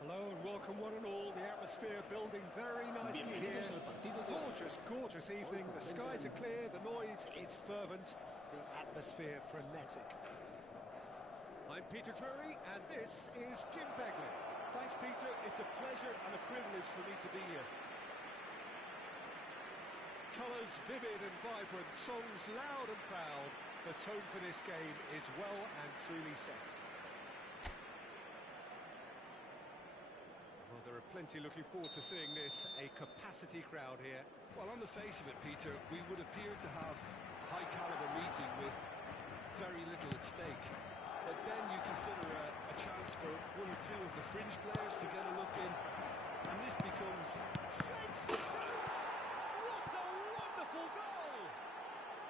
Hello and welcome one and all. The atmosphere building very nicely here. Gorgeous, gorgeous evening. The skies are clear, the noise is fervent, the atmosphere frenetic. I'm Peter Drury and this is Jim Begley. Thanks, Peter. It's a pleasure and a privilege for me to be here. Colours vivid and vibrant, songs loud and proud. The tone for this game is well and truly set. Well, there are plenty looking forward to seeing this, a capacity crowd here. Well, on the face of it, Peter, we would appear to have a high-caliber meeting with very little at stake. But then you consider a chance for one or two of the fringe players to get a look in, and this becomes... Shapes to shapes! What a wonderful goal!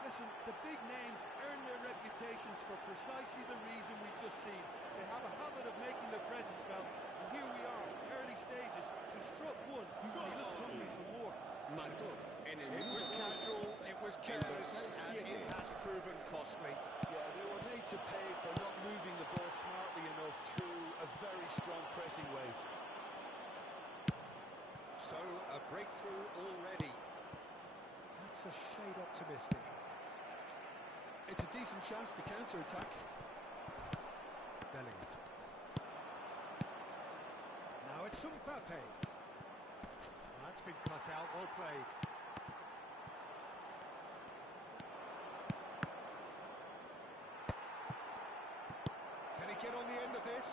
Listen, the big names earn their reputations for precisely the reason we've just seen. They have a habit of making their presence felt, and here we are, early stages. He struck one, and he looks hungry for more. It was casual, it was careless, and it has proven costly. Yeah, they were made to pay for not moving the ball smartly enough through a very strong pressing wave. So, a breakthrough already. That's a shade optimistic. It's a decent chance to counter-attack. Bellingham. Now it's Mbappe. That's been cut out, well played. Can he get on the end of this?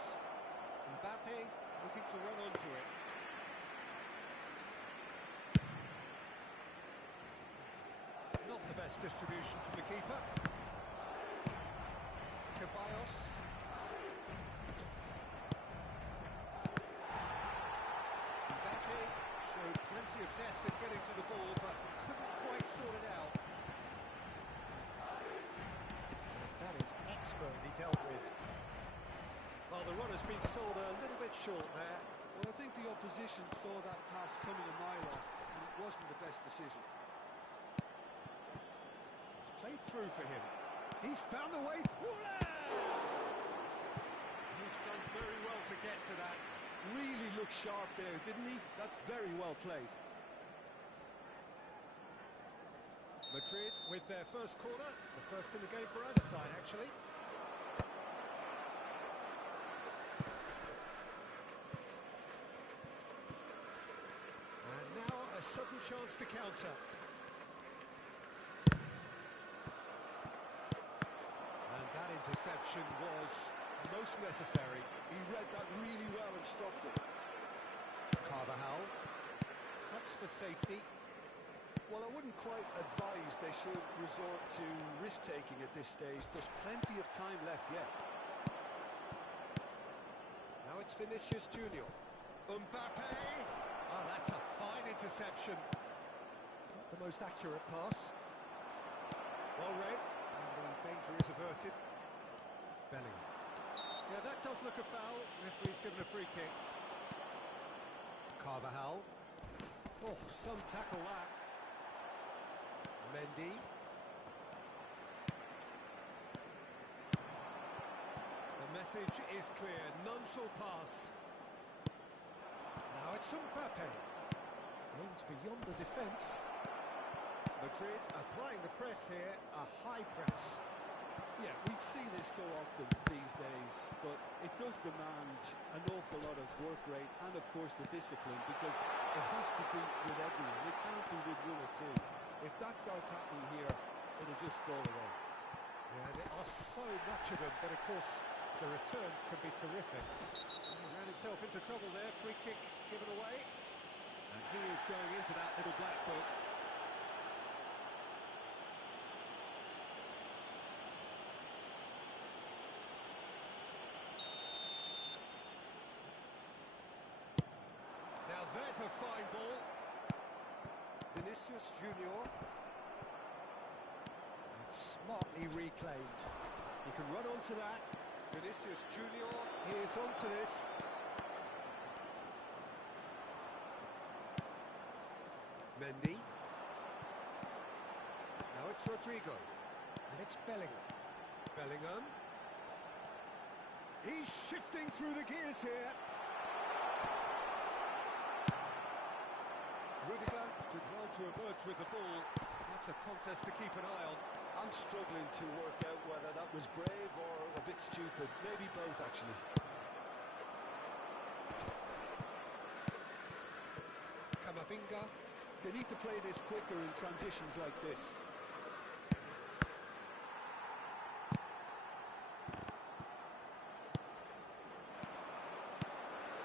Mbappe looking to run onto it. Not the best distribution from the keeper. Ceballos. Mbappe showed plenty of zest in getting to the ball, but couldn't quite sort it out. That is expertly dealt with. Well, the run has been sold a little bit short there. Well, I think the opposition saw that pass coming a mile off, and it wasn't the best decision. It's played through for him. He's found a way through there! He's done very well to get to that. Really looked sharp there, didn't he? That's very well played. Madrid with their first corner, the first in the game for either side, actually. And now a sudden chance to counter. And that interception was most necessary. He read that really well and stopped it. Carvajal, helps for safety. Well, I wouldn't quite advise they should resort to risk-taking at this stage. There's plenty of time left yet. Now it's Vinicius Junior. Mbappe! Oh, that's a fine interception. Not the most accurate pass. Well read, and the danger is averted. Bellingham. Yeah, that does look a foul. Referee's given a free kick. Carvajal. Oh, some tackle that. Mendy. The message is clear. None shall pass. Now it's Mbappe. Aims beyond the defence. Madrid applying the press here. A high press. Yeah, we see this so often these days, but it does demand an awful lot of work rate and, of course, the discipline, because it has to be with everyone. It can't be with one or two. If that starts happening here, it'll just fall away. Yeah, there are so much of them, but of course the returns can be terrific. He ran himself into trouble there, free kick given away. And he is going into that little black book. Now there's a fine ball. Vinicius Junior. And smartly reclaimed. He can run onto that. Vinicius Junior, he is onto this. Mendy. Now it's Rodrigo. And it's Bellingham. Bellingham. He's shifting through the gears here. Rudiger did well to emerge with the ball. That's a contest to keep an eye on. I'm struggling to work out whether that was brave or a bit stupid. Maybe both, actually. Camavinga. They need to play this quicker in transitions like this.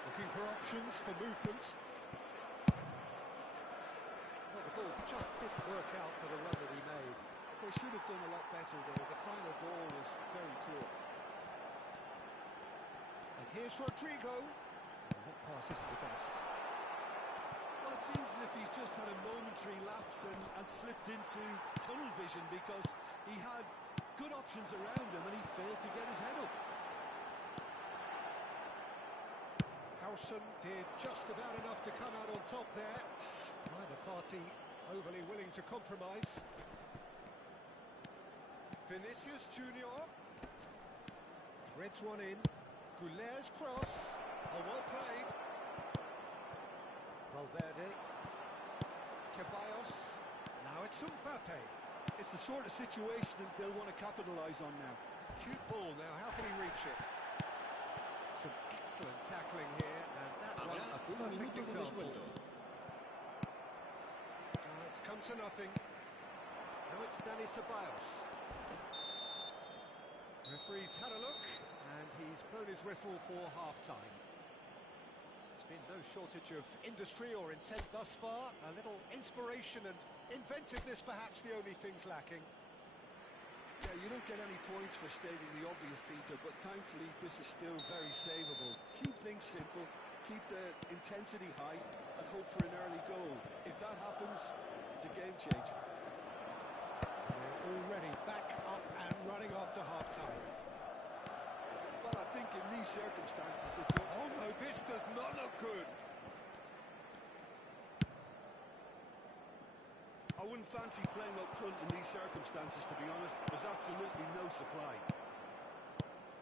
Looking for options for movement. Well, the ball just didn't work out for the run that he made. They should have done a lot better there. The final ball was very poor. And here's Rodrigo. And that pass isn't the best. Well, it seems as if he's just had a momentary lapse and slipped into tunnel vision, because he had good options around him and he failed to get his head up. Howson did just about enough to come out on top there. Neither party overly willing to compromise. Vinicius Junior threads one in. Goulet's cross. Oh, well played. Valverde. Ceballos. Now it's Mbappe. It's the sort of situation that they'll want to capitalise on now. Cute ball now. How can he reach it? Some excellent tackling here, and that one a perfect example. It's come to nothing. Now it's Dani Ceballos. Referee's had a look, and he's blown his whistle for half-time. There's been no shortage of industry or intent thus far. A little inspiration and inventiveness, perhaps the only things lacking. Yeah, you don't get any points for stating the obvious, Peter, but thankfully this is still very savable. Keep things simple, keep the intensity high, and hope for an early goal. If that happens, it's a game changer. We're already back up and running after half-time. Well, I think in these circumstances it's... Oh no, this does not look good. I wouldn't fancy playing up front in these circumstances, to be honest. There's absolutely no supply.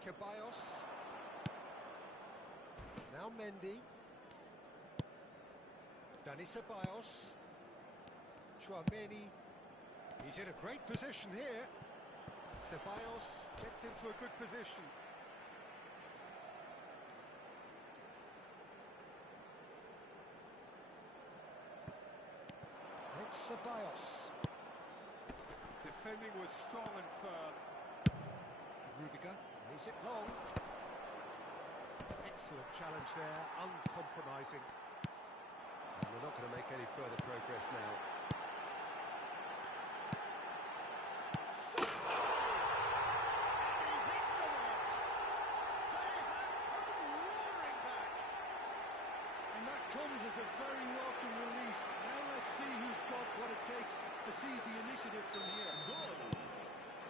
Ceballos. Now Mendy. Dani Ceballos. Tchouameni. He's in a great position here. Ceballos gets into a good position. It's Ceballos. Defending was strong and firm. Rudiger plays it long. Excellent challenge there, uncompromising. And they're not going to make any further progress now. Comes as a very welcome relief. Now let's see who's got what it takes to seize the initiative from here.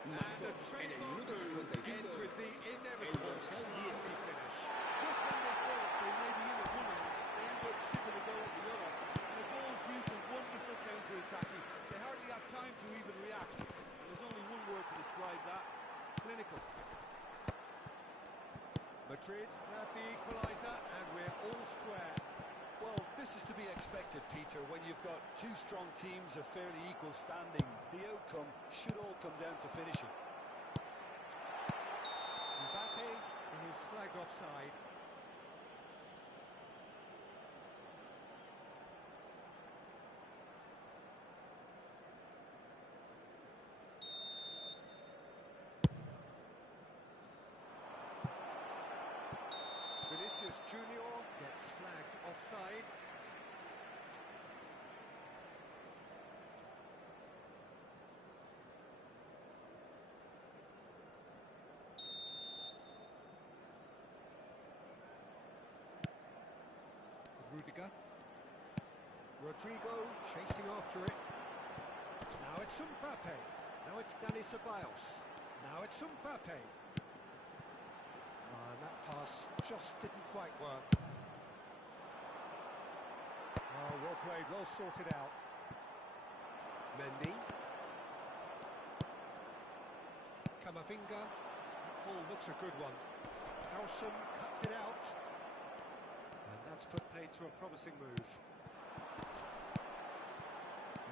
And the trademark move ends with the inevitable classy finish. Just when they thought they may be in at one end, they end up shipping a goal at the other. And it's all due to wonderful counter-attacking. They hardly had time to even react. And there's only one word to describe that: clinical. Madrid grab the equaliser and we're all square. Well, this is to be expected, Peter. When you've got two strong teams of fairly equal standing, the outcome should all come down to finishing. Mbappe is flagged offside. Vinicius Junior gets flagged offside. Rudiger. Rodrigo chasing after it. Now it's Mbappe. Now it's Dani Ceballos. Now it's Mbappe. And that pass just didn't quite work. Oh, well played, well sorted out. Mendy. Camavinga. That ball looks a good one. Howson cuts it out. And that's put paid to a promising move.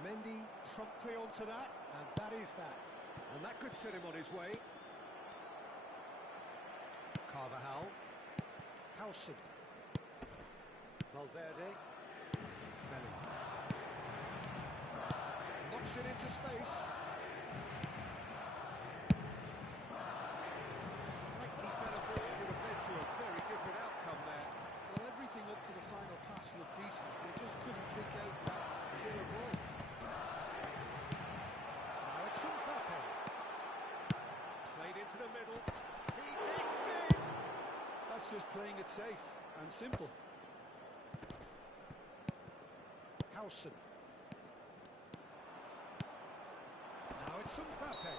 Mendy promptly onto that, and that is that. And that could set him on his way. Carvajal. Howson. Valverde. Belly. Knocks it into space. Slightly better ball would have led to a very different outcome there. Well, everything up to the final pass looked decent. They just couldn't kick out that killer ball. Now it's Mbappe. Played into the middle. He gets big. That's just playing it safe and simple. Howson. Now it's Mbappe.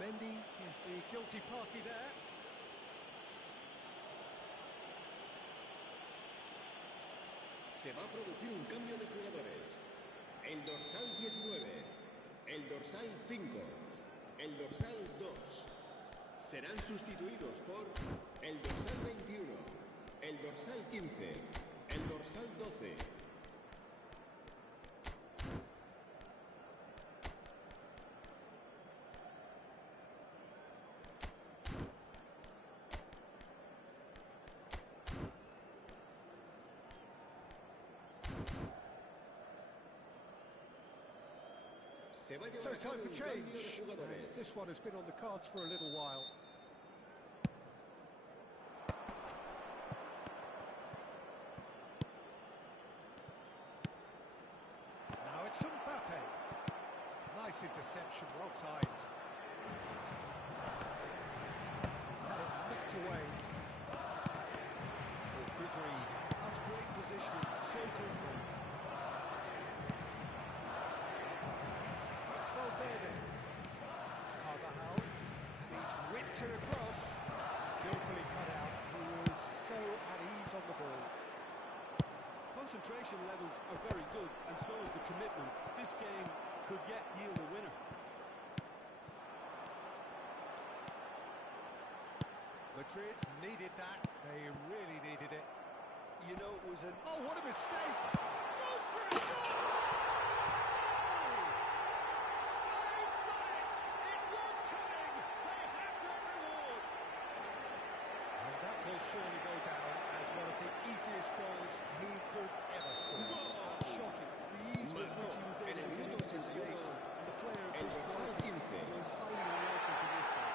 Mendy is the guilty party there. Se va a producir un cambio de jugadores. El dorsal 19, el dorsal 5, el dorsal 2 serán sustituidos por el dorsal 21, el dorsal 15, el dorsal 12. So time for change. This one has been on the cards for a little while. Now it's Mbappe. Nice interception, well timed. He's had it nicked away. Oh, good read. That's great positioning, so comfortable. Valverde. Carvajal, and he's whipped it across. Skillfully cut out. He was so at ease on the ball. Concentration levels are very good, and so is the commitment. This game could yet yield a winner. Madrid needed that. They really needed it. You know, it was an... Oh, what a mistake! Goes for a shot! Will surely go down as one of the easiest goals he could ever score. Shocking. The ease with which he was able to get into the space, and the player of his quality was highly unlikely to miss that.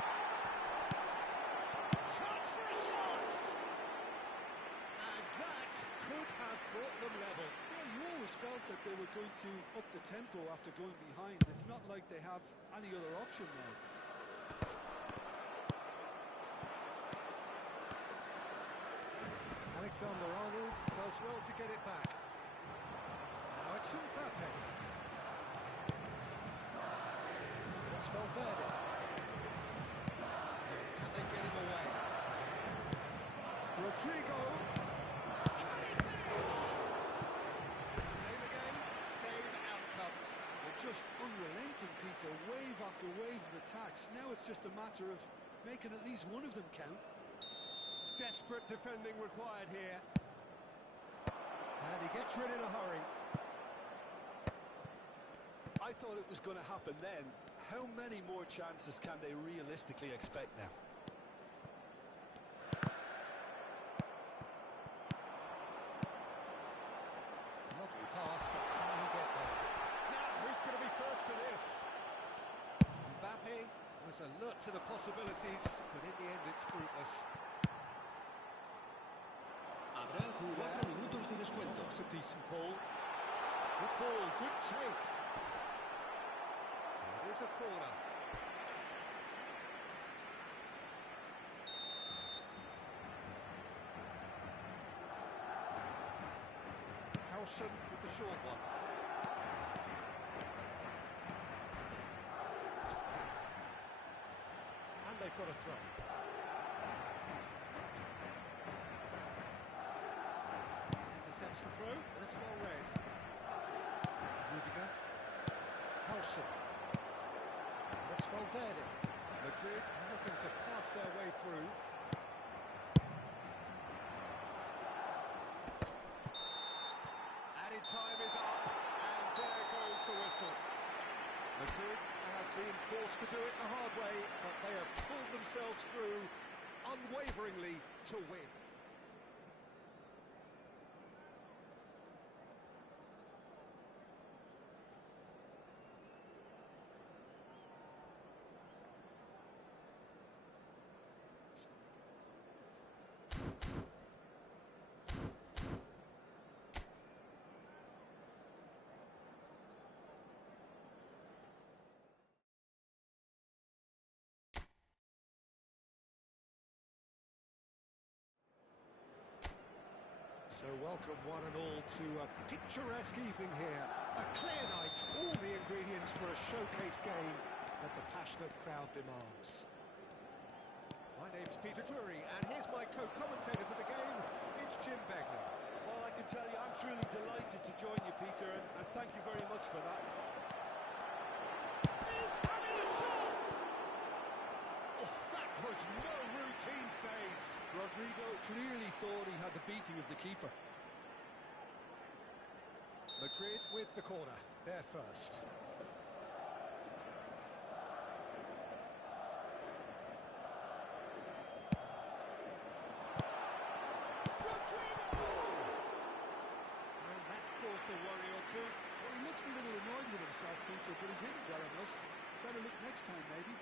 Chance for a shot! And that could have brought them level. Yeah, you always felt that they were going to up the tempo after going behind. It's not like they have any other option now. Alexander-Arnold does well to get it back. Now it's Mbappe. It's Valverde. Can they get him away? Rodrigo. Can he finish? Same again, same outcome. They're just unrelenting, Peter. Wave after wave of attacks. Now it's just a matter of making at least one of them count. Desperate defending required here. And he gets rid in a hurry. I thought it was going to happen then. How many more chances can they realistically expect now? Lovely pass, but can he get there? Now, who's going to be first to this? Mbappe was alert to the possibilities, but in the end it's fruitless. Habrá 4 minutos de descuento. That's a decent ball. Good ball, good take. It is a corner. Howson with the short one. And they've got a throw. Intercepts the throw, and it's well read. Rudiger. Howson. That's Valverde. Madrid looking to pass their way through. Added time is up, and there goes the whistle. forced to do it the hard way, but they have pulled themselves through unwaveringly to win. So welcome one and all to a picturesque evening here. A clear night, all the ingredients for a showcase game that the passionate crowd demands. My name's Peter Drury, and here's my co-commentator for the game. It's Jim Begley. Well, I can tell you, I'm truly delighted to join you, Peter, and thank you very much for that. He's having a shot! Oh, that was no routine save. Rodrigo clearly thought he had the beating of the keeper. Madrid with the corner, they're first. Rodrigo! And that's caused a worry or two. Well, he looks a little annoyed with himself, Peter, but he hit it well enough. Better look next time, maybe.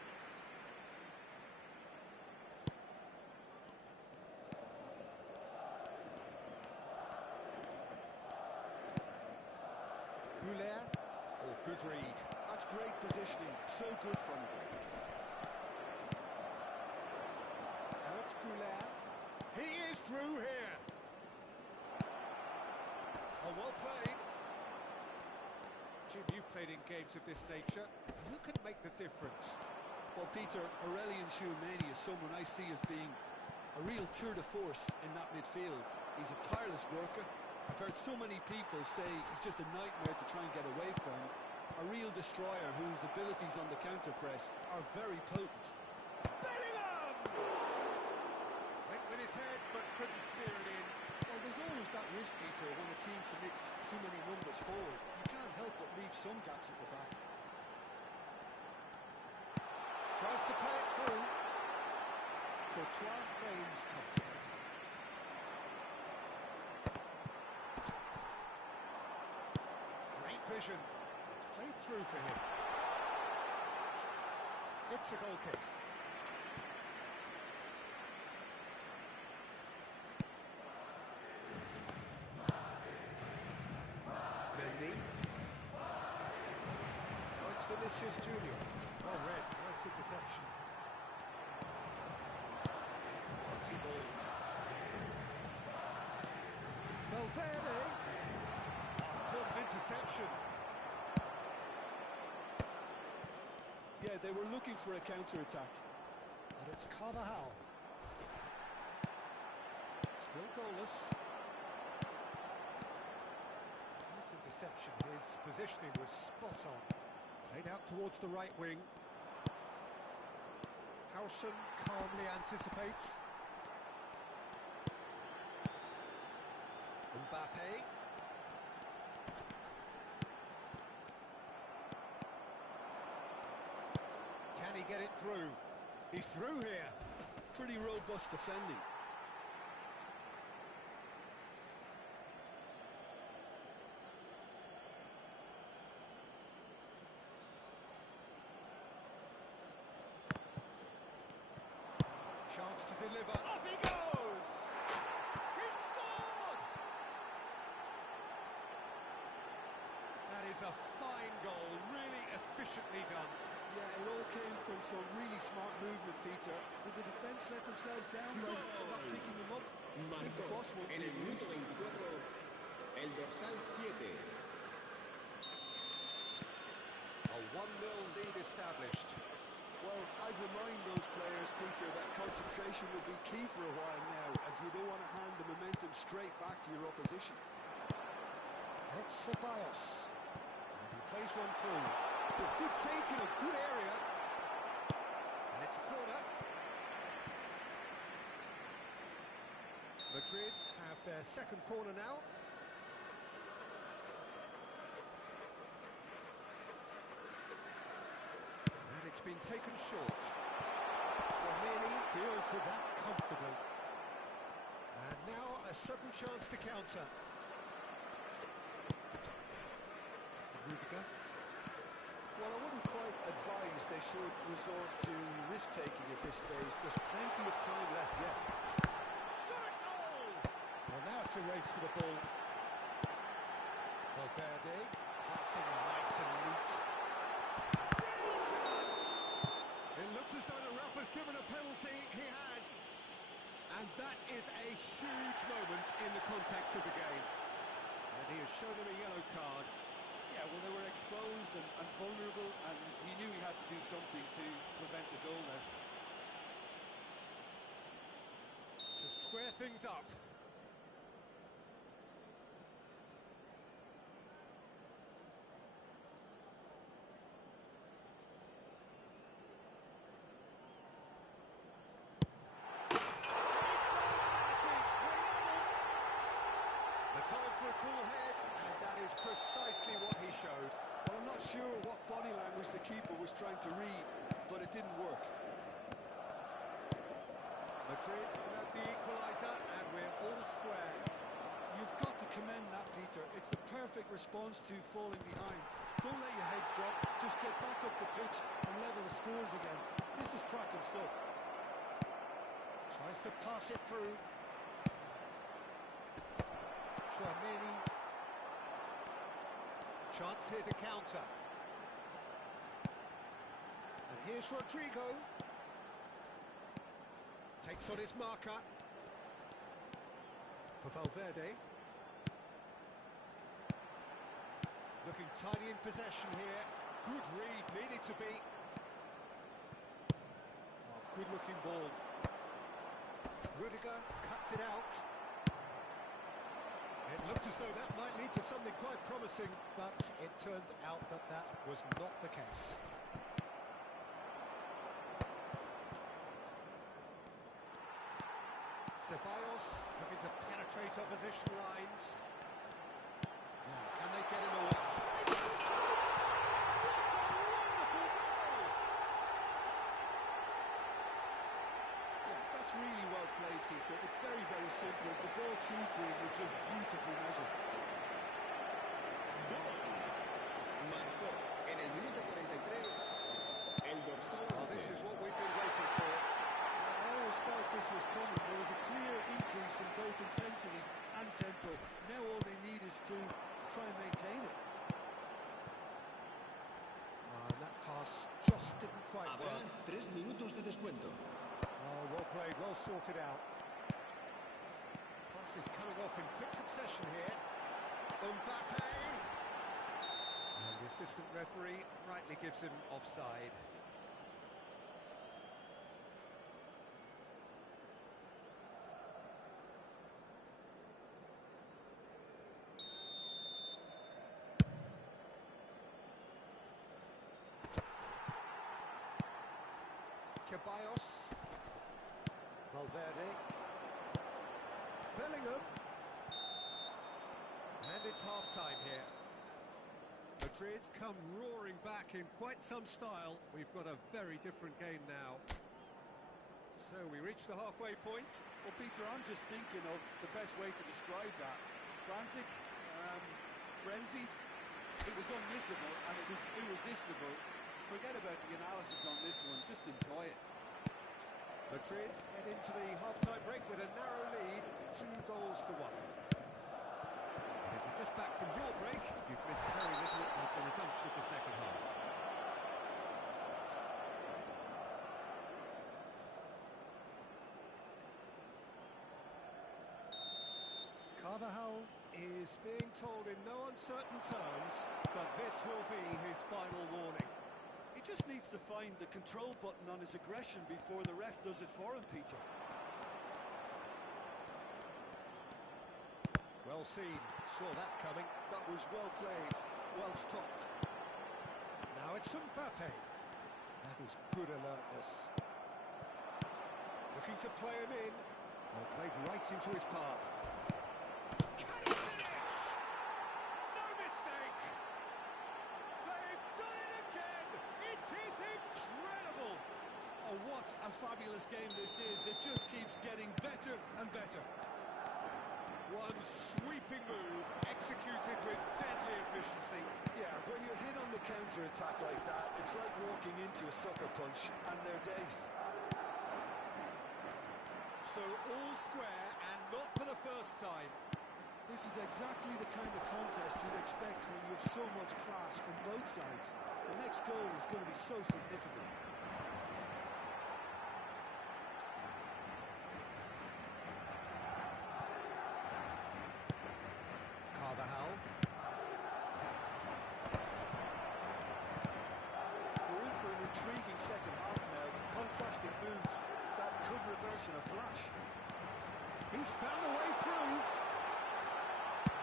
Oh, good read. That's great positioning. So good from him. Now it's Goulet. He is through here. Oh, well played. Jim, you've played in games of this nature. Who can make the difference? Well, Peter, Aurelien Tchouameni is someone I see as being a real tour de force in that midfield. He's a tireless worker. I've heard so many people say he's just a nightmare to try and get away from. A real destroyer whose abilities on the counter-press are very potent. Bellingham! Went with his head, but couldn't steer it in. Well, there's always that risk, Peter, when a team commits too many numbers forward. You can't help but leave some gaps at the back. Tries to play it through. Courtois claims comfort. Great vision. It's played through for him. It's a goal kick. Mendy. Now it's Vinicius Junior. Well read. Nice interception. Quality ball. Valverde. Important interception. Yeah, they were looking for a counter-attack. And it's Carvajal. Still goalless. Nice interception. His positioning was spot on. Played out towards the right wing. Howson calmly anticipates. Mbappe. Can he get it through? He's through here. Pretty robust defending. Chance to deliver. Up he goes! He scored! That is a fine goal, really efficiently done. Yeah, it all came from some really smart movement, Peter. Did the defence let themselves down by not picking him up? I think the boss won't En be el minuto released. 24, el dorsal 7. A 1-0 lead established. Well, I'd remind those players, Peter, that concentration will be key for a while now, as you don't want to hand the momentum straight back to your opposition. And it's Ceballos. And he plays one through. Oh, good take in a good area. And it's a corner. Madrid have their second corner now. And it's It's been taken short. Tchouaméni deals with that comfortably. And now a sudden chance to counter. Rudiger. Well, I wouldn't quite advise they should resort to risk-taking at this stage. There's plenty of time left yet. Shot goal! Well, now it's a race for the ball. Valverde, passing nice and neat. Real chance! It looks as though the ref has given a penalty. He has. And that is a huge moment in the context of the game. And he has shown him a yellow card. Yeah, well, they were exposed and vulnerable, and he knew he had to do something to prevent a goal there. To square things up. Time for a cool head, and that is precisely what he showed. Well, I'm not sure what body language the keeper was trying to read, but it didn't work. Madrid grabbed the equaliser, and we're all square. You've got to commend that, Peter. It's the perfect response to falling behind. Don't let your heads drop, just get back up the pitch and level the scores again. This is cracking stuff. Tries to pass it through. Tchouaméni. Chance here to counter. And here's Rodrigo. Takes on his marker. For Valverde. Looking tidy in possession here. Good read, needed to be. Oh, good looking ball. Rudiger cuts it out. It looked as though that might lead to something quite promising, but it turned out that that was not the case. Ceballos looking to penetrate opposition lines. Now, can they get him away? Saves the shot! What a wonderful goal! Yeah, that's really well played, Peter. It's very, very simple. The ball through to him was just beautifully measured. Marcó en el minuto 43 el dorsal. Well, this is what we've been waiting for. I always felt this was coming. There was a clear increase in both intensity and tempo. Now all they need is to try and maintain it. And that pass just didn't quite Habrá work. 3 minutos de descuento. Oh, well played, well sorted out. Pass is coming off in quick succession here. Mbappe! And the assistant referee rightly gives him offside. Ceballos. Valverde. Bellingham. And it's half-time here. Madrid come roaring back in quite some style. We've got a very different game now. So we reach the halfway point. Well, Peter, I'm just thinking of the best way to describe that. Frantic, frenzied. It was unmissable and it was irresistible. Forget about the analysis on this one, just enjoy it. Madrid head into the half-time break with a narrow lead, 2-1. And if you're just back from your break, you've missed very little of the resumption of the second half. Carvajal is being told in no uncertain terms that this will be his final warning. He just needs to find the control button on his aggression before the ref does it for him, Peter. Well seen, saw that coming. That was well played, well stopped. Now it's Mbappe. That is good alertness. Looking to play him in. Well, played right into his path. Can he finish? No mistake! They've done it again! It is incredible! What a fabulous game this is. It just keeps getting better and better. One sweeping move, executed with deadly efficiency. Yeah, when you're hit on the counter-attack like that, it's like walking into a sucker punch and they're dazed. So all square, and not for the first time. This is exactly the kind of contest you'd expect when you have so much class from both sides. The next goal is going to be so significant. We're in for an intriguing second half now. Contrasting moods that could reverse in a flash. He's found a way through.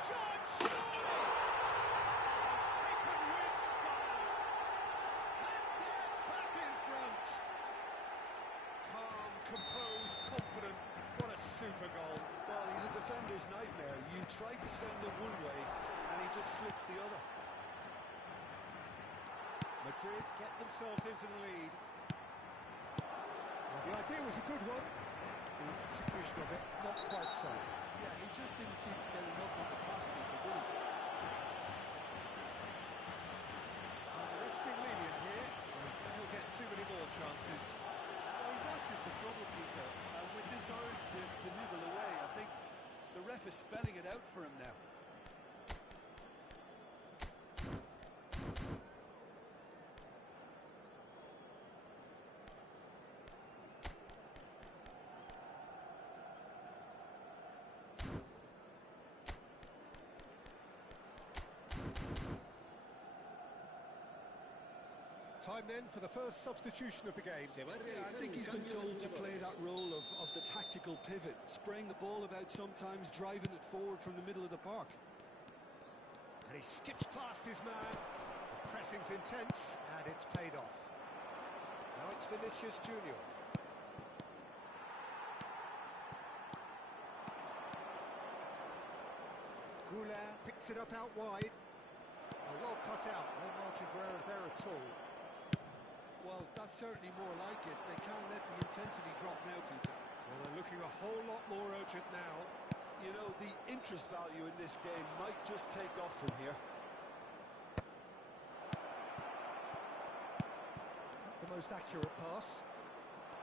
Shot, surely! Taken with style. And they're back in front. Calm, composed, confident. What a super goal. Well, he's a defender's nightmare. You try to send him one way, and he just slips the other. Madrid get themselves into the lead. Well, the idea was a good one. The execution of it, not quite so. Yeah, he just didn't seem to get enough of the pass to did he? Well, the ref's been lenient here. He'll get too many more chances. Well, he's asking for trouble, Peter. And with this urge to nibble away, I think the ref is spelling it out for him now. Time then for the first substitution of the game. Yeah, I think he's been told to play that role of the tactical pivot, spraying the ball about sometimes, driving it forward from the middle of the park. And he skips past his man. The pressing's intense, and it's paid off. Now it's Vinicius Junior. Goulart picks it up out wide. Well cut out, no margin for error there at all. Well, that's certainly more like it. They can't let the intensity drop now, Peter. Well, they're looking a whole lot more urgent now. You know, the interest value in this game might just take off from here. Not the most accurate pass.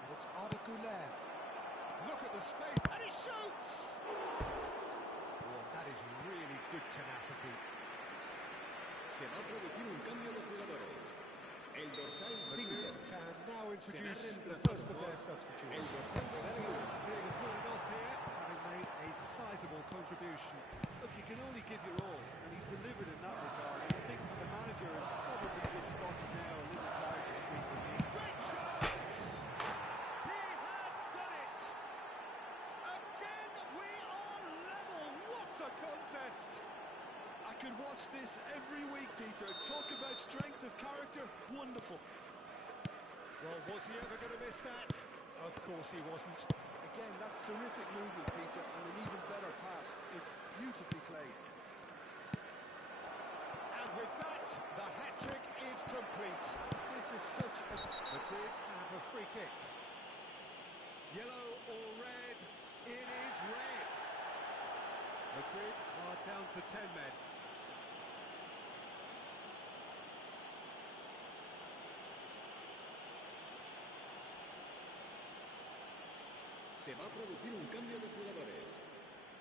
And it's Arda Goulart. Look at the space, and he shoots! Oh, that is really good tenacity. Se va a producir un cambio de jugadores. El dorsal 5 can now introduce the first of their substitutes. El dorsal Bellingham being applauded off here, having made a sizable contribution. Look, you can only give your all, and he's delivered in that regard. And I think the manager has probably just spotted now a little tiredness creeping in. Great chance! He has done it! Again, we are level. What a contest! I could watch this every week, Peter. Talk about strength of character. Wonderful. Well, was he ever going to miss that? Of course he wasn't. Again, that's terrific movement, Peter, and an even better pass. It's beautifully played. And with that, the hat-trick is complete. This is such a... Madrid have a free kick. Yellow or red? It is red. Madrid are down to 10 men. Se va a producir un cambio de jugadores.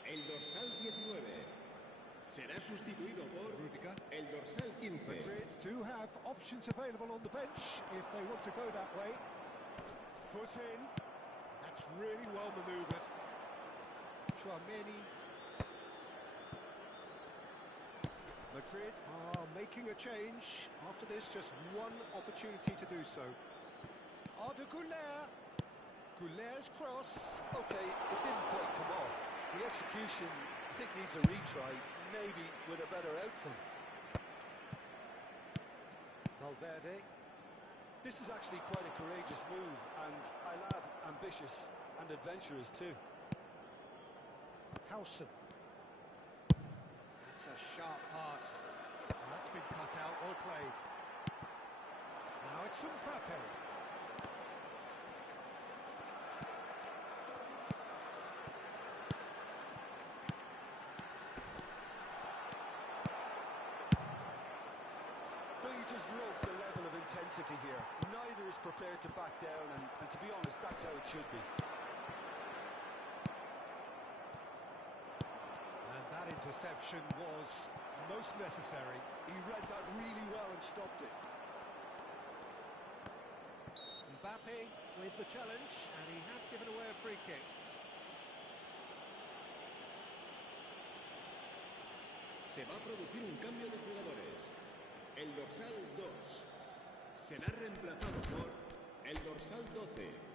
El dorsal 19 será sustituido por Rudiger. el dorsal 15. Madrid do have options available on the bench if they want to go that way. Foot in. That's really well manoeuvred. Chouameni. Madrid are making a change. After this, just one opportunity to do so. Arda Goulart. Goulart's cross. Okay, it didn't quite come off. The execution, I think, needs a retry, maybe with a better outcome. Valverde. This is actually quite a courageous move, and I'll add ambitious and adventurous too. Howson. It's a sharp pass. That's been cut out, well played. Now it's Mbappe. just love the level of intensity here. Neither is prepared to back down, and to be honest, that's how it should be. And that interception was most necessary. He read that really well and stopped it. Mbappe with the challenge, and he has given away a free kick. Se va a producir un cambio de jugadores. El dorsal 2 será reemplazado por el dorsal 12.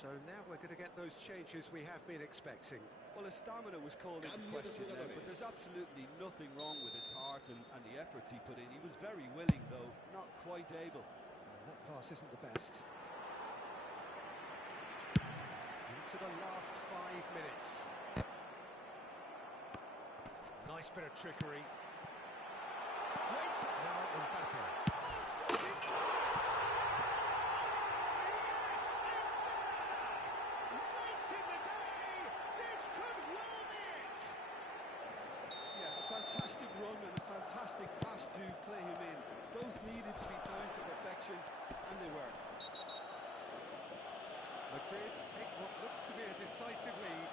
So now we're going to get those changes we have been expecting. Well, his stamina was called into question now, but there's absolutely nothing wrong with his heart and the efforts he put in. He was very willing, though, not quite able. That pass isn't the best. Into the last 5 minutes. Nice bit of trickery. Great! Now Mbappe. Fantastic run and a fantastic pass to play him in. Both needed to be timed to perfection, and they were. Madrid take what looks to be a decisive lead.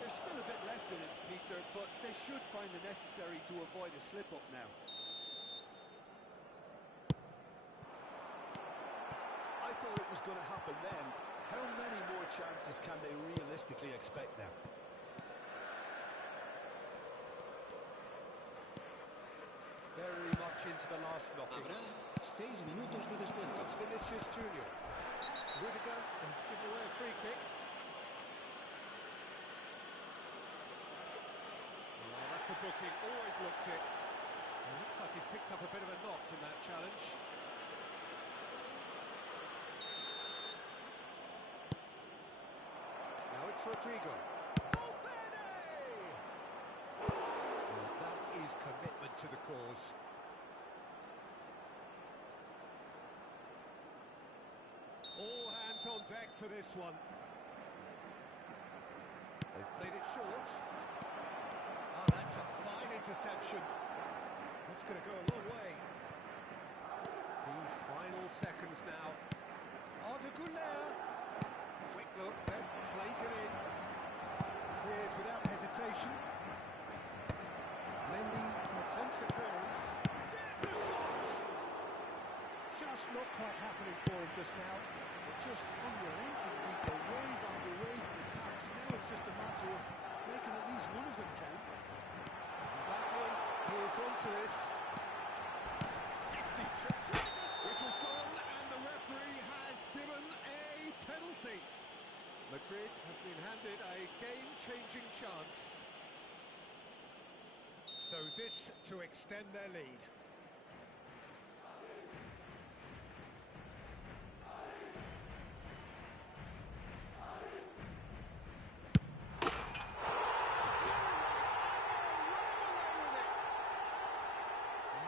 There's still a bit left in it, Peter, but they should find the necessary to avoid a slip-up now. I thought it was going to happen then. How many more chances can they realistically expect now? Very much into the last knockings. Habrá 6 minutos de descuento. It's Vinicius Junior. Rudiger has given away a free kick. Well, that's a booking, always looked it. It looks like he's picked up a bit of a knock from that challenge. Now it's Rodrigo. Commitment to the cause. All hands on deck for this one. They've played it short. Oh, that's a fine interception. That's going to go a long way. The final seconds now. Arda Güler. Quick look, then plays it in. Cleared without hesitation. Mendy attempts a clearance. There's the shot! Just not quite happening for him just now. Just unrelenting, Peter. Wave after wave of attacks. Now it's just a matter of making at least one of them count. Mbappe is onto this. 50 chances. Whistle's gone, and the referee has given a penalty. Madrid have been handed a game-changing chance. So this to extend their lead.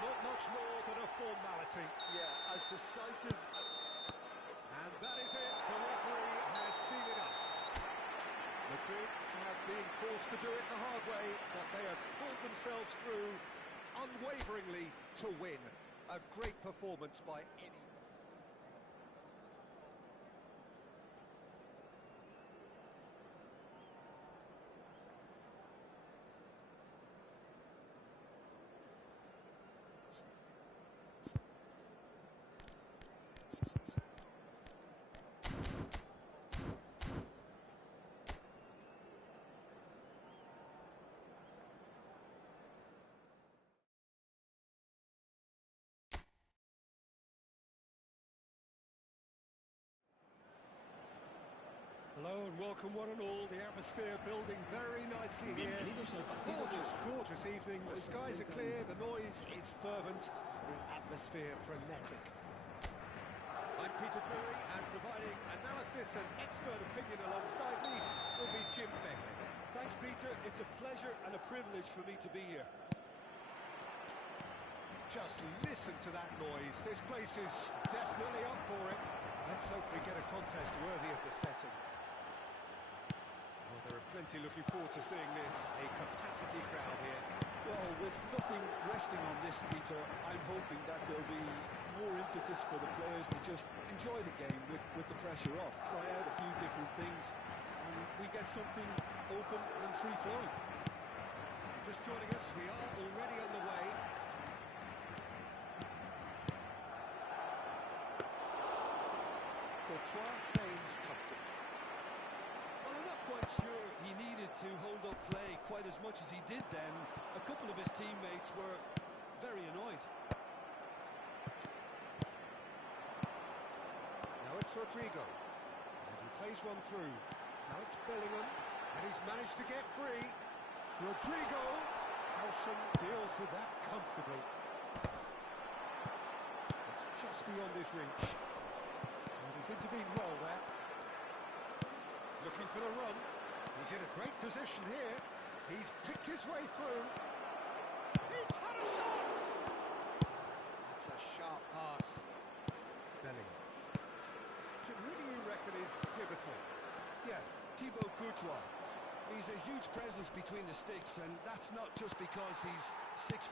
Not much more than a formality. Yeah, as decisive. And that is it. The referee has seen enough. Madrid have been forced to do it the hard way, but they have pulled themselves through unwaveringly to win. A great performance by any... Hello and welcome one and all. The atmosphere building very nicely here. Gorgeous, gorgeous evening. The skies are clear, the noise is fervent, the atmosphere frenetic. I'm Peter Drury, and providing analysis and expert opinion alongside me will be Jim Begley. Thanks, Peter. It's a pleasure and a privilege for me to be here. Just listen to that noise. This place is definitely up for it. Let's hope we get a contest worthy of the setting. Well, there are plenty looking forward to seeing this. A capacity crowd here. Well, with nothing resting on this, Peter, I'm hoping that there'll be more impetus for the players to just enjoy the game with the pressure off, try out a few different things, and we get something open and free-flowing. Just joining us, we are already on the way. Courtois claims comfortable. Well, I'm not quite sure he needed to hold up play quite as much as he did then. A couple of his teammates were very annoyed. Now it's Rodrigo, and he plays one through. Now it's Bellingham, and he's managed to get free. Rodrigo, Nelson deals with that comfortably. It's just beyond his reach. And he's intervened well there. Looking for the run. He's in a great position here. He's picked his way through. He's had a shot! That's a sharp pass. Bellingham. Jim, who do you reckon is pivotal? Yeah, Thibaut Courtois. He's a huge presence between the sticks, and that's not just because he's 6'6",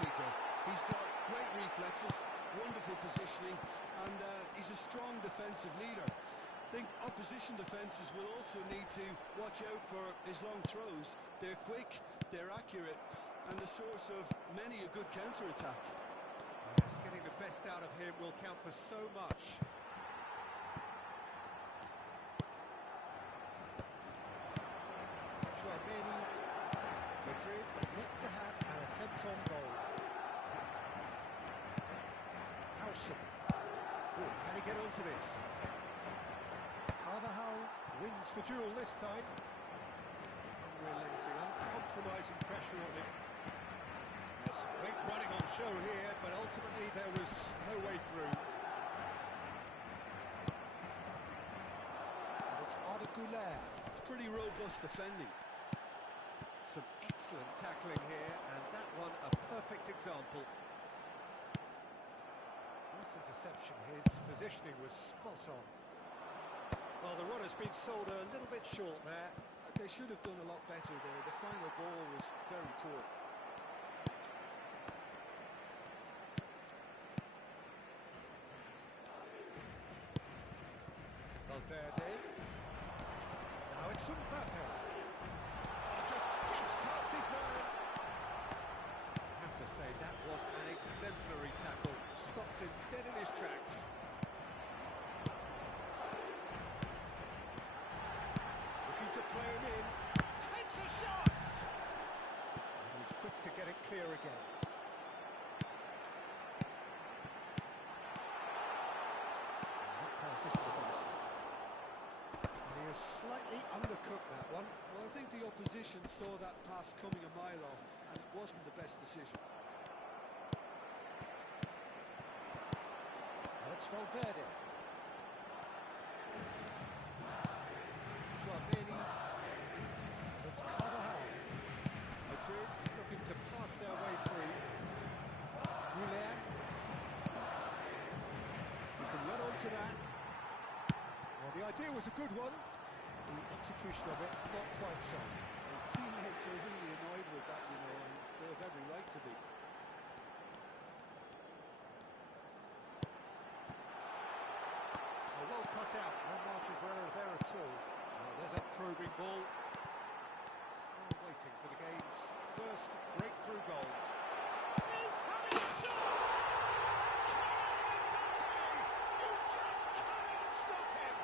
Peter. He's got great reflexes, wonderful positioning, and he's a strong defensive leader. I think opposition defences will also need to watch out for his long throws. They're quick, they're accurate, and the source of many a good counter-attack. Yes, getting the best out of him will count for so much. Madrid yet to have an attempt on goal. Howson. Oh, can he get onto this? Carvajal wins the duel this time. Unrelenting, uncompromising pressure on him. Yes, great running on show here, but ultimately there was no way through. And it's Arda Güler. Pretty robust defending. Some excellent tackling here, and that one a perfect example. Nice interception, his positioning was spot on. Well, the run has been sold a little bit short there. They should have done a lot better there. The final ball was very poor. Valverde. Now it's Mbappe. Just skips past his man. I have to say, that was an exemplary tackle. Stopped him dead in his tracks. Looking to play him in. Takes a shot! And he's quick to get it clear again. And that pass isn't the best. And he has slightly undercooked that one. Well, I think the opposition saw that pass coming a mile off, and it wasn't the best decision. And it's Valverde. Chouameni. It's Carvajal. Madrid looking to pass their way through. Güler. You can run onto that. Well, the idea was a good one. The execution of it, not quite so. His teammates are really annoyed with that, you know, and they have every right to be. Well cut out, no margin for error there at all. Well, there's a probing ball. Still waiting for the game's first breakthrough goal. He's having a shot! You just cannot stop him!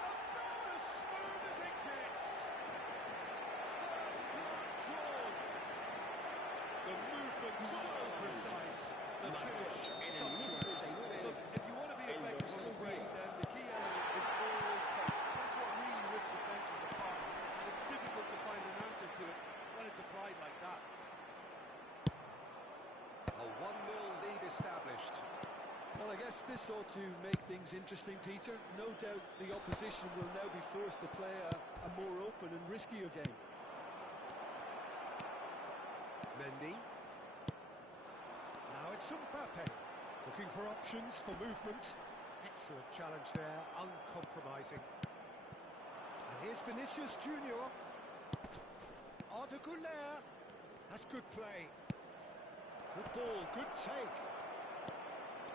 About as smooth as it gets! First blood drawn! The movement so precise. The finish sumptuous. Look, if you want to be effective on the break, then the key element is always pace. That's what really rips defences apart, and it's difficult to find an answer to it when it's applied like that. Yes, this ought to make things interesting, Peter. No doubt the opposition will now be forced to play a more open and riskier game. Mendy. Now it's Mbappe. Looking for options for movement. Excellent challenge there, uncompromising. And here's Vinicius Junior. Arda Güler. That's good play. Good ball, good take.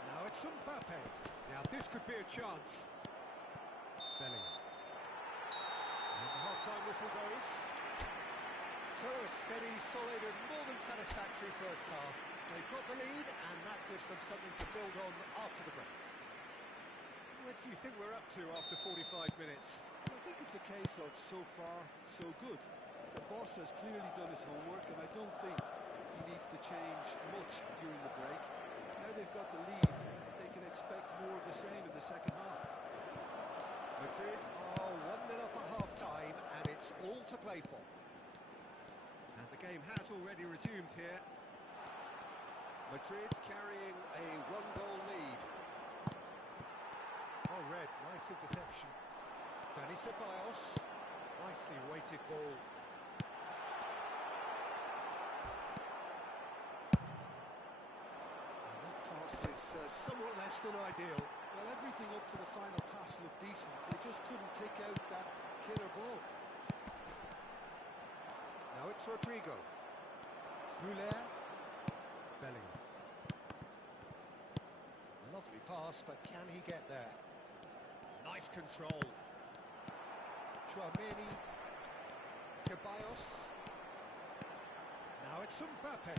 Now it's Mbappe. Now this could be a chance. Bellingham. And the half-time whistle goes. So a steady, solid and more than satisfactory first half. They've got the lead and that gives them something to build on after the break. What do you think we're up to after 45 minutes? I think it's a case of so far, so good. The boss has clearly done his homework and I don't think he needs to change much during the break. Now they've got the lead, they can expect more of the same in the second half. Madrid are 1-0 up at half-time and it's all to play for. And the game has already resumed here. Madrid carrying a one-goal lead. Oh, red, nice interception. Dani Ceballos, nicely weighted ball. And that pass is somewhat less than ideal. Well, everything up to the final pass looked decent. They just couldn't take out that killer ball. Now it's Rodrigo. Güler. Bellingham. Lovely pass, but can he get there? Nice control. Tchouaméni. Ceballos. Now it's Mbappe.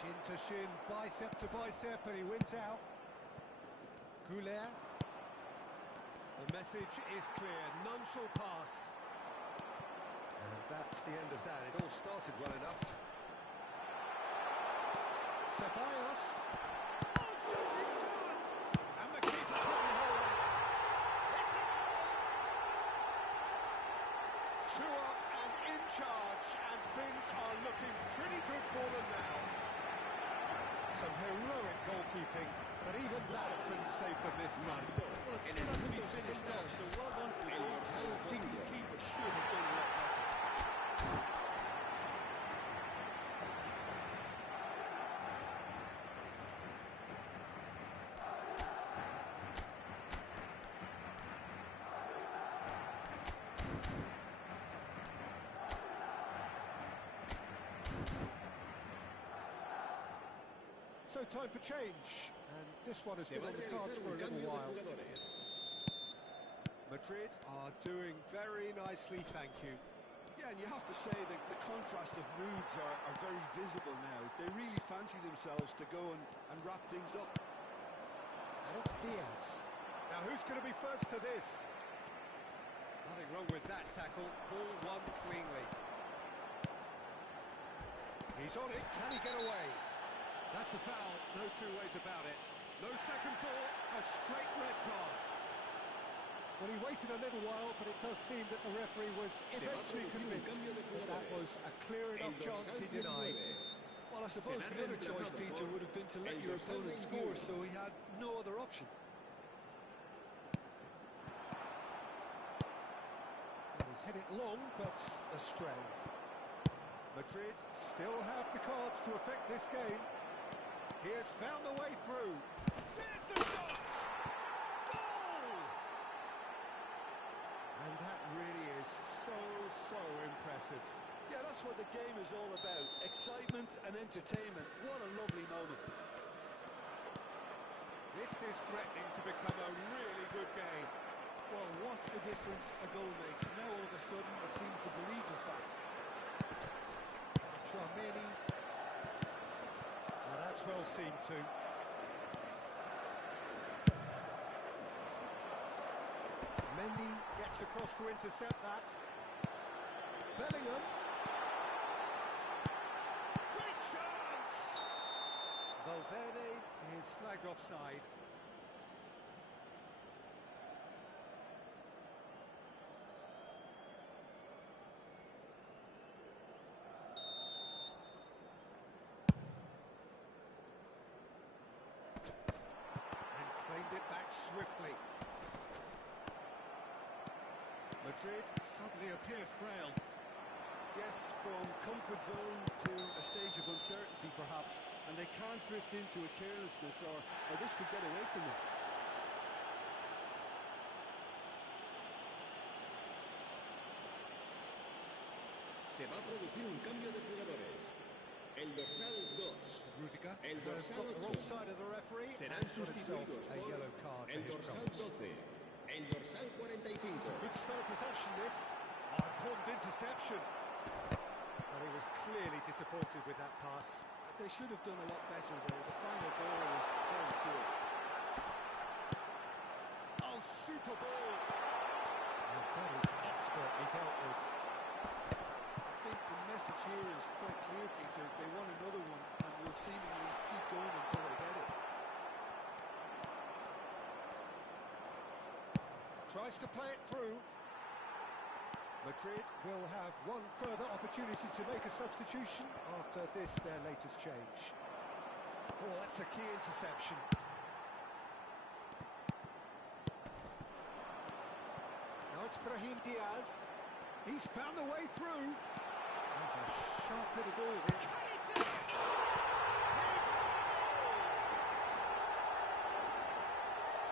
Shin to shin, bicep to bicep, and he wins out. Güler. The message is clear, none shall pass. And that's the end of that. It all started well enough. Ceballos. Oh, shooting chance! And the keeper couldn't hold it. It's a goal! 2 up and in charge, and things are looking pretty good for them now. Some heroic goalkeeping, but even that couldn't save them this time. Well, it's still to be finished now, so well done for the goal, but the keeper should have done a lot better. So time for change, and this one has been on the cards for a little while. Madrid are doing very nicely, thank you. Yeah, and you have to say that the contrast of moods are very visible now. They really fancy themselves to go and wrap things up. And it's Diaz. Now who's going to be first to this? Nothing wrong with that tackle. Ball won cleanly. He's on it. Can he get away? That's a foul. No two ways about it. No second thought. A straight red card. Well, he waited a little while, but it does seem that the referee was eventually convinced that that was a clear enough chance he denied. Well, I suppose the other choice, Peter, would have been to let your opponent score, so he had no other option. Well, he's hit it long, but astray. Madrid still have the cards to affect this game. He has found the way through. There's the shot! Goal! And that really is so impressive. Yeah, that's what the game is all about. Excitement and entertainment. What a lovely moment. This is threatening to become a really good game. Well, what a difference a goal makes. Now all of a sudden it seems the belief is back. Tchouaméni. Well, that's well seen too. Mendy gets across to intercept that. Bellingham. Great chance! Valverde is flagged offside. react swiftly. Madrid suddenly appear frail. Yes, from comfort zone to a stage of uncertainty perhaps, and they can't drift into a carelessness or this could get away from them. Se va a producir un cambio de jugadores. El dorsal 2. Rudiger El has dorsal got the wrong 8. side of the referee Serán and got himself sustituidos a por yellow card el for his dorsal troubles. 12. El dorsal 45. Good spell of possession this. Oh, important interception. But he was clearly disappointed with that pass. They should have done a lot better there. The final ball was very poor. Oh, super ball. And that is expertly dealt with. I think the message here is quite clear, Peter. They want another one and will seemingly keep going until they get it. Tries to play it through. Madrid will have one further opportunity to make a substitution after this, their latest change. Oh, that's a key interception. Now it's Brahim Diaz. He's found the way through. That's a sharp little ball here. Can he finish?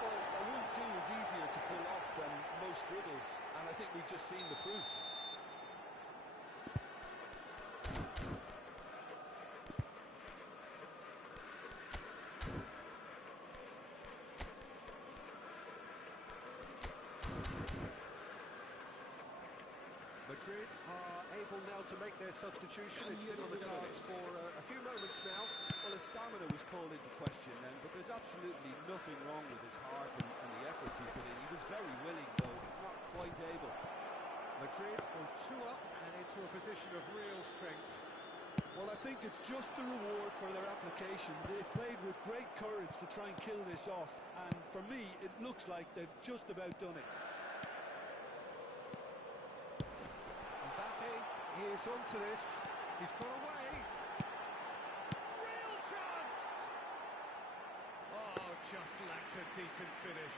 Well, a 1-2 is easier to pull off than most dribbles, and I think we've just seen the proof. Madrid are able now to make their substitution. It's been on the cards for a few moments now. Well, his stamina was called into question then, but there's absolutely nothing wrong with his heart and the efforts he put in. He was very willing, though not quite able. Madrid go 2 up and into a position of real strength. Well, I think it's just the reward for their application. They played with great courage to try and kill this off, and for me, it looks like they've just about done it. Mbappe is onto this. He's got away. Real chance! Oh, just lacked a decent finish.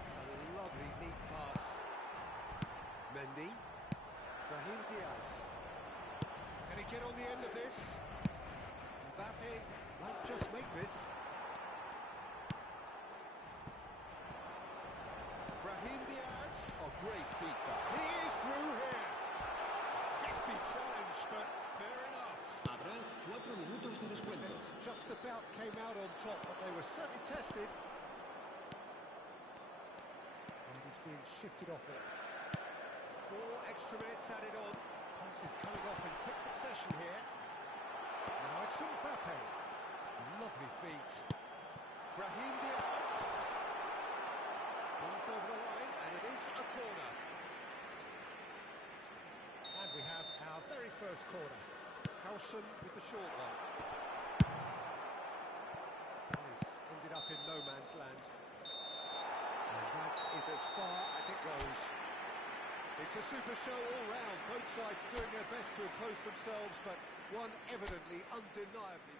It's a lovely, neat pass. Mendy. Brahim Diaz. Can he get on the end of this? Mbappe might just make this. Brahim Diaz. Oh, great feat, that. He is through here. Hefty challenge, but fair enough. Habrá 4 minutos de descuento. Defense just about came out on top, but they were certainly tested. And he's being shifted off it. 4 extra minutes added on. Pass is coming off in quick succession here. Now it's Mbappe. Lovely feet. Brahim Diaz. Ball's over the line, and it is a corner. And we have our very first corner. Howson with the short one. And it's ended up in no man's land. And that is as far as it goes. It's a super show all round. Both sides doing their best to impose themselves, but one evidently, undeniably.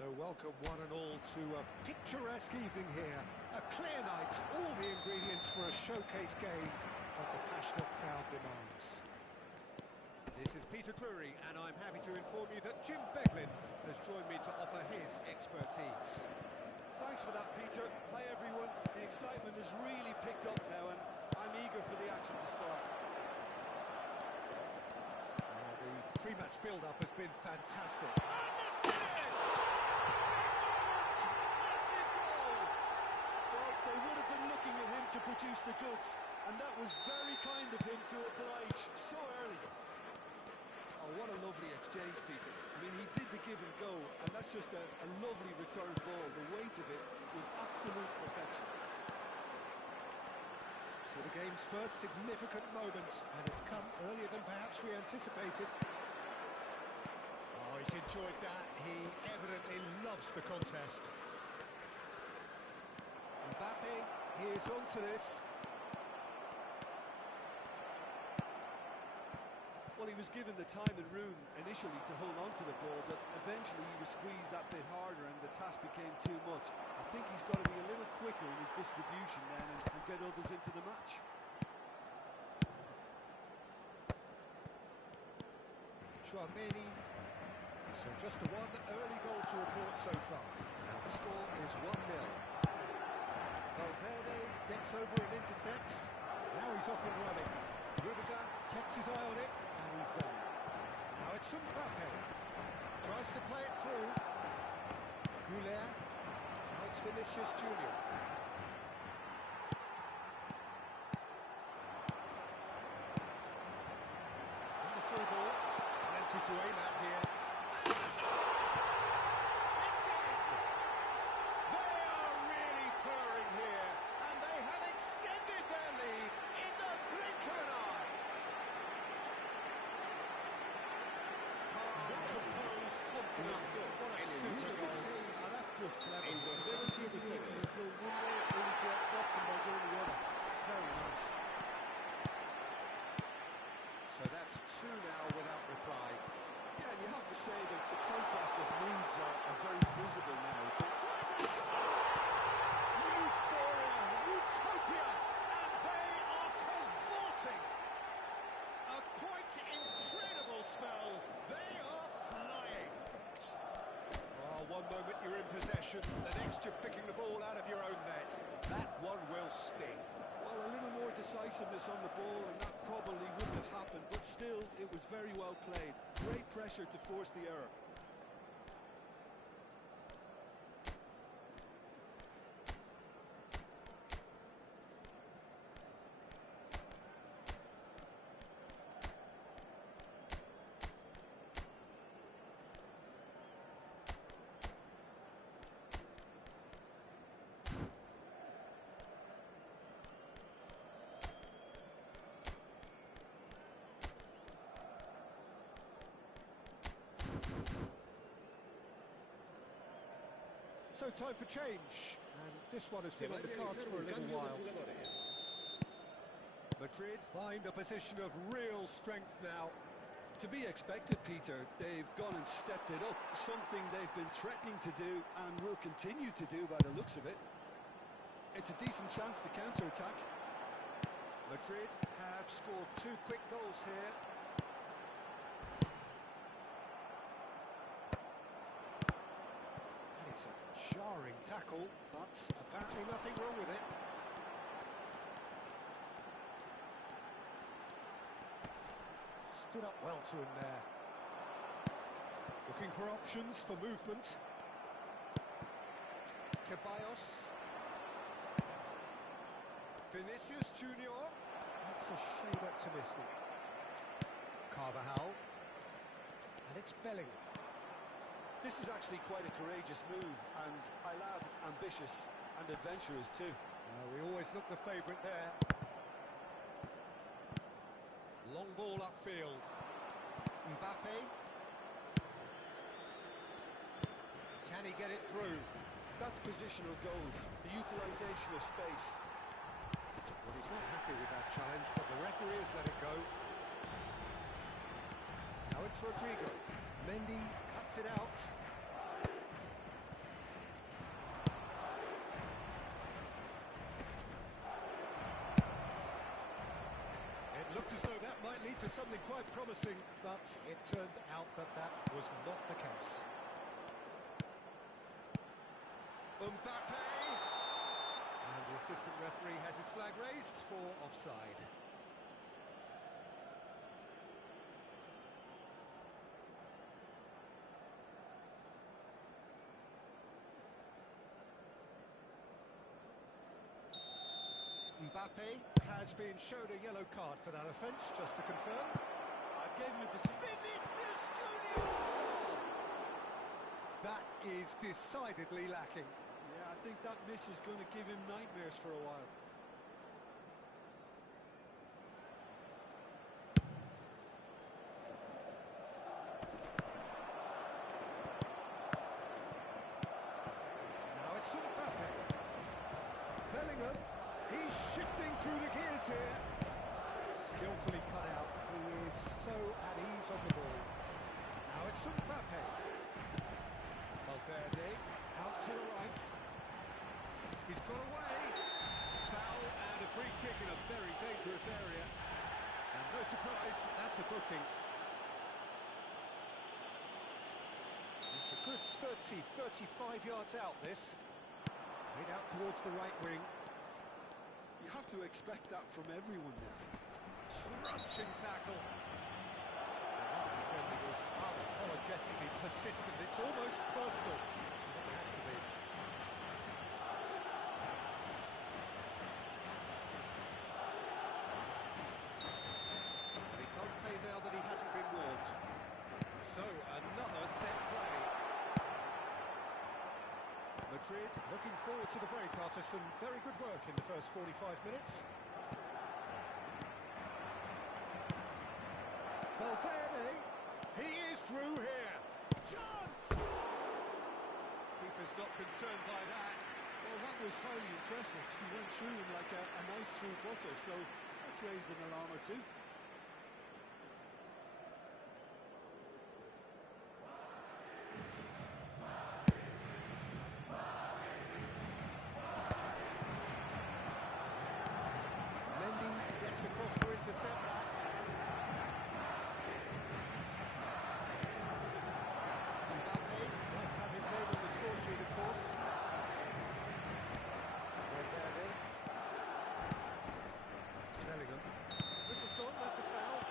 So welcome one and all to a picturesque evening here. A clear night, all the ingredients for a showcase game that the passionate crowd demands. This is Peter Drury, and I'm happy to inform you that Jim Beglin has joined me to offer his expertise. Thanks for that, Peter. Hi, everyone. The excitement has really picked up now, and I'm eager for the action to start. Well, the pre-match build-up has been fantastic. They would have been looking at him to produce the goods, and that was very kind of him to oblige so early. Oh, what a lovely exchange, Peter. I mean, he did the give and go, and that's just a lovely return ball. The weight of it was absolute perfection. So the game's first significant moment, and it's come earlier than perhaps we anticipated. Oh, he's enjoyed that. He evidently loves the contest. Mbappe, he is onto this. Well, he was given the time and room initially to hold on to the ball, but eventually he was squeezed that bit harder and the task became too much. I think he's got to be a little quicker in his distribution then and get others into the match. Chouameni. So just the one early goal to report so far. Now the score is 1-0. Valverde gets over and intercepts. Now he's off and running. Rudiger kept his eye on it, and he's there. Now it's Mbappe. Tries to play it through. Goulet. Now it's Vinicius Junior. Wonderful ball. Plenty to aim at here. Just clever. Never keeping him in his goal one way, only to outfox him by going the other. Very nice. So that's two now without reply. Yeah, and you have to say that the contrast of moods are very visible now. Euphoria, utopia, and they are cavorting. A quite incredible spell. They are flying. One moment you're in possession, the next you're picking the ball out of your own net. That one will sting. Well, a little more decisiveness on the ball, and that probably wouldn't have happened, but still, it was very well played. Great pressure to force the error. So time for change, and this one has been on the cards for a little while. Madrid find a position of real strength now. To be expected, Peter. They've gone and stepped it up, something they've been threatening to do and will continue to do by the looks of it. It's a decent chance to counter-attack. Madrid have scored two quick goals here. Jarring tackle, but apparently nothing wrong with it. Stood up well to him there. Looking for options for movement. Ceballos. Vinicius Junior. That's a shade optimistic. Carvajal. And it's Bellingham. This is actually quite a courageous move, and I'll add ambitious and adventurous too. We always look the favourite there. Long ball upfield. Mbappe. Can he get it through? That's positional gold, the utilisation of space. Well, he's not happy with that challenge, but the referee has let it go. Now it's Rodrigo. Mendy cuts it out. into something quite promising, but it turned out that that was not the case. Mbappe! And the assistant referee has his flag raised for offside. Mbappe has been showed a yellow card for that offence, just to confirm. I gave him a decision. Vinicius Junior! That is decidedly lacking. Yeah, I think that miss is going to give him nightmares for a while. Now it's Mbappe. Bellingham. He's shifting through the gears here. Skillfully cut out. He is so at ease on the ball. Now it's Mbappe. Valverde out to the right. He's got away. Foul and a free kick in a very dangerous area. And no surprise, that's a booking. It's a good 35 yards out, this. Played out towards the right wing. You have to expect that from everyone now. Crunching tackle. The defending was unapologetically persistent. It's almost personal. It had to be. And he can't say now that he hasn't been warned. So, another set play. Madrid looking forward to the break after some very good work in the first 45 minutes. Valverde, he is through here. Chance! Keeper's not concerned by that. Well, that was highly impressive. He went through him like a knife through butter, so that's raised an alarm or two. Across to intercept that. Mbappe must have his name on the score sheet, of course. Valverde. It's Bellingham. This is gone, that's a foul. Oh,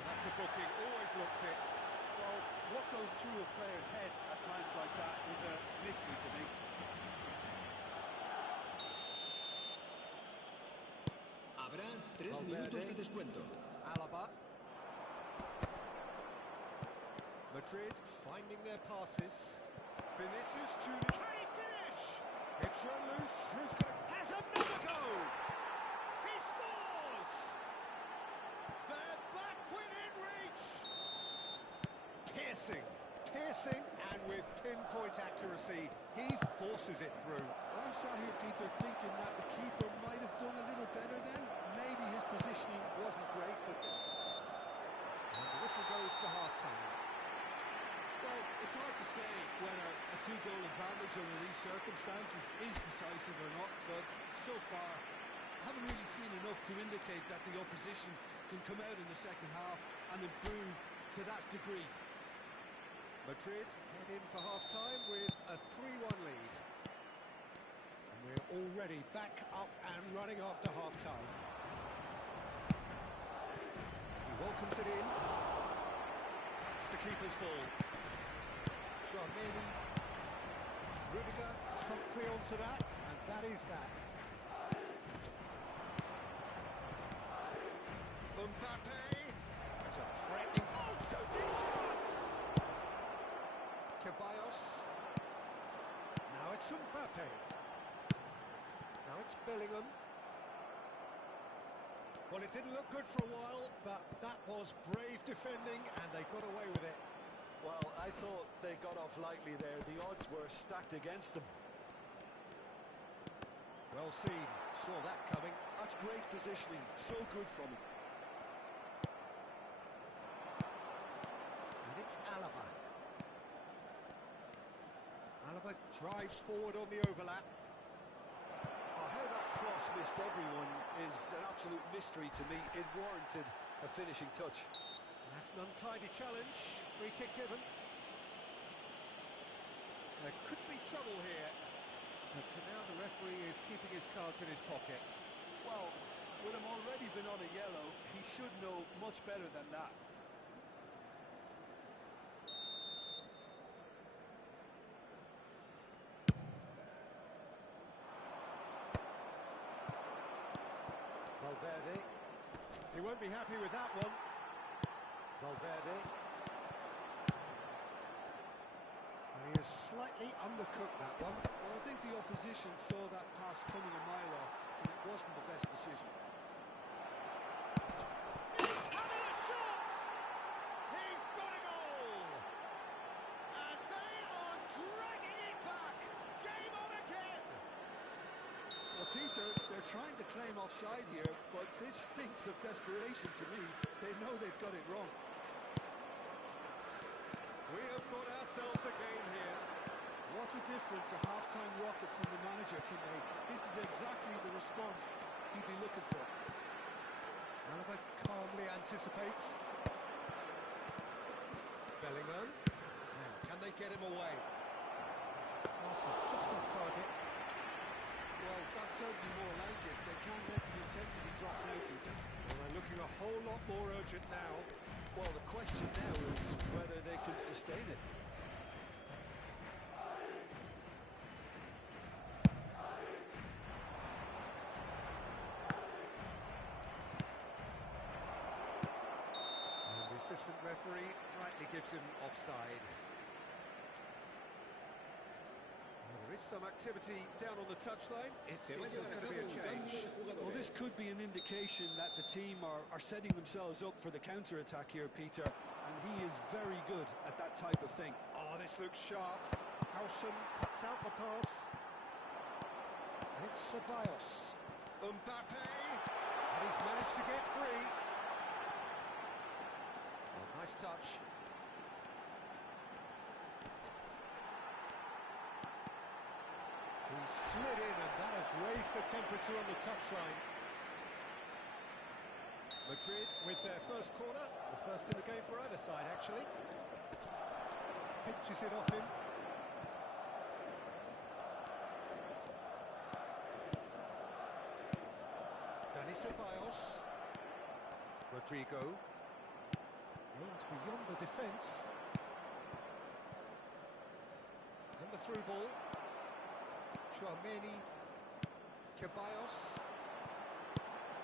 that's a booking, always looked it. Well, what goes through a player's head at times like that is a mystery to me. Habrá 3 minutos de descuento. Alaba. Madrid finding their passes. Vinicius Junior. Can he finish? It's run loose. Who's going to... Has another goal! He scores! They're back within reach! Piercing, and with pinpoint accuracy, he forces it through. Well, I'm sat here, Peter, thinking that the keeper might have done a little better then. Maybe his positioning wasn't great, but... And the whistle goes for half-time. Well, it's hard to say whether a two-goal advantage under these circumstances is decisive or not, but so far, I haven't really seen enough to indicate that the opposition can come out in the second half and improve to that degree. Madrid head in for half-time with a 3-1 lead. And we're already back up and running after half-time. He welcomes it in. It's the keeper's ball. Tchouameni. Rudiger promptly onto that, and that is that. Mbappe. It's a threatening... Oh, shooting chance! Ceballos. Now it's Mbappe. Now it's Bellingham. Well, it didn't look good for a while, but that was brave defending, and they got away with it. Well, I thought they got off lightly there. The odds were stacked against them. Well seen. Saw that coming. That's great positioning. So good from him. And it's Alaba. Alaba drives forward on the overlap. Oh, how that cross missed everyone is an absolute absolute mystery to me. It warranted a finishing touch. That's an untidy challenge. Free kick given. There could be trouble here. But for now, the referee is keeping his cards in his pocket. Well, with him already been on a yellow, he should know much better than that. Valverde. He won't be happy with that one. Valverde. And he has slightly undercooked that one. Well, I think the opposition saw that pass coming a mile off, and it wasn't the best decision. He's having a shot! He's got a goal! And they are dragging it back! Game on again! Well, Peter, they're trying to claim offside here, but this stinks of desperation to me. They know they've got it wrong. We have got ourselves a game here. What a difference a half-time rocket from the manager can make. This is exactly the response he'd be looking for. Alaba calmly anticipates. Bellingham. Now, can they get him away? Arsenal just off target. Well, that's certainly more like it. They can't let the intensity drop now, Peter. Well, they're looking a whole lot more urgent now. Well, the question now is whether they can sustain it. And the assistant referee rightly gives him offside. Well, there is some activity down on the touchline. It seems there's going to be a change. Well, this could be an indication that the team are setting themselves up for the counter-attack here, Peter, and he is very good at that type of thing. Oh, this looks sharp. Howson cuts out the pass. And it's Ceballos. Mbappe! And he's managed to get free. Oh, nice touch. He slid in, and that has raised the temperature on the touchline. Madrid with their first corner, the first in the game for either side, actually. Pinches it off him. Dani Ceballos. Rodrigo. Aims beyond the defence. And the through ball. Tchouaméni, Ceballos,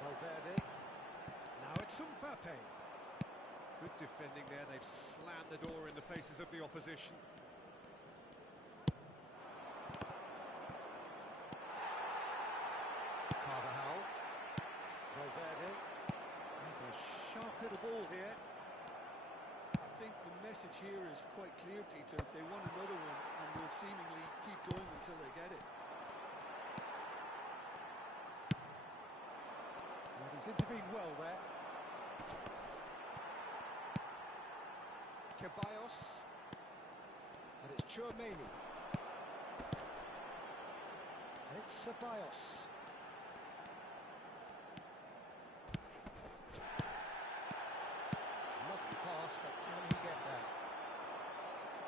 Valverde, now it's Mbappe. Good defending there, they've slammed the door in the faces of the opposition. Carvajal, Valverde, there's a sharp little ball here. I think the message here is quite clear, Peter. They want another one and will seemingly keep going until they get it. Well, he's intervened well there. Ceballos. And it's Tchouaméni. And it's Ceballos. Lovely pass, but can he get there?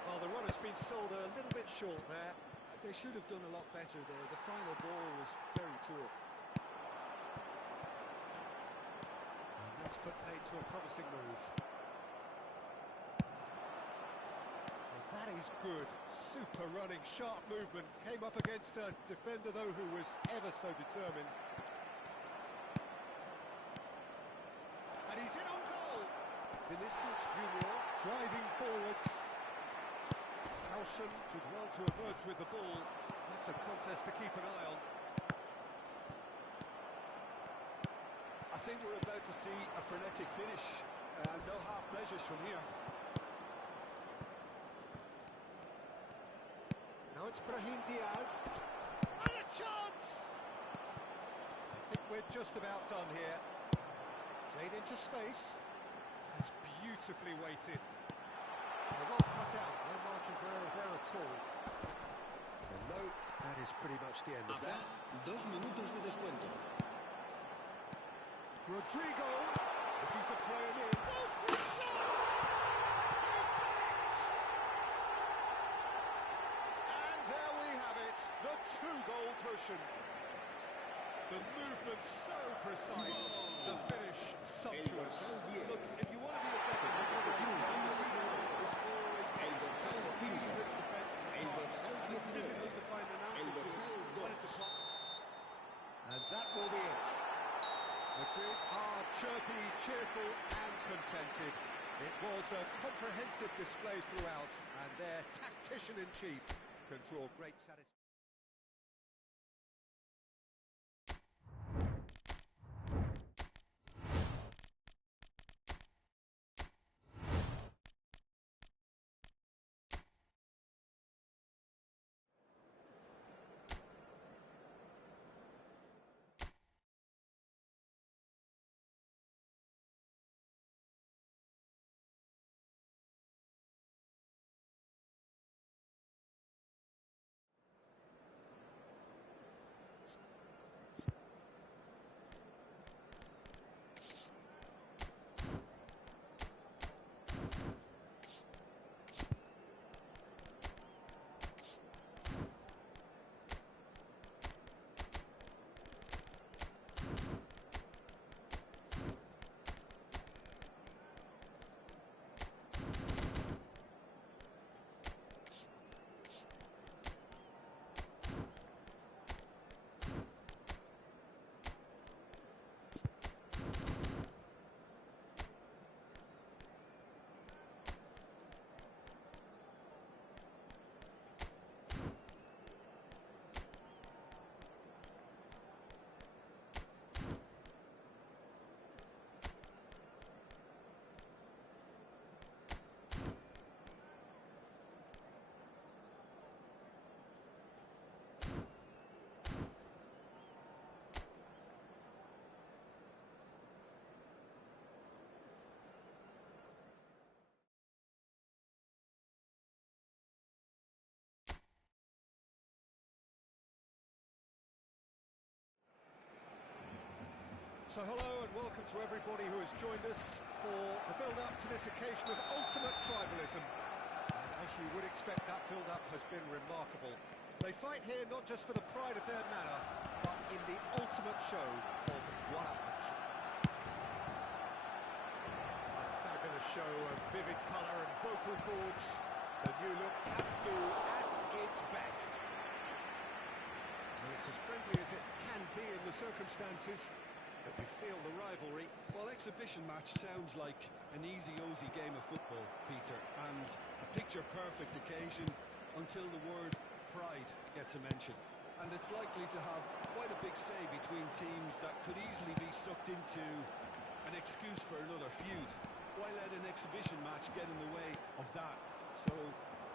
Well, the run has been sold a little bit short there. They should have done a lot better there. The final ball was very poor. And that's put paid to a promising move. Well, that is good. Super running, sharp movement. Came up against a defender, though, who was ever so determined. And he's in on goal. Vinicius Junior driving forwards. Howson did well to emerge with the ball. That's a contest to keep an eye on. I think we're about to see a frenetic finish. No half measures from here. Now it's Brahim Diaz. And a chance! I think we're just about done here. Played into space. That's beautifully weighted. Well cut out, no margin for error there at all. And no, that is pretty much the end of Habrá that. 2 minutos de descuento. Rodrigo looking to play him in. Goes for a shot! And there we have it, the 2-goal cushion. The movement so precise, the finish sumptuous. Look, if you want to be effective, the score is pace. That's what really rips the fences apart. And it's difficult to find an answer to when it's a problem. And that will be it. Madrid are chirpy, cheerful and contented. It was a comprehensive display throughout, and their tactician-in-chief can draw great satisfaction. So hello and welcome to everybody who has joined us for the build-up to this occasion of ultimate tribalism. And as you would expect, that build-up has been remarkable. They fight here not just for the pride of their manor, but in the ultimate show of one-upmanship. A fabulous show of vivid colour and vocal cords. The new look Camp Nou at its best. And it's as friendly as it can be in the circumstances. But we feel the rivalry. Well, exhibition match sounds like an easy-ozy game of football, Peter, and a picture-perfect occasion until the word pride gets a mention. And it's likely to have quite a big say between teams that could easily be sucked into an excuse for another feud. Why let an exhibition match get in the way of that? So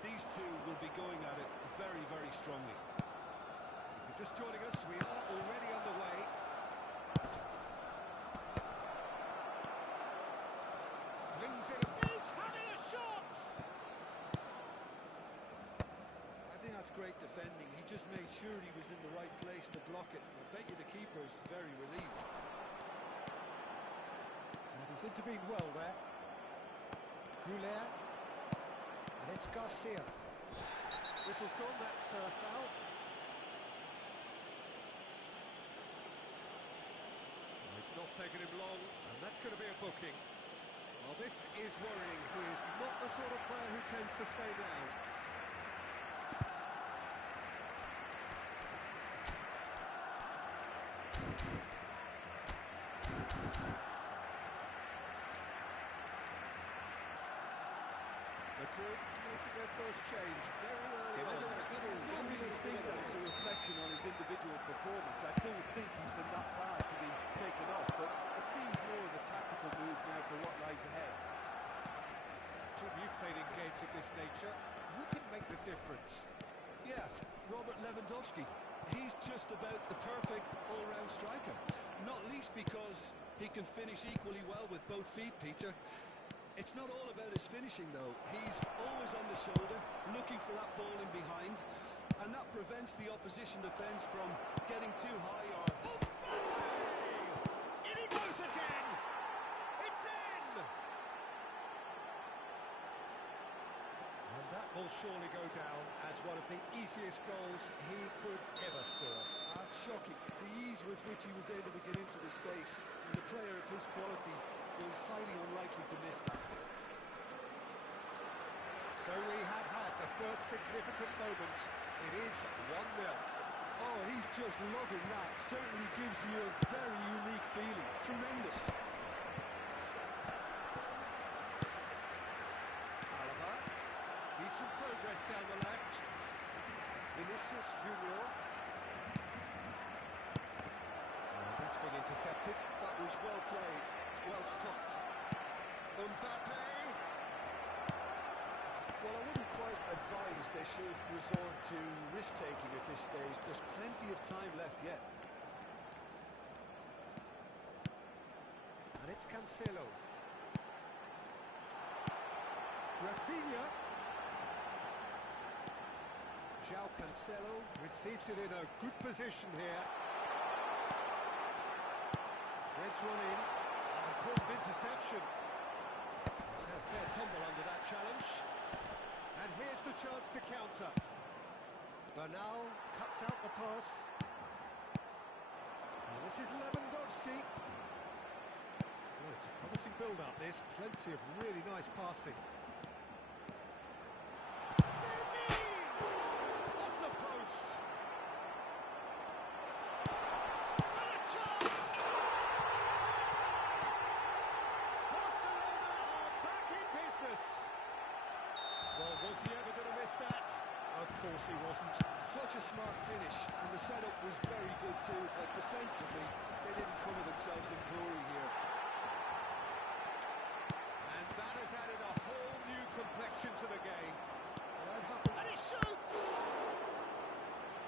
these two will be going at it very, very strongly. If you're just joining us, we are already underway. Flings in, he's having a shot! I think that's great defending. He just made sure he was in the right place to block it. I bet you the keeper's very relieved. And he's intervened well there. Goulet. And it's Garcia. Whistle's gone, that's foul. It's not taken him long, and that's going to be a booking. Well, this is worrying. He is not the sort of player who tends to stay down. Madrid making their first change very early on. I don't really think that it's a reflection on his individual performance. I don't think he's been that bad to be taken off, but it seems more of a tactical move now for what lies ahead. Jim, you've played in games of this nature. Who can make the difference? Yeah, Robert Lewandowski. He's just about the perfect all-round striker. Not least because he can finish equally well with both feet, Peter. It's not all about his finishing, though. He's always on the shoulder, looking for that ball in behind, and that prevents the opposition defence from getting too high or... In he goes again! will surely go down as one of the easiest goals he could ever score. That's shocking. The ease with which he was able to get into the space, and a player of his quality was highly unlikely to miss that. So we have had the first significant moment. It is 1-0. Oh, he's just loving that. Certainly gives you a very unique feeling. Tremendous. Alaba. Decent progress down the left. Vinicius Junior. And that's been intercepted. That was well played. Well stopped. Mbappe. Well, I wouldn't quite advise they should resort to risk-taking at this stage. There's plenty of time left yet. And it's Cancelo. Rafinha. João Cancelo receives it in a good position here. Threads one in. Important interception. He's had a fair tumble under that challenge. And here's the chance to counter. Bernal cuts out the pass. And this is Lewandowski. Oh, it's a promising build-up, this. Plenty of really nice passing. Off the post. What a chance! Barcelona are back in business. Well, was he ever going to miss that? Of course he wasn't. Such a smart finish, and the setup was very good too, but defensively, they didn't cover themselves in glory here. And that has added a whole new complexion to the game. Well, that happened. And he shoots!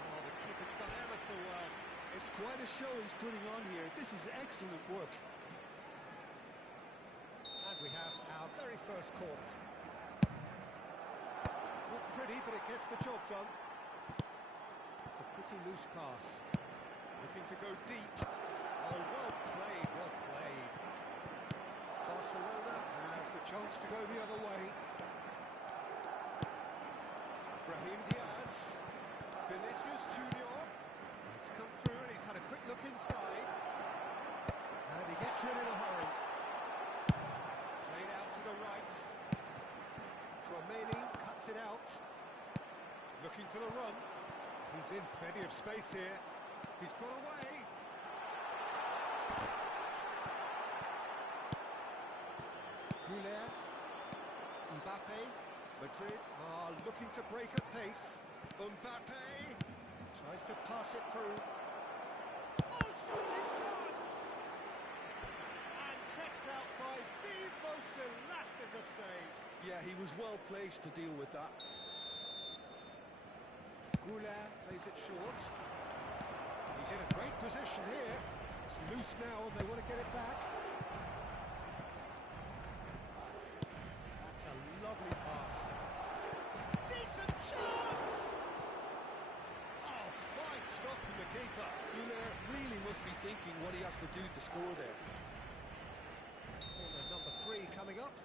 Oh, the keeper's done ever so well. It's quite a show he's putting on here. This is excellent work. And we have our very first corner. Not pretty, but it gets the job done. It's a pretty loose pass. Looking to go deep. Oh, well played, well played. Barcelona have the chance to go the other way. Brahim Diaz. Vinicius Junior. It's come through and he's had a quick look inside. And he gets in a hurry. Played out to the right. Tchouaméni cuts it out. Looking for the run. He's in plenty of space here. He's got away. Goulet. Mbappe. Madrid are looking to break at pace. Mbappe tries to pass it through. Oh, shooting chance! And kept out by the most elastic of saves. Yeah, he was well placed to deal with that. Goulet plays it short. He's in a great position here. It's loose now and they want to get it back. That's a lovely pass. Decent chance! Oh, fine stop from the keeper. Goulet really must be thinking what he has to do to score there. Corner number 3 coming up.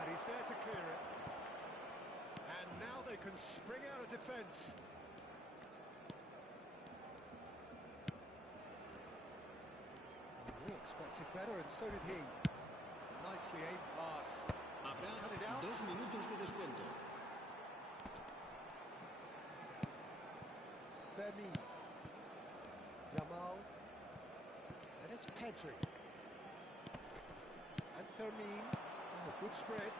And he's there to clear it. And now they can spring out of defence. We expected better, and so did he. Nicely aimed pass. Habrá Cut it out. 2 minutos de descuento. Fermin. Yamal. And it's Pedri. And Fermin. Oh, good spread.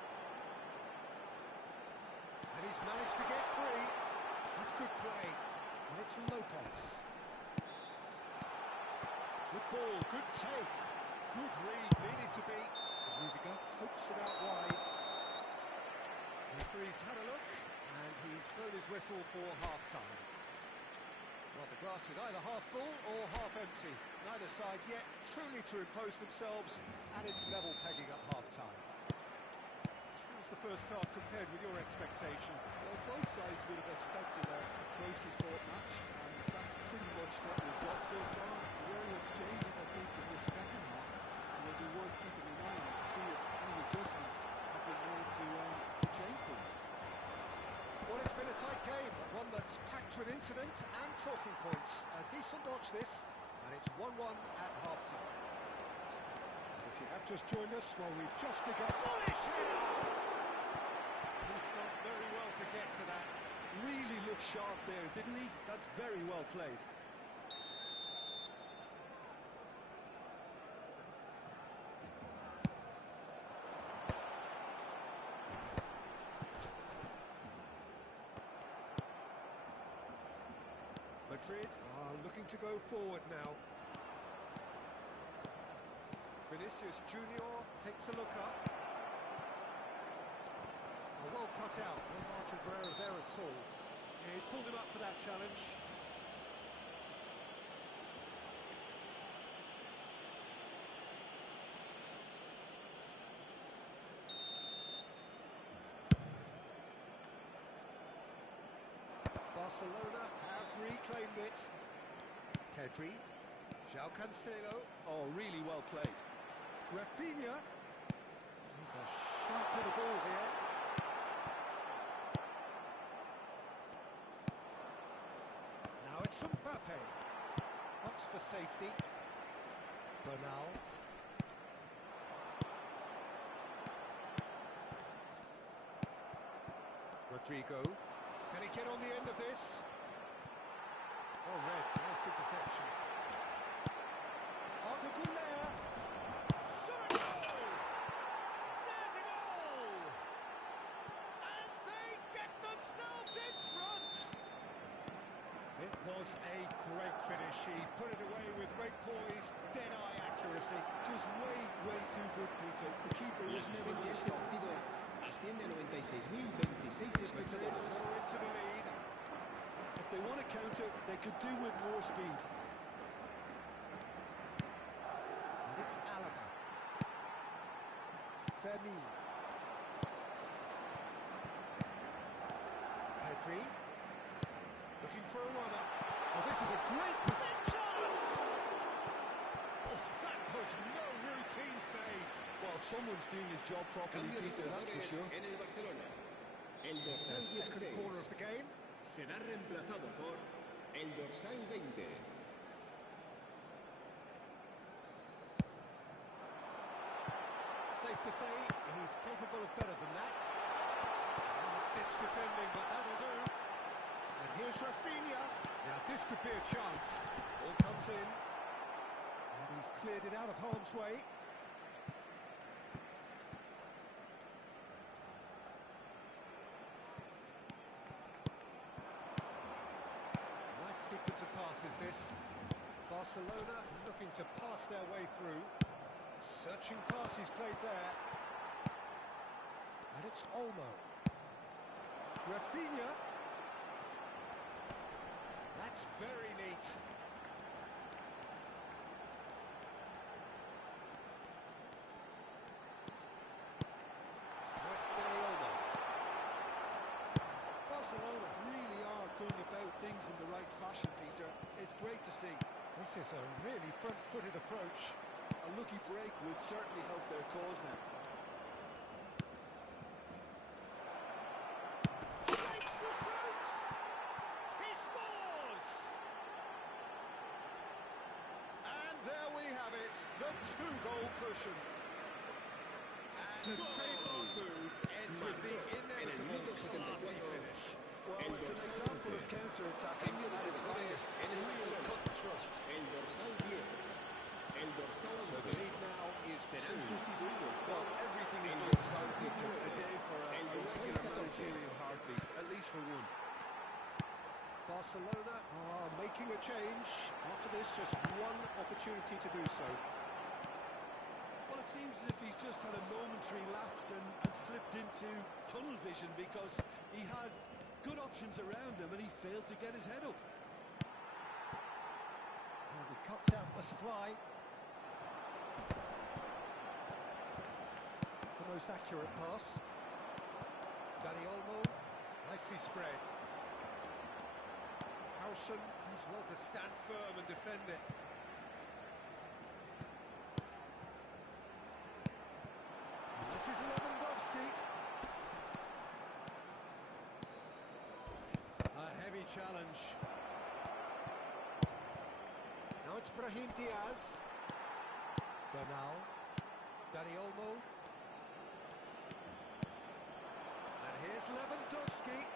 And he's managed to get free. That's good play. And it's Lopez. Good ball, good take. Good read, needed to be. Rudiger pokes it out wide. The referee's had a look, and he's blown his whistle for half-time. Well, the glass is either half full or half empty. Neither side yet truly to impose themselves, and it's level pegging at half-time. How's the first half compared with your expectation? Well, both sides would have expected a closely fought match, and that's pretty much what we've got so far. The early exchanges, I think, in this second half be worth keeping an eye on to see if any adjustments have been made to change things. Well, it's been a tight game, but one that's packed with incident and talking points. A decent watch this, and it's 1-1 at half-time. And if you have just joined us, well, we've just begun. Bullish header! He's done very well to get to that. Really looked sharp there, didn't he? That's very well played. Madrid are looking to go forward now. Vinicius Junior takes a look up. Well cut out, no margin for error there at all. Yeah, he's pulled him up for that challenge. Barcelona have reclaimed it. Pedri, João Cancelo. Oh, really well played. Rafinha. He's a sharp little ball here. Now it's Mbappe. Opts for safety. Bernal. Rodrigo. Can he get on the end of this? Oh, red. Nice interception. Arda Güler. Shot a goal! There's a goal! And they get themselves in front! It was a great finish. He put it away with great poise, dead-eye accuracy. Just way too good, Peter. The keeper was never going to stop. Asciende a 96.026 Madrid espectadores. go into the lead. If they want to counter, they could do with more speed. And it's Alaba. Fermin. Pedri. Looking for a runner. Oh, this is a great potential! Oh, that was no routine save. Well, someone's doing his job properly, Cambio de Peter, that's for jugadores sure. en el Barcelona. El The dorsal second 16 corner of the game. será reemplazado por el dorsal 20. Safe to say, he's capable of better than that. Last-ditch defending, but that'll do. And here's Rafinha. Now, this could be a chance. Ball comes in. And he's cleared it out of harm's way. Nice sequence of passes, this. Barcelona looking to pass their way through. Searching pass he's played there. And it's Olmo. Rafinha. That's very neat. Now it's Dani Olmo. Barcelona really are going about things in the right fashion, Peter. It's great to see. This is a really front-footed approach. A lucky break would certainly help their cause now. Shapes to shoot! He scores! And there we have it, the two-goal cushion. And the trademark move ends with the inevitable classy finish. Well, it's an example of counter-attacking at its finest. Real cut and thrust. El dorsal 10. El dorsal So the 11 lead now is serán 2. sustituidos Well, por everything is el going dorsal well, Peter. A 19. day for a regular managerial heartbeat, at least for one. Barcelona are making a change. After this, just one opportunity to do so. Well, it seems as if he's just had a momentary lapse and slipped into tunnel vision because he had good options around him and he failed to get his head up. And he cuts out the supply. The most accurate pass. Dani Olmo, nicely spread. Howson does well to stand firm and defend it. challenge. Now it's Brahim Diaz. Bernal. Dani Olmo. And here's Lewandowski.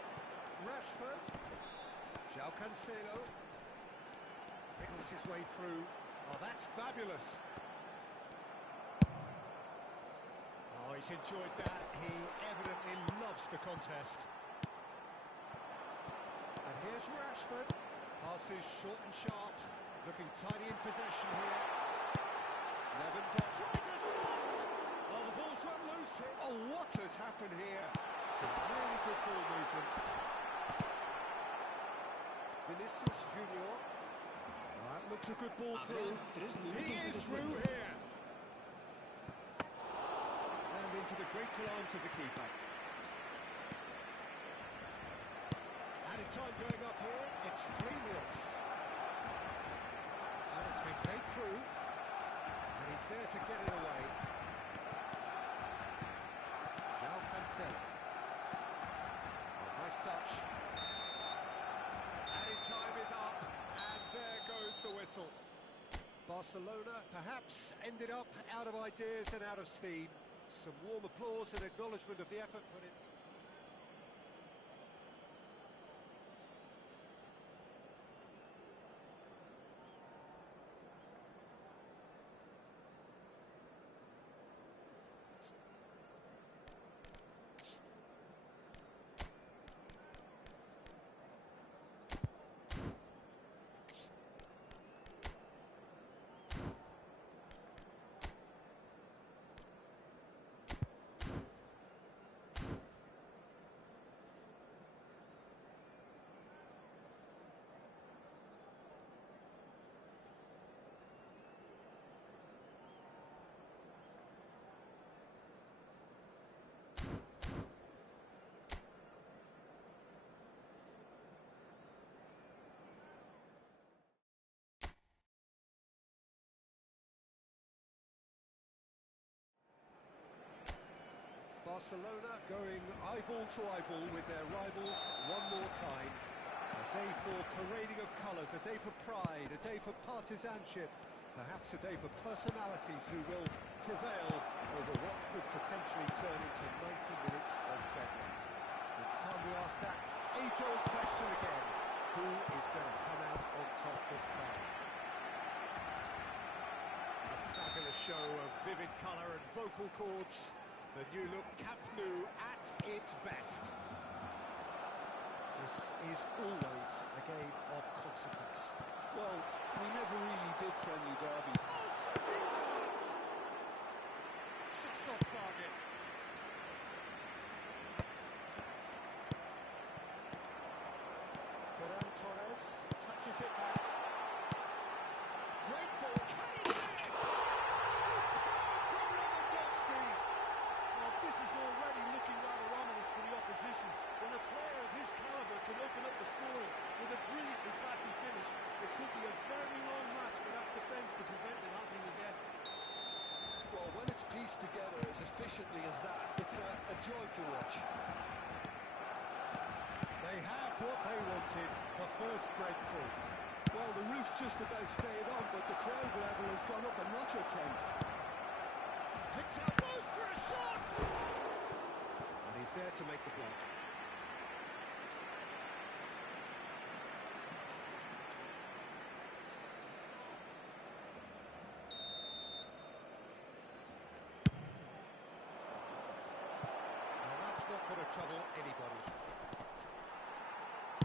Rashford. João Cancelo. Wriggles his way through. Oh, that's fabulous. Oh, he's enjoyed that. He evidently loves the contest. And here's Rashford. Passes short and sharp. Looking tidy in possession here. Lewandowski tries a shot! Oh, the ball's run loose here. Oh, what has happened here? Some really good ball movement. Vinicius Junior. That looks a good ball through. He is through here. And into the grateful arms of the keeper. Added time going up here. It's 3 minutes. And it's been played through. And he's there to get it away. João Cancelo. Oh, nice touch. Added time is up. And there goes the whistle. Barcelona perhaps ended up out of ideas and out of steam. Some warm applause and acknowledgement of the effort put in. Barcelona going eyeball to eyeball with their rivals one more time. A day for parading of colours, a day for pride, a day for partisanship, perhaps a day for personalities who will prevail over what could potentially turn into 90 minutes of bedlam. It's time we ask that age-old question again. Who is going to come out on top this time? A fabulous show of vivid colour and vocal cords. The new look Camp Nou at its best. This is always a game of consequence. Well, we never really did friendly derbies. Oh, shooting chance! Should stop target. Ferran Torres touches it back. Great ball, can he finish? Superb from Lewandowski! This is already looking rather ominous for the opposition. When a player of his calibre can open up the scoring with a brilliantly classy finish, it could be a very long match for that defence to prevent it happening again. Well, when it's pieced together as efficiently as that, it's a joy to watch. They have what they wanted, the first breakthrough. Well, the roof's just about stayed on, but the crowd level has gone up a notch or 10. Picks out, goes for a shot! And he's there to make the block. Well, that's not going to trouble anybody.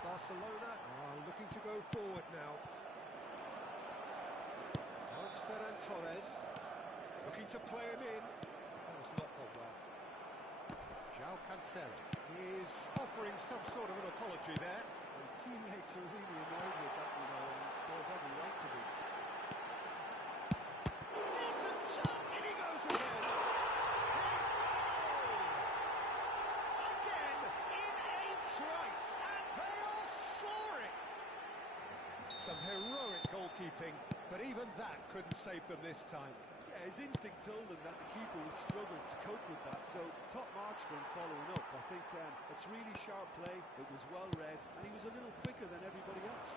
Barcelona are looking to go forward now. Now it's Ferran Torres. Looking to play him in. That has not gone well. João Cancelo is offering some sort of an apology there. His teammates are really annoyed with that, you know, and they have every right to be. Decent shot, and he goes again. Again, in a trice, and they are soaring. Some heroic goalkeeping, but even that couldn't save them this time. Yeah, his instinct told him that the keeper would struggle to cope with that, so top marks for him following up. I think it's really sharp play, it was well read, and he was a little quicker than chance.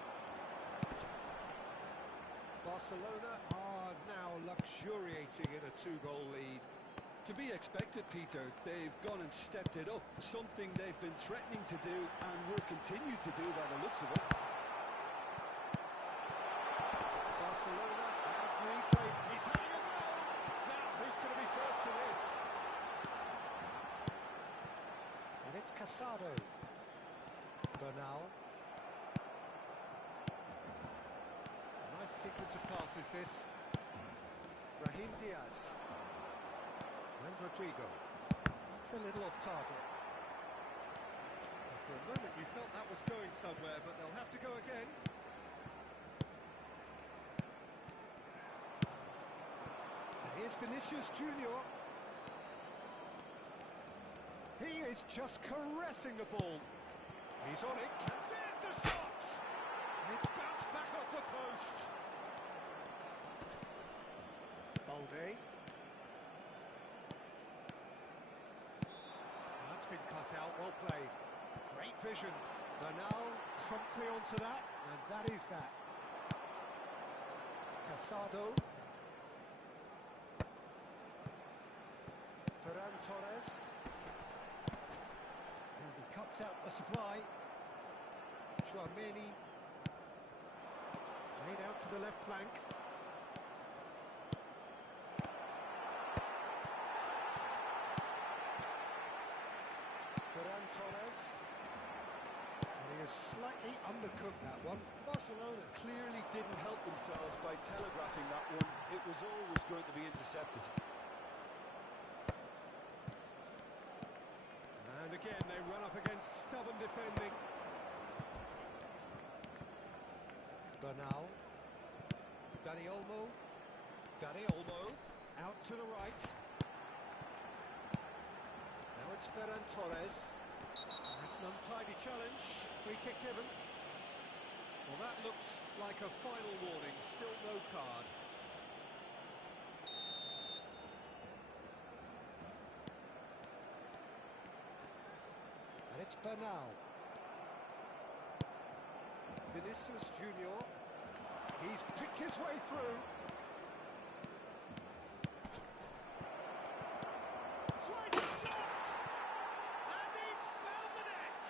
Barcelona are now luxuriating in a 2-goal lead. To be expected, Peter. They've gone and stepped it up, something they've been threatening to do and will continue to do by the looks of it. Barcelona have reclaimed. He's having a goal! Now, who's going to be first to this? And it's Casado. Bernal. Nice sequence of passes, this. Brahim Diaz. And Rodrigo. That's a little off target. And for a moment you felt that was going somewhere, but they'll have to go again. And here's Vinicius Junior. He is just caressing the ball. He's on it. And there's the shot! It's bounced back off the post. Balde. That's been cut out, well played. Great vision. Bernal promptly onto that, and that is that. Casado. Ferran Torres. And he cuts out the supply. Chouameni. Played out to the left flank. Ferran Torres. And he has slightly undercooked that one. Barcelona clearly didn't help themselves by telegraphing that one. It was always going to be intercepted. And again, they run up against stubborn defending. Bernal. Dani Olmo. Dani Olmo. Out to the right. Now it's Ferran Torres. That's an untidy challenge. Free kick given. Well, that looks like a final warning. Still no card. And it's Bernal. Vinicius Junior. He's picked his way through. Tries a shot! And he's found the net!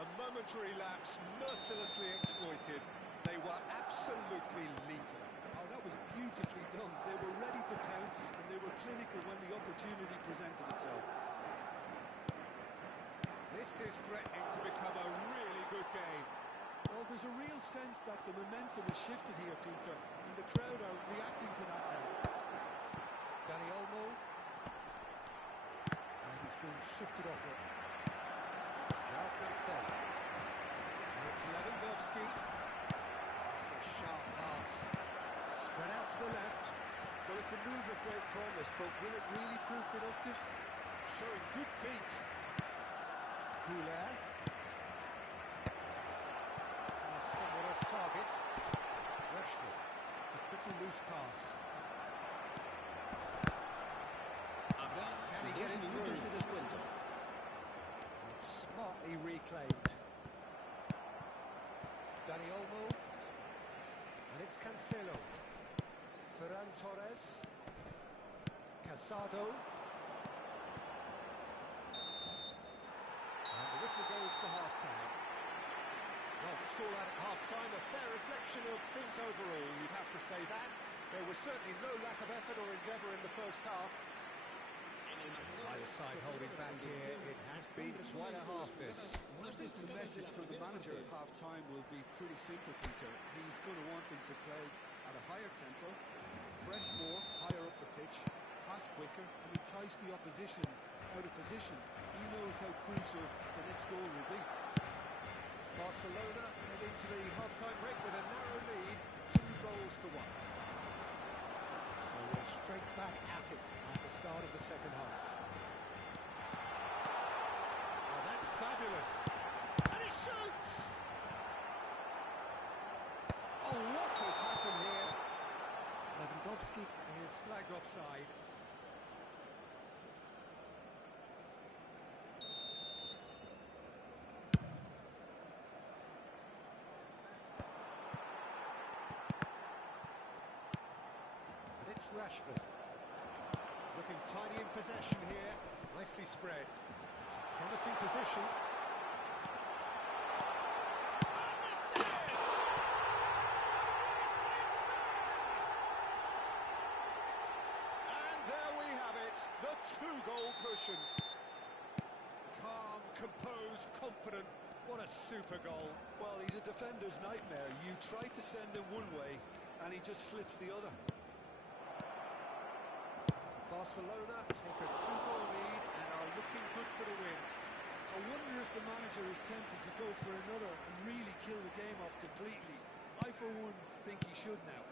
A momentary lapse, mercilessly exploited. They were absolutely lethal. Oh, that was beautifully done. They were ready to pounce and they were clinical when the opportunity presented itself. This is threatening to become a really good game. Well, there's a real sense that the momentum has shifted here, Peter, and the crowd are reacting to that now. Dani Olmo. And he's being shifted off it. João Cancelo. And it's Lewandowski. It's a sharp pass. Spread out to the left. Well, it's a move of great promise, but will it really prove productive? Showing good feet. Goulet. Somewhat off target. Rashford. It's a pretty loose pass. Can he get it through? And smartly reclaimed. Dani Olmo. And it's Cancelo. Ferran Torres. Casado. And the whistle goes for half-time. Well, the scoreline at half-time, a fair reflection of things overall, you'd have to say that. There was certainly no lack of effort or endeavour in the first half. Either side holding back here, it has been quite a half this. I think the message from the manager at half-time will be pretty simple, Peter. He's going to want them to play at a higher tempo, press more, higher up the pitch, pass quicker, and entice the opposition out of position. He knows how crucial the next goal will be. Barcelona head into the half-time break with a narrow lead, 2-1. So we're straight back at it at the start of the second half. Oh, that's fabulous. And he shoots! Oh, what has happened here? Lewandowski is flagged offside. It's Rashford. Looking tidy in possession here. Nicely spread. It's a promising position. And there we have it, the two-goal cushion. Calm, composed, confident. What a super goal. Well, he's a defender's nightmare. You try to send him one way, and he just slips the other. Barcelona take a two-goal lead and are looking good for the win. I wonder if the manager is tempted to go for another and really kill the game off completely. I, for one, think he should now.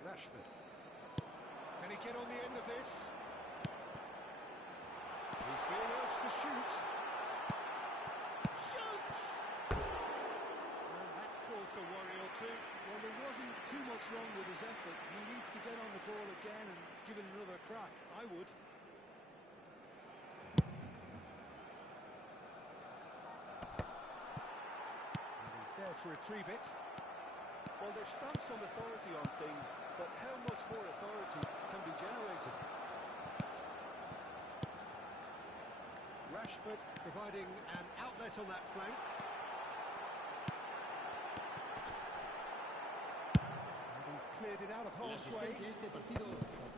Rashford. Can he get on the end of this? He's being urged to shoot. Shoots! And that's caused a worry or two. Well, there wasn't too much wrong with his effort. He needs to get on the ball again and give it another crack. I would. And he's there to retrieve it. Well, they've stamped some authority on things, but how much more authority can be generated? Rashford providing an outlet on that flank. And he's cleared it out of La harm's way. asistencia a este partido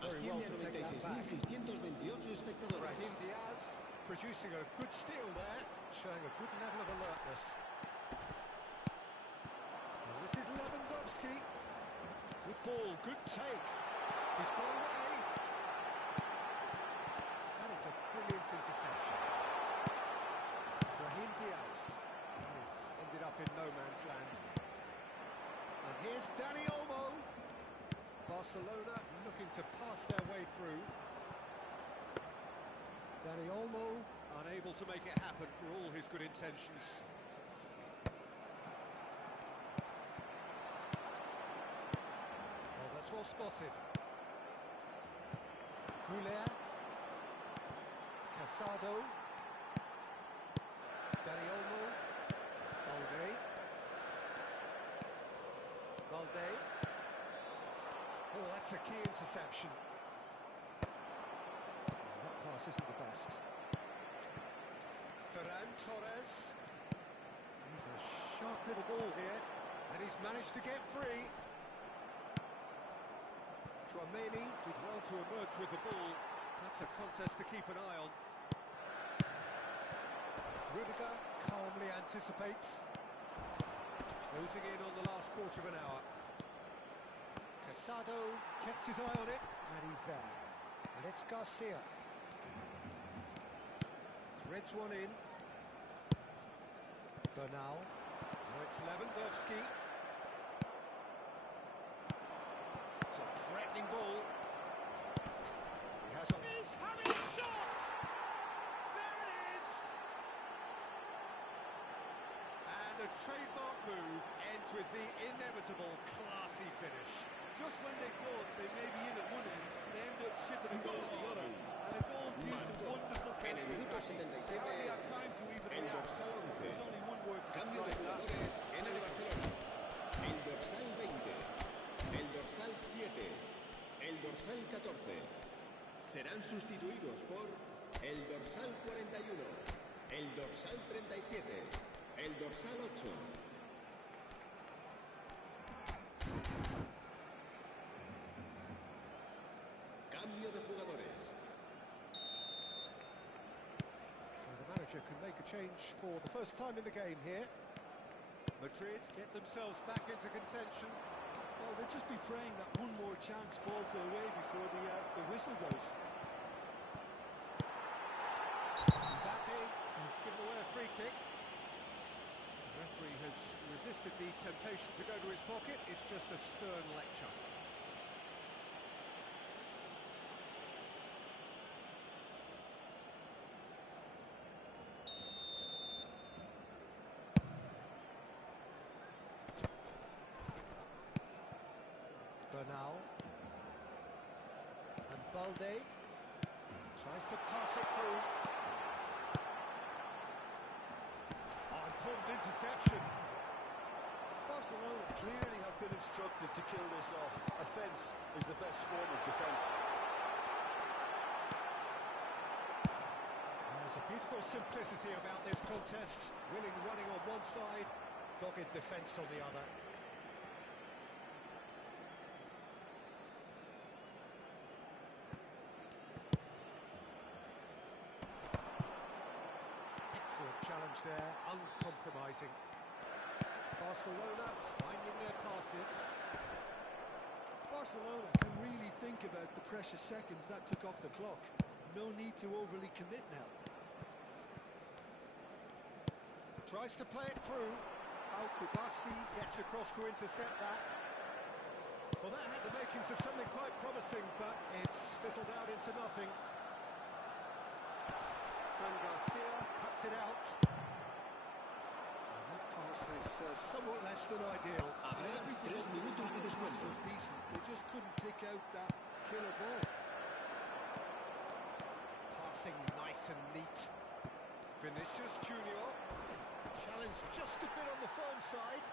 Very well asciende to a take that back. 96.628 espectadores. Raheem Diaz producing a good steal there, showing a good level of alertness. And this is Lewandowski. Good ball, good take. He's gone away. That is a brilliant interception. Raheem Diaz has ended up in no man's land. And here's Dani Olmo. Barcelona looking to pass their way through. Dani Olmo unable to make it happen for all his good intentions. Oh, that's well spotted. Goulet. Casado. Dani Olmo. Balde. Oh, that's a key interception. That pass isn't the best. Ferran Torres. He's a sharp little ball here, and he's managed to get free. Tchouameni did well to emerge with the ball. That's a contest to keep an eye on. Rudiger calmly anticipates. Closing in on the last quarter of an hour. Casado kept his eye on it, and he's there. And it's Garcia. Threads one in. Bernal. Now it's Lewandowski. It's a threatening ball. He has on. He's having a shot! There it is! And a trademark move ends with the inevitable classy finish. Just when they thought they may be in at one end, they end up shipping a goal to the other. And it's all due to wonderful counter-attacking. They hardly had time to even react. There's only one word to Cambio de describe that. jugadores en el Barcelona. El dorsal 20, el dorsal 7, el dorsal 14. Serán sustituidos por el dorsal 41, el dorsal 37, el dorsal 8. Cambio de jugadores. So the manager can make a change for the first time in the game here. Madrid get themselves back into contention. Well, they'll just be praying that one more chance falls their way before the whistle goes. Mbappe has given away a free kick. The referee has resisted the temptation to go to his pocket. It's just a stern lecture. Bernal. And Balde tries to pass it through. Oh, important interception. Barcelona clearly have been instructed to kill this off. Offence is the best form of defence. There's a beautiful simplicity about this contest. Willing running on one side, dogged defence on the other. Excellent challenge there, uncompromising. Barcelona finding their passes. Barcelona can really think about the precious seconds that took off the clock. No need to overly commit now. Tries to play it through. Al-Kubasi gets across to intercept that. Well, that had the makings of something quite promising, but it's fizzled out into nothing. Fran Garcia cuts it out. And that pass is somewhat less than ideal. Everything up to the final pass looked decent. They just couldn't pick out that killer ball. Passing nice and neat. Vinicius Junior. Challenge just a bit on the firm side.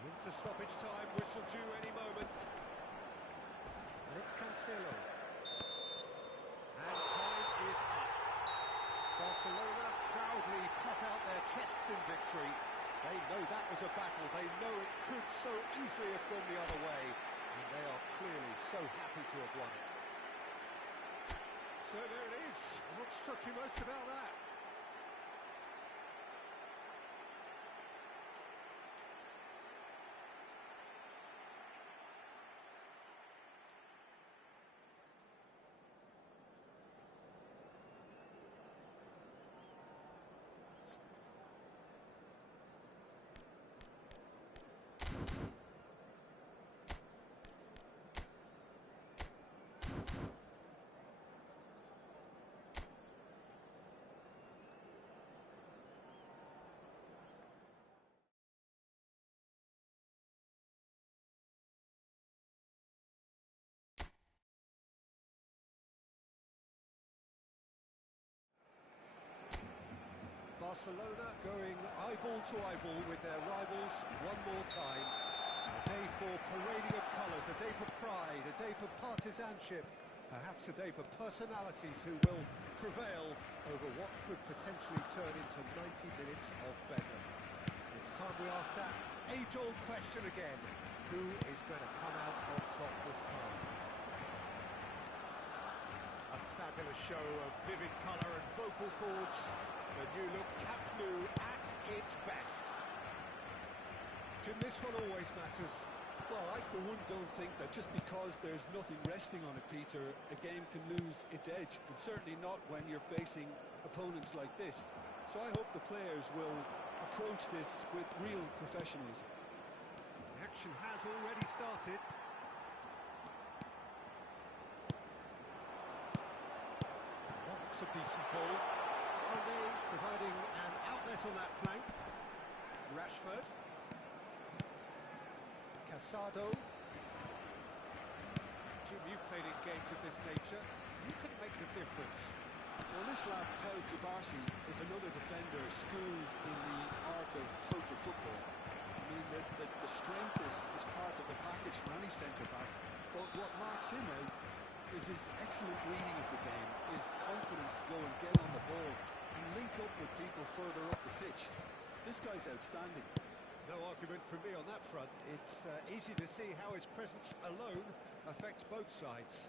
Into stoppage time, whistle due any moment. And it's Cancelo. And time is up. Barcelona proudly puff out their chests in victory. They know that was a battle. They know it could so easily have gone the other way. And they are clearly so happy to have won it. So there it is. What struck you most about that? Barcelona going eyeball to eyeball with their rivals one more time. A day for parading of colours, a day for pride, a day for partisanship, perhaps a day for personalities who will prevail over what could potentially turn into 90 minutes of bedlam. It's time we ask that age-old question again. Who is going to come out on top this time? A fabulous show of vivid colour and vocal cords. The new look Camp Nou at its best. Jim, this one always matters. Well, I for one don't think that just because there's nothing resting on it, Peter, a game can lose its edge, and certainly not when you're facing opponents like this. So I hope the players will approach this with real professionalism. Action has already started. That looks a decent ball. Arne providing an outlet on that flank. Rashford. Casado. Jim, you've played in games of this nature. Who can make the difference? Well, this lad, Pau Kubasi, is another defender schooled in the art of total football. I mean, the strength is part of the package for any centre-back, but what marks him out is his excellent reading of the game, his confidence to go and get on the ball and link up with people further up the pitch. This guy's outstanding. No argument from me on that front. It's easy to see how his presence alone affects both sides.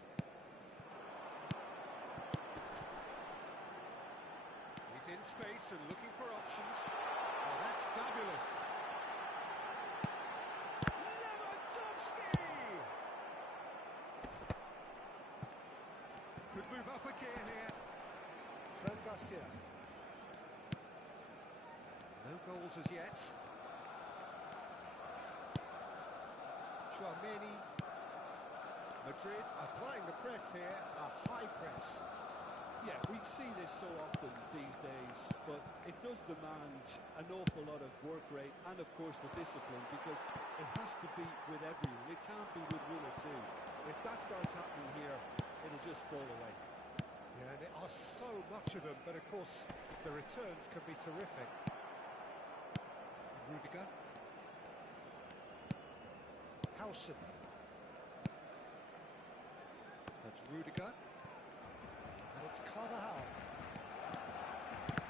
He's in space and looking for options. Oh, that's fabulous. Lewandowski! Could move up a gear here. Fran Garcia. No goals as yet. Chouameni. Madrid applying the press here, a high press. Yeah, we see this so often these days, but it does demand an awful lot of work rate and, of course, the discipline, because it has to be with everyone. It can't be with one or two. If that starts happening here, it'll just fall away. Yeah, and there are so much of them, but of course the returns can be terrific. Rudiger. Howson. That's Rudiger. And it's Carvajal.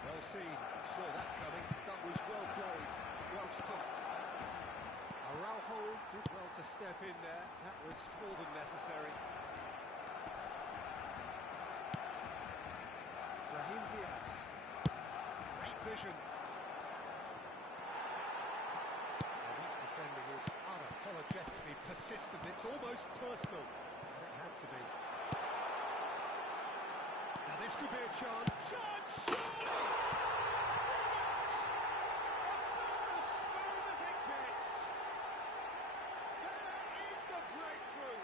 Well seen. Saw that coming. That was well played, well stopped. Araujo did well to step in there. That was more than necessary. Brahim Diaz. Great vision. The weak defending is unapologetically persistent. It's almost personal. And it had to be. Now this could be a chance. Chance! Surely! About as smooth as it gets. There is the breakthrough.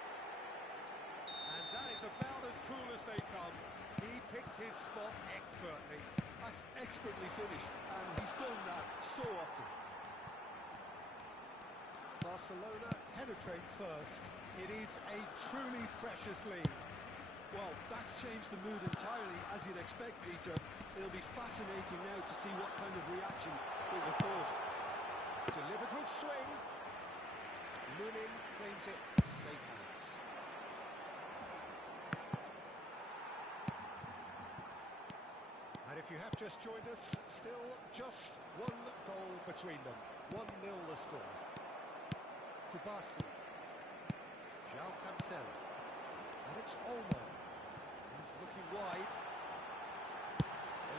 And that is about as cool as they come. He picked his spot expertly. That's expertly finished, and he's done that so often. Barcelona penetrate first. It is a truly precious lead. Well, that's changed the mood entirely, as you'd expect, Peter. It'll be fascinating now to see what kind of reaction it will cause. Delivered with swing. Lunin claims it safe hands. And if you have just joined us, still just one goal between them. 1-0 the score. Kubasi. João Cancelo. And it's Olmo. He's looking wide.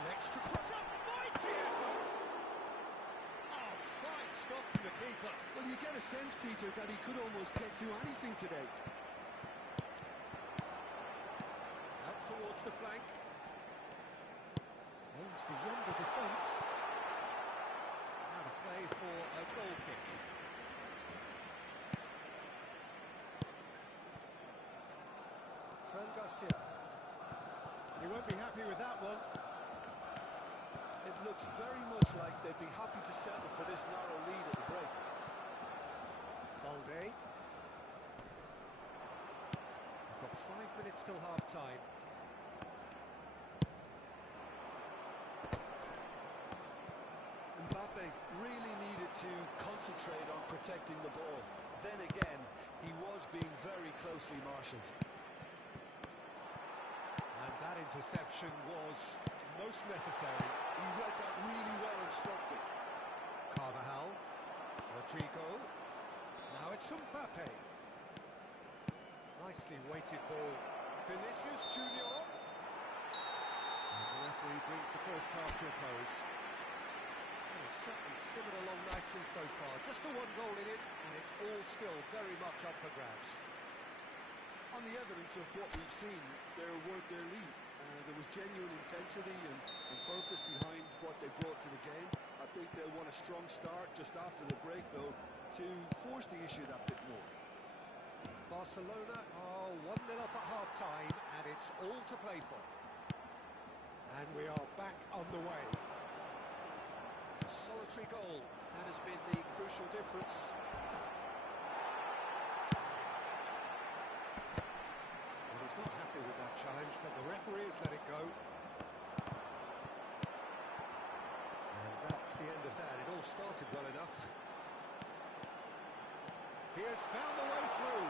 Elects to cross up. Mighty effort! Oh, fine stop from the keeper. Well, you get a sense, Peter, that he could almost get to anything today. Out towards the flank. Aims beyond the defence. Out of play for a goal kick. Fran Garcia. He won't be happy with that one. It looks very much like they'd be happy to settle for this narrow lead at the break. Balde. We've got 5 minutes till half-time. Mbappe really needed to concentrate on protecting the ball. Then again, he was being very closely marshalled. And that interception was most necessary. He read that really well and stopped it. Carvajal. Rodrigo. Now it's Mbappe. Nicely weighted ball. Vinicius Junior. And the referee brings the first half to a close. Well, it's certainly simmered along nicely so far. Just the one goal in it, and it's all still very much up for grabs. On the evidence of what we've seen, they're worth their lead. There was genuine intensity and purpose behind what they brought to the game. I think they'll want a strong start just after the break, though, to force the issue that bit more. Barcelona are 1-0 up at half-time, and it's all to play for. And we are back on the way. A solitary goal. That has been the crucial difference. Well, he's not happy with that challenge, but the referee has let it go. And that's the end of that. It all started well enough. He has found a way through.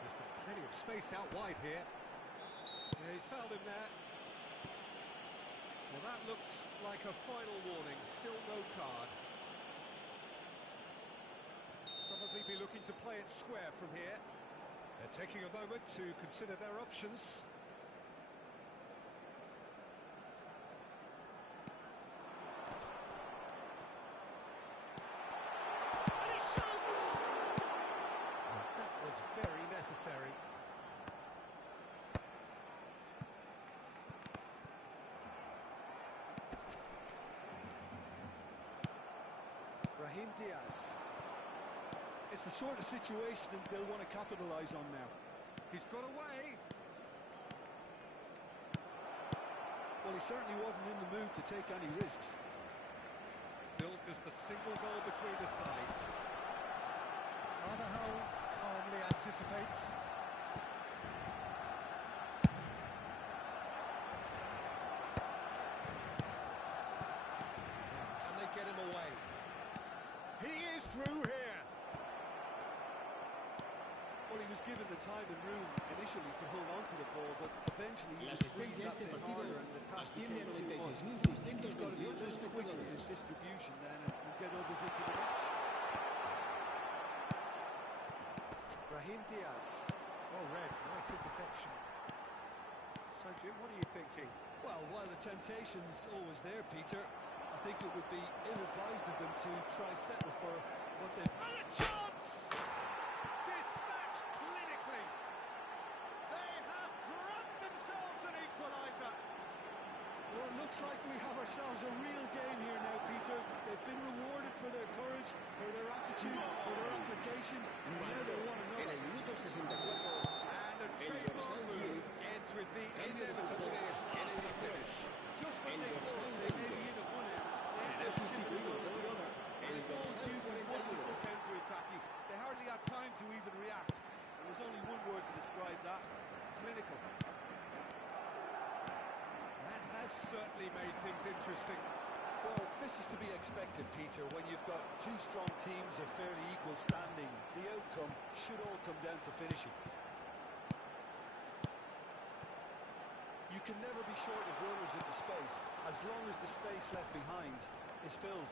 He's got plenty of space out wide here. Yeah, he's fouled him there. Well, that looks like a final warning. Still no card. Probably be looking to play it square from here. They're taking a moment to consider their options. And he shoots! Well, that was very necessary. Brahim Diaz. It's the sort of situation that they'll want to capitalise on now. He's got away. Well, he certainly wasn't in the mood to take any risks. Built as the single goal between the sides. Carvajal calmly anticipates. Now, can they get him away? He is through here. he was given the time and room initially to hold on to the ball, but eventually he La was squeezed asistencia a that este bit partido harder and the task asciende a became too much. I think he's got to be a 96.628 little quicker in his espectadores. distribution then and get others into the match. Brahim Diaz. Well read, nice interception. So Jim, what are you thinking? Well, while the temptation's always there, Peter, I think it would be ill-advised of them to try settle for what they've... And a chance! Dispatched clinically. They have grabbed themselves an equaliser. Well, it looks like we have ourselves a real game here now, Peter. They've been rewarded for their courage, for their attitude, for their application, and now they want En another. el minuto 64, And a el trademark dorsal move 10, ends with the cambio de inevitable jugadores en el classy Barcelona. finish. Just when El they dorsal thought they may 20 be in at one end, they será end up shipping a sustituido goal at the por other. And el it's all dorsal due to 41. wonderful counter-attacking. They hardly had time to even react. And there's only one word to describe that: clinical. That has certainly made things interesting. Well, this is to be expected, Peter. When you've got two strong teams of fairly equal standing, the outcome should all come down to finishing. You can never be short of runners into space, as long as the space left behind is filled.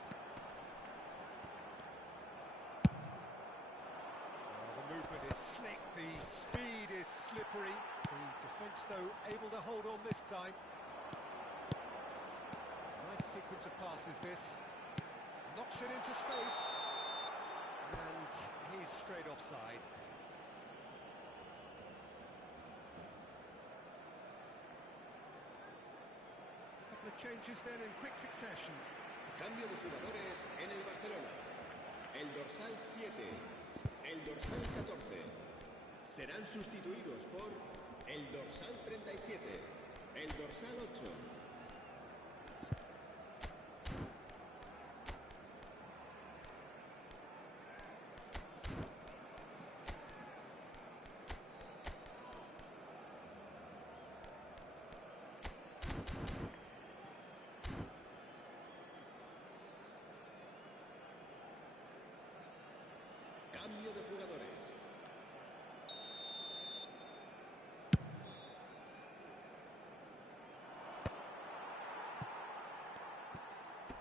The movement is slick, the speed is slippery. The defence, though, able to hold on this time. Nice sequence of passes, this. Knocks it into space. And he's straight offside. A couple of changes then in quick succession. Cambio de jugadores en el Barcelona. El dorsal 7, el dorsal 14 serán sustituidos por el dorsal 37, el dorsal 8. Cambio de jugadores.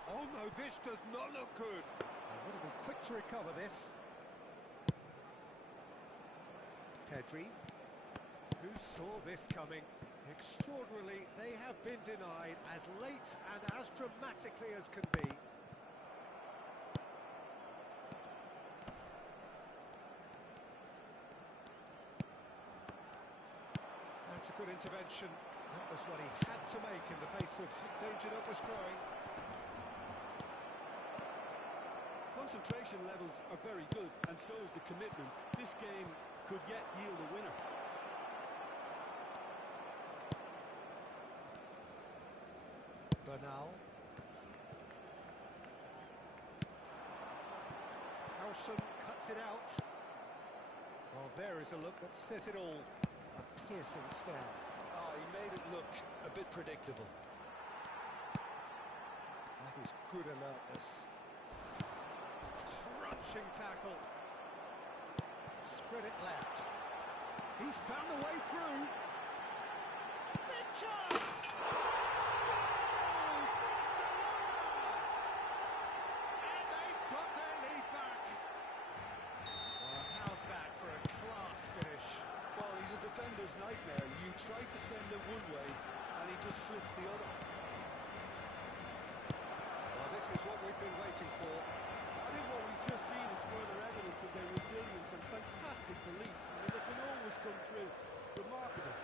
Oh no, this does not look good. They want to be quick to recover this. Pedri. Who saw this coming? Extraordinarily, they have been denied as late and as dramatically as can be. That's a good intervention. That was what he had to make in the face of danger that was growing. Concentration levels are very good, and so is the commitment. This game could yet yield a winner. Bernal. Howson cuts it out. Well, there is a look that says it all. A piercing stare. Oh, he made it look a bit predictable. That is good alertness. Crunching tackle. Spread it left. He's found the way through. Big chance! Goal! Barcelona! And they've got their lead back. Well, how's that for a class finish? Well, he's a defender's nightmare. You try to send him one way, and he just slips the other. Well, this is what we've been waiting for. I think what we've just seen is further evidence of their resilience and fantastic belief. I mean, they can always come through. Remarkable.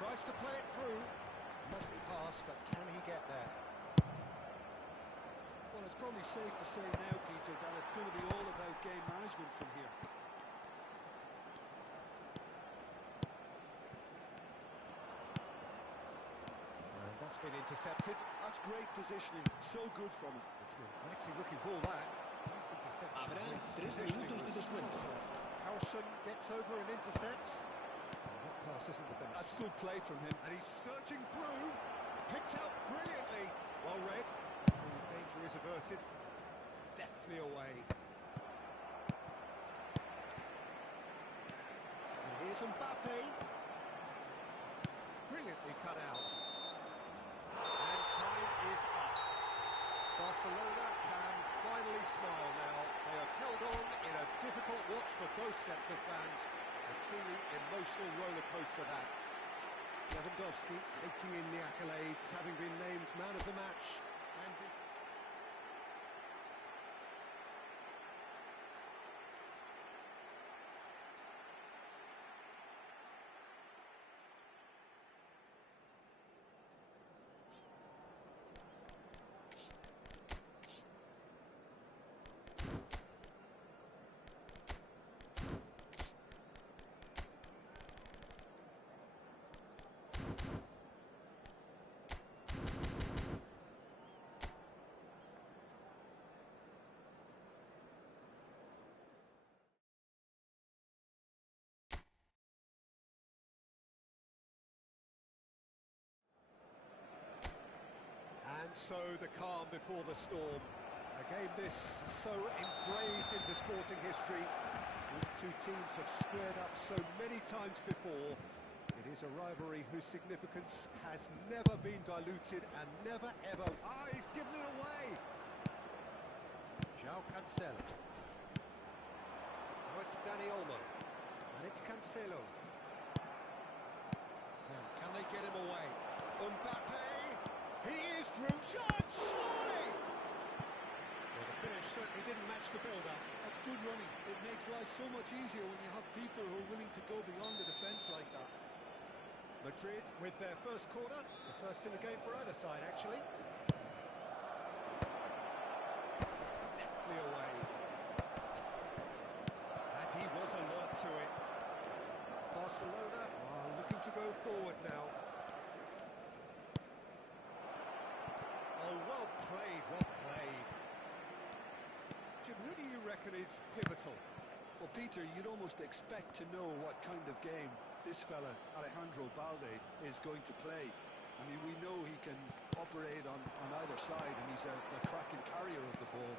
Tries to play it through. Lovely pass, but can he get there? Well, it's probably safe to say now, Peter, that it's going to be all about game management from here. And that's been intercepted. That's great positioning. So good from him. It's an inviting looking ball, that. Nice interception. Habrá His 3 positioning minutos de was descuento. spot on. Howson gets over and intercepts. Oh, that pass isn't the best. That's good play from him. And he's surging through. Picked out brilliantly. Well read. The danger is averted. Deftly away. Here's Mbappe. Brilliantly cut out. And time is up. Barcelona can finally smile now. They have held on in a difficult watch for both sets of fans. A truly emotional roller coaster that. Lewandowski taking in the accolades, having been named man of the match. And so the calm before the storm. A game this so engraved into sporting history. These two teams have squared up so many times before. It is a rivalry whose significance has never been diluted and never ever... Ah, he's given it away! João Cancelo. Now it's Dani Olmo. And it's Cancelo. Now, can they get him away? Mbappe! He is through. Shot! Surely! Well, the finish certainly didn't match the build-up. That's good running. It makes life so much easier when you have people who are willing to go beyond the defence like that. Madrid with their first corner. The first in the game for either side, actually. Deftly away. And he was alert to it. Barcelona are looking to go forward now. Oh, well played, well played. Jim, who do you reckon is pivotal? Well, Peter, you'd almost expect to know what kind of game this fella, Alejandro Balde, is going to play. I mean, we know he can operate on either side, and he's a cracking carrier of the ball.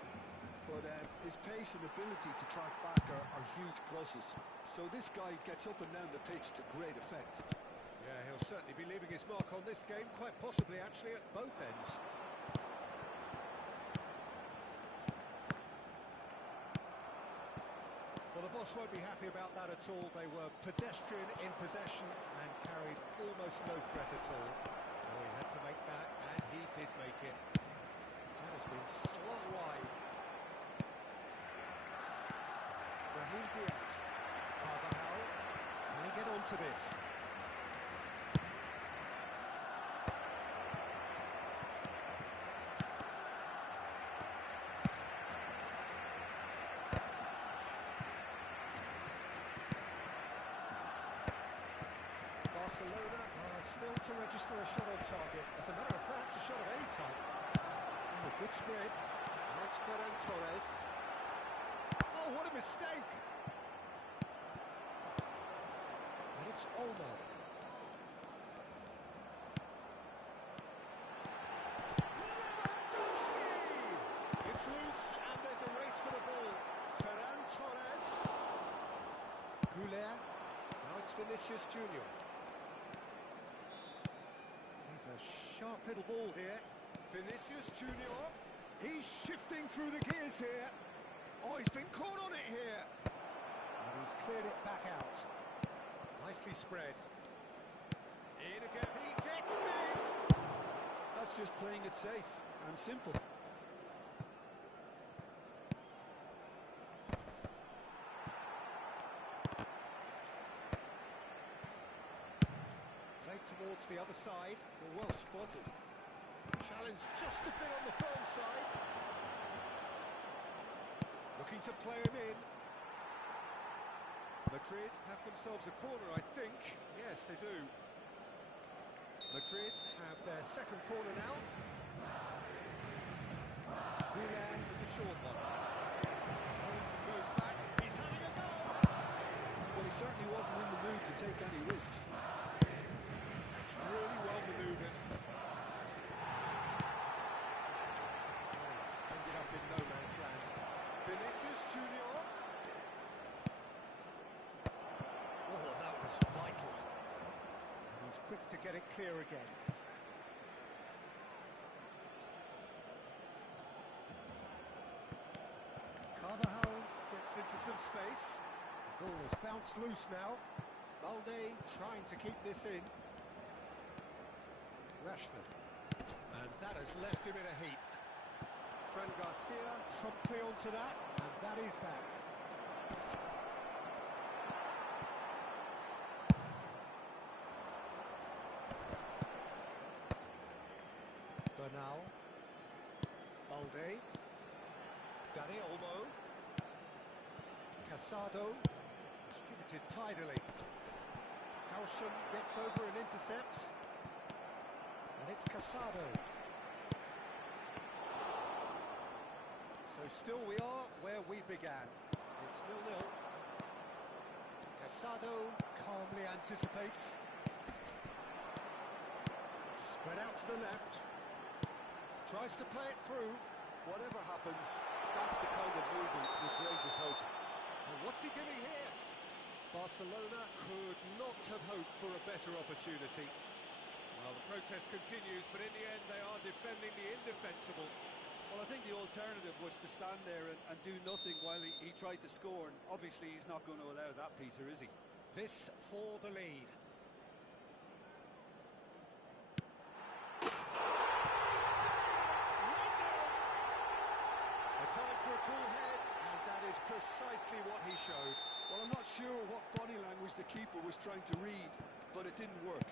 But his pace and ability to track back are huge pluses. So this guy gets up and down the pitch to great effect. Yeah, he'll certainly be leaving his mark on this game, quite possibly actually at both ends. Well, the boss won't be happy about that at all. They were pedestrian in possession and carried almost no threat at all. Oh, he had to make that, and he did make it. That has been slung wide. Brahim Diaz. Carvajal. Can he get onto this? Barcelona are still to register a shot on target. As a matter of fact, a shot of any type. Oh, good spread. Now it's Ferran Torres. Oh, what a mistake! And it's Olmo. Lewandowski! It's loose and there's a race for the ball. Ferran Torres. Goulet. Now it's Vinicius Junior. A sharp little ball here. Vinicius Junior. He's shifting through the gears here. Oh, he's been caught on it here. And he's cleared it back out. Nicely spread. In again. He gets big. That's just playing it safe and simple. Towards the other side. Well spotted. Challenge just a bit on the firm side. Looking to play him in. Madrid have themselves a corner, I think. Yes, they do. Madrid have their second corner now. Goulet with the short one. Turns and goes back. He's having a go. Well, he certainly wasn't in the mood to take any risks. Really well manoeuvred. Ended up in no man's land. Vinicius Junior. Oh, that was He's quick to get it clear again. Carvajal gets into some space. The ball has bounced loose now. Balde trying to keep this in. Rashford. And that has left him in a heap. Fran Garcia promptly onto that, and that is that. Bernal. Balde. Dani Olmo. Casado. Distributed tidily. Howson gets over and intercepts. And it's Casado. So still we are where we began. It's 0-0. Casado calmly anticipates. Spread out to the left. Tries to play it through. Whatever happens, that's the kind of movement which raises hope. And what's he giving here? Barcelona could not have hoped for a better opportunity. Well, the protest continues, but in the end they are defending the indefensible. Well, I think the alternative was to stand there and do nothing while he tried to score, and obviously he's not going to allow that, Peter, is he? This for the lead. A time for a cool head, and that is precisely what he showed. Well, I'm not sure what body language the keeper was trying to read, but it didn't work.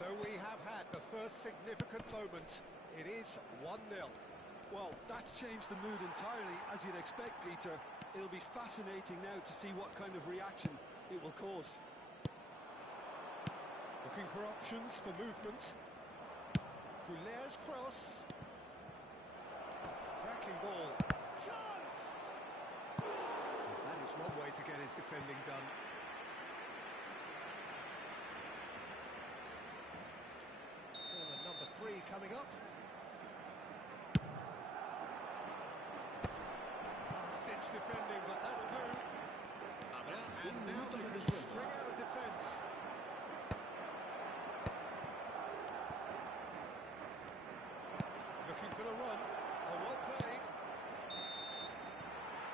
So we have had the first significant moment. It is 1-0. Well, that's changed the mood entirely, as you'd expect, Peter. It'll be fascinating now to see what kind of reaction it will cause. Looking for options for movement. Goulet's cross. Cracking ball. Chance! And that is one way to get his defending done. Corner number 3 coming up. Last-ditch defending, but that'll do. And now they can spring out of defence. Looking for the run. Oh, well played.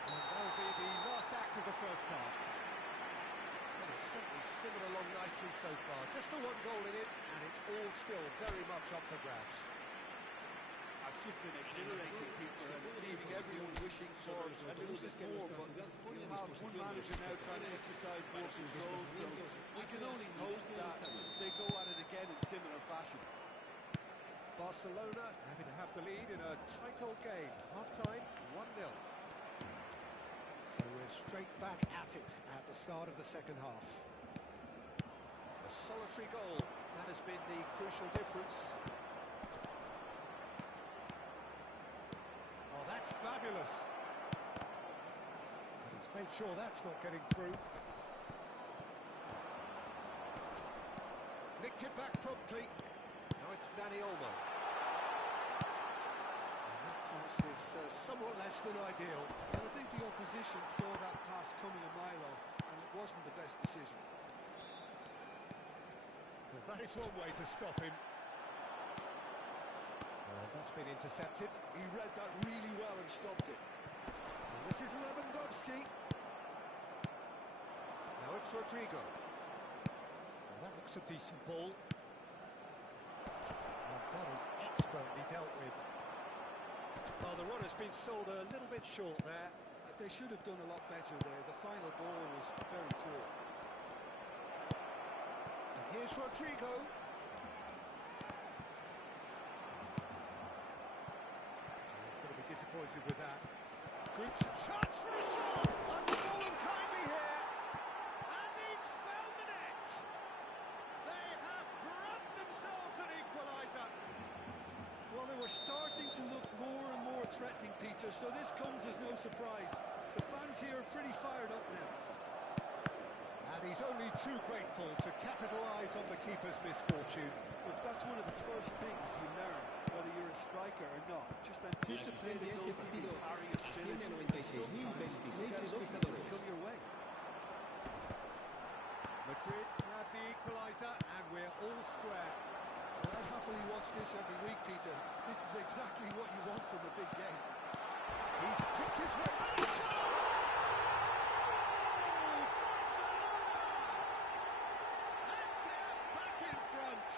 And that'll be the last act of the first half. Well, it's certainly simmered along nicely so far. Just the one goal in it, and it's all still very much up for grabs. It's just been exhilarating, Peter, and leaving everyone wishing for a little bit more, but we have one manager now trying to exercise more control, so we can only hope that they go at it again in similar fashion. Barcelona having to have the lead in a tight old game. Half-time, 1-0. So we're straight back at it at the start of the second half. A solitary goal, that has been the crucial difference. Oh, that's fabulous. And he's made sure that's not getting through. Nicked it back promptly. Now it's Dani Olmo. And that pass is somewhat less than ideal. Well, I think the opposition saw that pass coming a mile off, and it wasn't the best decision. Well, that is one way to stop him. That's been intercepted. He read that really well and stopped it. And this is Lewandowski. Now it's Rodrigo. Well, that looks a decent ball. And that is expertly dealt with. Well, the run has been sold a little bit short there. They should have done a lot better there. The final ball was very poor. And here's Rodrigo. Disappointed with that. Good chance for a shot! That's fallen kindly here! And he's found the net! They have grabbed themselves an equaliser! Well, they were starting to look more and more threatening, Peter, so this comes as no surprise. The fans here are pretty fired up now. And he's only too grateful to capitalise on the keeper's misfortune. Look, that's one of the first things you learn, whether you're a striker or not. Just anticipate a goalkeeper carry your spillage, and sometimes you get lucky when they come your way. Madrid grab the equaliser, and we're all square. Well, I'd happily watch this every week, Peter. This is exactly what you want from a big game. He's picked his way. And a chance! Goal! Barcelona! And they're back in front.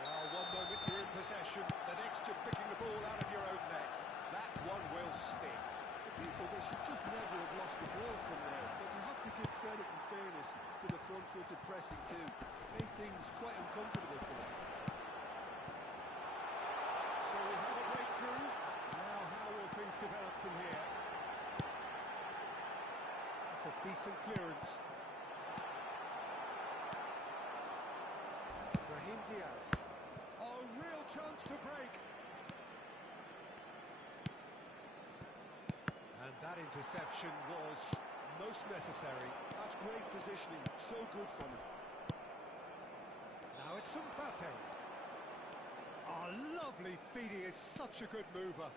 Well, one moment you're in possession, the next you're picking the ball out of your own net. That one will sting. Peter, they should just never have lost the ball from there, but you have to give credit and fairness to the front-footed pressing too. Made things quite uncomfortable for them. So we have a breakthrough. Now how will things develop from here? That's a decent clearance. Brahim Diaz. Oh, real chance to break. And that interception was most necessary. That's great positioning, so good from him. Now it's Mbappe. Oh, lovely feet, he is such a good mover.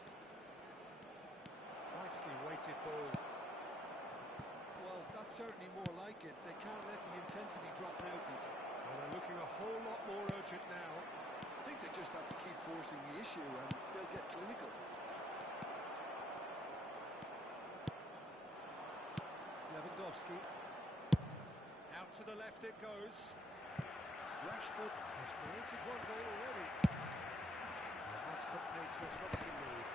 Nicely weighted ball. Well, that's certainly more like it. They can't let the intensity drop now, Peter. Well, they're looking a whole lot more urgent now. I think they just have to keep forcing the issue and they'll get clinical. Lewandowski. Out to the left it goes. Rashford has created one goal already. And that's put paid to a promising move.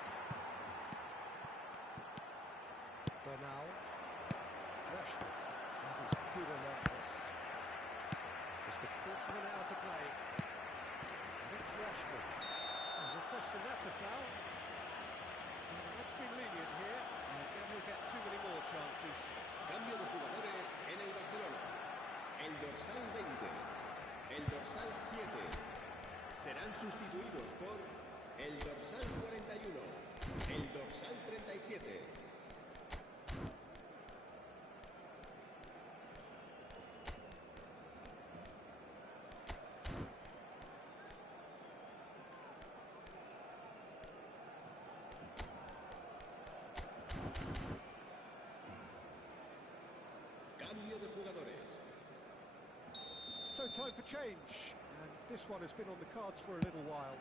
Bernal. Rashford. That is good alertness. Just a quarter of an hour to play. And it's Rashford. There's a question, that's a foul. Well, that's been lenient here. And then he'll get too many more chances. Cambio de jugadores en el Barcelona. El dorsal 20, el dorsal 7 serán sustituidos por el dorsal 41, el dorsal 37. Cambio de jugadores. So time for change, and this one has been on the cards for a little while.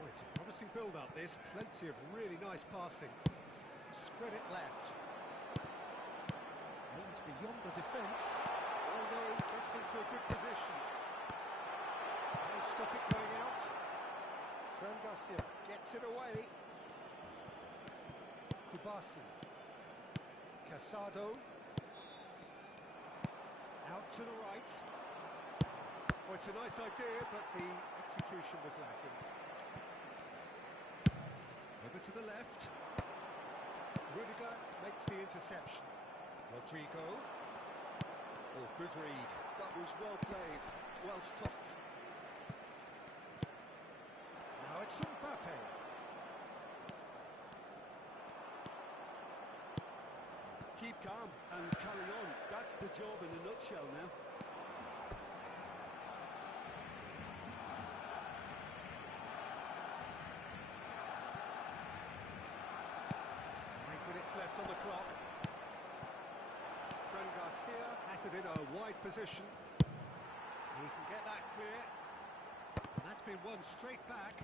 Oh, it's a promising build-up, this. Plenty of really nice passing. Spread it left. Aims beyond the defence. Although gets into a good position. Can he stop it going out? Fran Garcia gets it away. Kubasi. Casado. Out to the right. Oh, it's a nice idea, but the execution was lacking. Over to the left. Rudiger makes the interception. Rodrigo. Oh, good read. That was well played, well stopped. Now it's Mbappe. Keep calm and carry on. That's the job in a nutshell now. 5 minutes left on the clock. Fran Garcia has it in a wide position. He can get that clear. And that's been won straight back.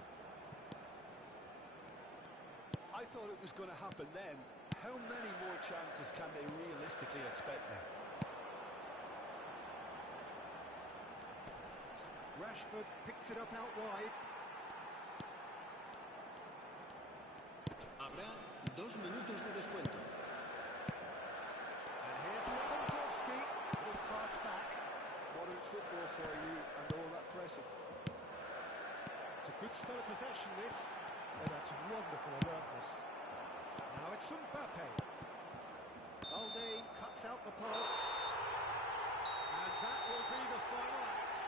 I thought it was going to happen then. How many more chances can they realistically expect now? Rashford picks it up out wide. Habrá 2 minutos de descuento. And here's Lewandowski. Good pass back. Modern football for you and all that pressing. It's a good spell of possession, this. Oh, that's wonderful alertness. Now it's Mbappe. Balde cuts out the pass. And that will be the final act.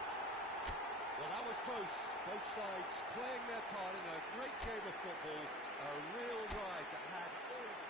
Well, that was close. Both sides playing their part in a great game of football. A real ride that had all of it.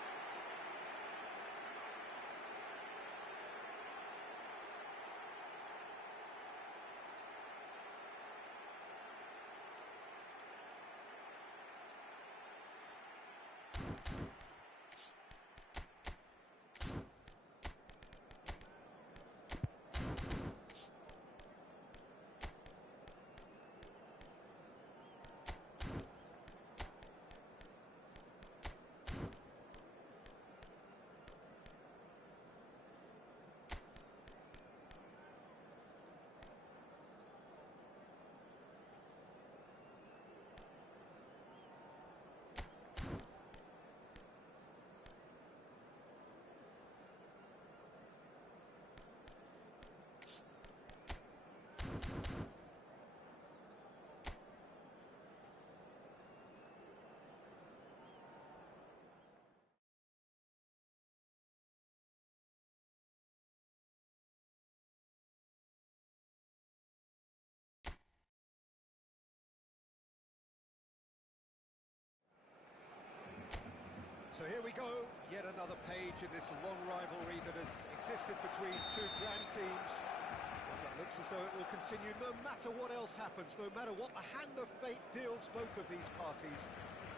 here we go, yet another page in this long rivalry that has existed between two grand teams. Well, it looks as though it will continue no matter what else happens, no matter what the hand of fate deals both of these parties.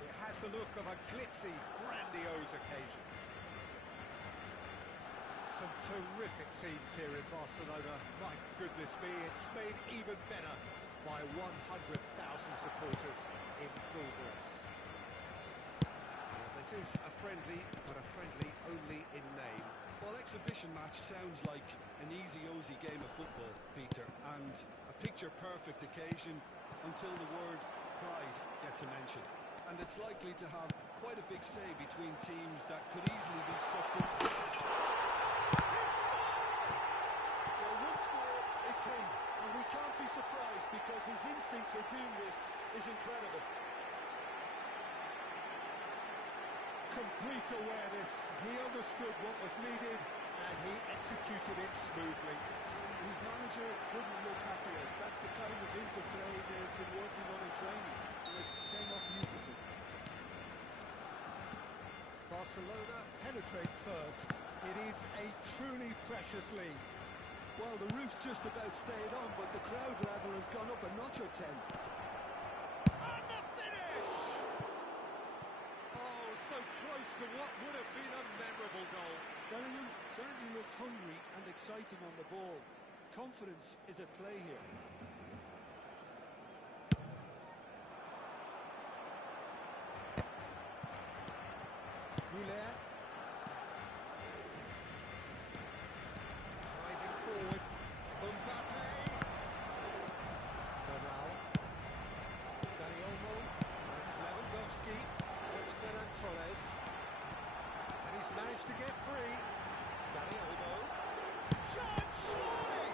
It has the look of a glitzy, grandiose occasion. Some terrific scenes here in Barcelona. My goodness me, it's made even better by 100,000 supporters in full dress. Well, this is a friendly, but a friendly only in name. Well, exhibition match sounds like an easy-ozy game of football, Peter, and a picture-perfect occasion until the word pride gets a mention. And it's likely to have quite a big say between teams that could easily be sucked in. Well, one score, it's him, and we can't be surprised because his instinct for doing this is incredible. Complete awareness, he understood what was needed and he executed it smoothly. His manager couldn't look happier. That's the kind of interplay they've been working on in training, and it came off beautifully. Barcelona penetrate first. It is a truly precious lead. Well, the roof's just about stayed on, but the crowd level has gone up a notch or 10. And the finish! Oh, so close to what would have been a memorable goal. Bellingham certainly looked hungry and exciting on the ball. Confidence is at play here. Goulet. Driving forward. Mbappe. Bernal. Dani Olmo. It's Lewandowski. It's Ferran Torres. And he's managed to get free. Dani Olmo. Shot! Surely!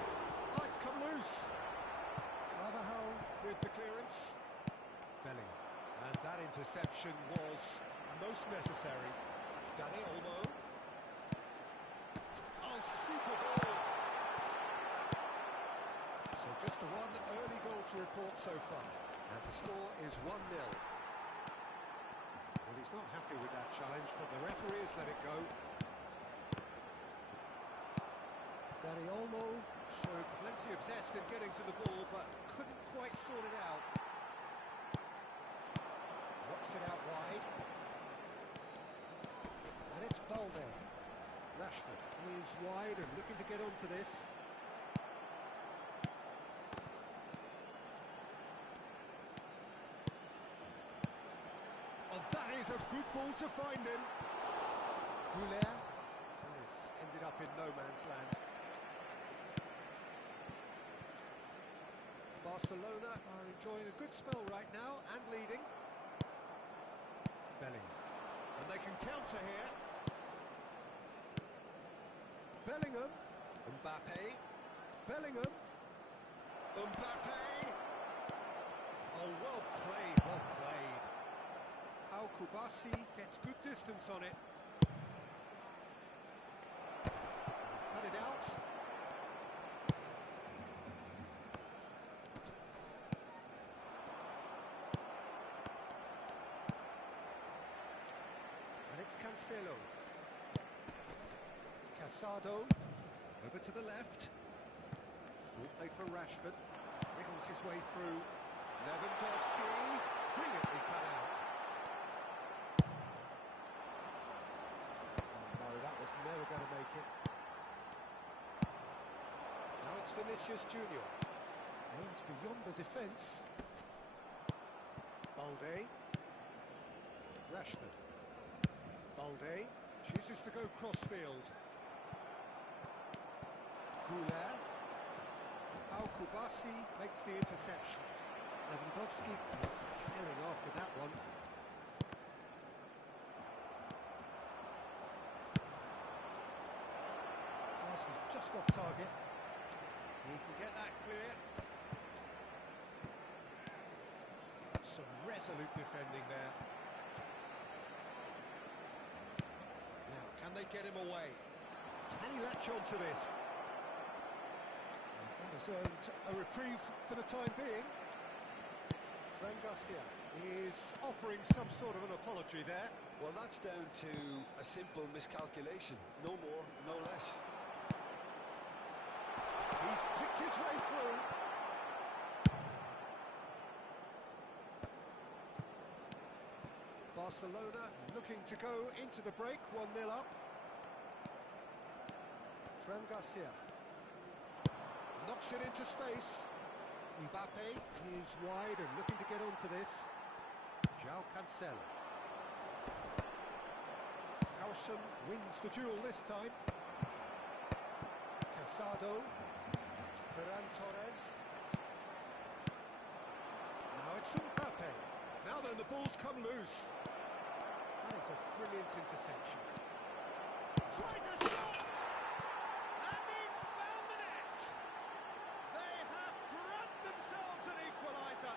Oh, it's come loose. Carvajal with the clearance. Bellingham. And that interception was most necessary. Dani Olmo. Oh, super goal! So just the one early goal to report so far. And the score is 1-0. Well, he's not happy with that challenge, but the referee has let it go. Dani Olmo showed plenty of zest in getting to the ball, but couldn't quite sort it out. Works it out wide. And it's Balde. Rashford is wide and looking to get onto this. Oh, that is a good ball to find him. Goulet. And this ended up in no man's land. Barcelona are enjoying a good spell right now and leading. Bellingham. And they can counter here. Bellingham. Mbappe. Bellingham. Mbappe. Oh, well played, well played. Al Kubasi gets good distance on it. He's cut it out. And it's Cancelo. Casado, over to the left. Good play for Rashford. Wriggles his way through. Lewandowski, brilliantly cut out. Oh no, that was never going to make it. Now it's Vinicius Junior. Aimed beyond the defence. Balde. Rashford. Balde chooses to go crossfield. Goulet. Al Kubasi makes the interception. Lewandowski is airing after that one. Pass is just off target. He can get that clear. Some resolute defending there. Now, can they get him away? Can he latch on to this? And that has earned a reprieve for the time being. Fran Garcia is offering some sort of an apology there. Well, that's down to a simple miscalculation. No more, no less. He's picked his way through. Barcelona looking to go into the break, 1-0 up. Fran Garcia knocks it into space. Mbappe is wide and looking to get onto this. João Cancelo. Howson wins the duel this time. Casado. Ferran Torres. Now it's Mbappe. Now then, the ball's come loose. That is a brilliant interception. Tries a shot! And he's found the net! They have grabbed themselves an equaliser.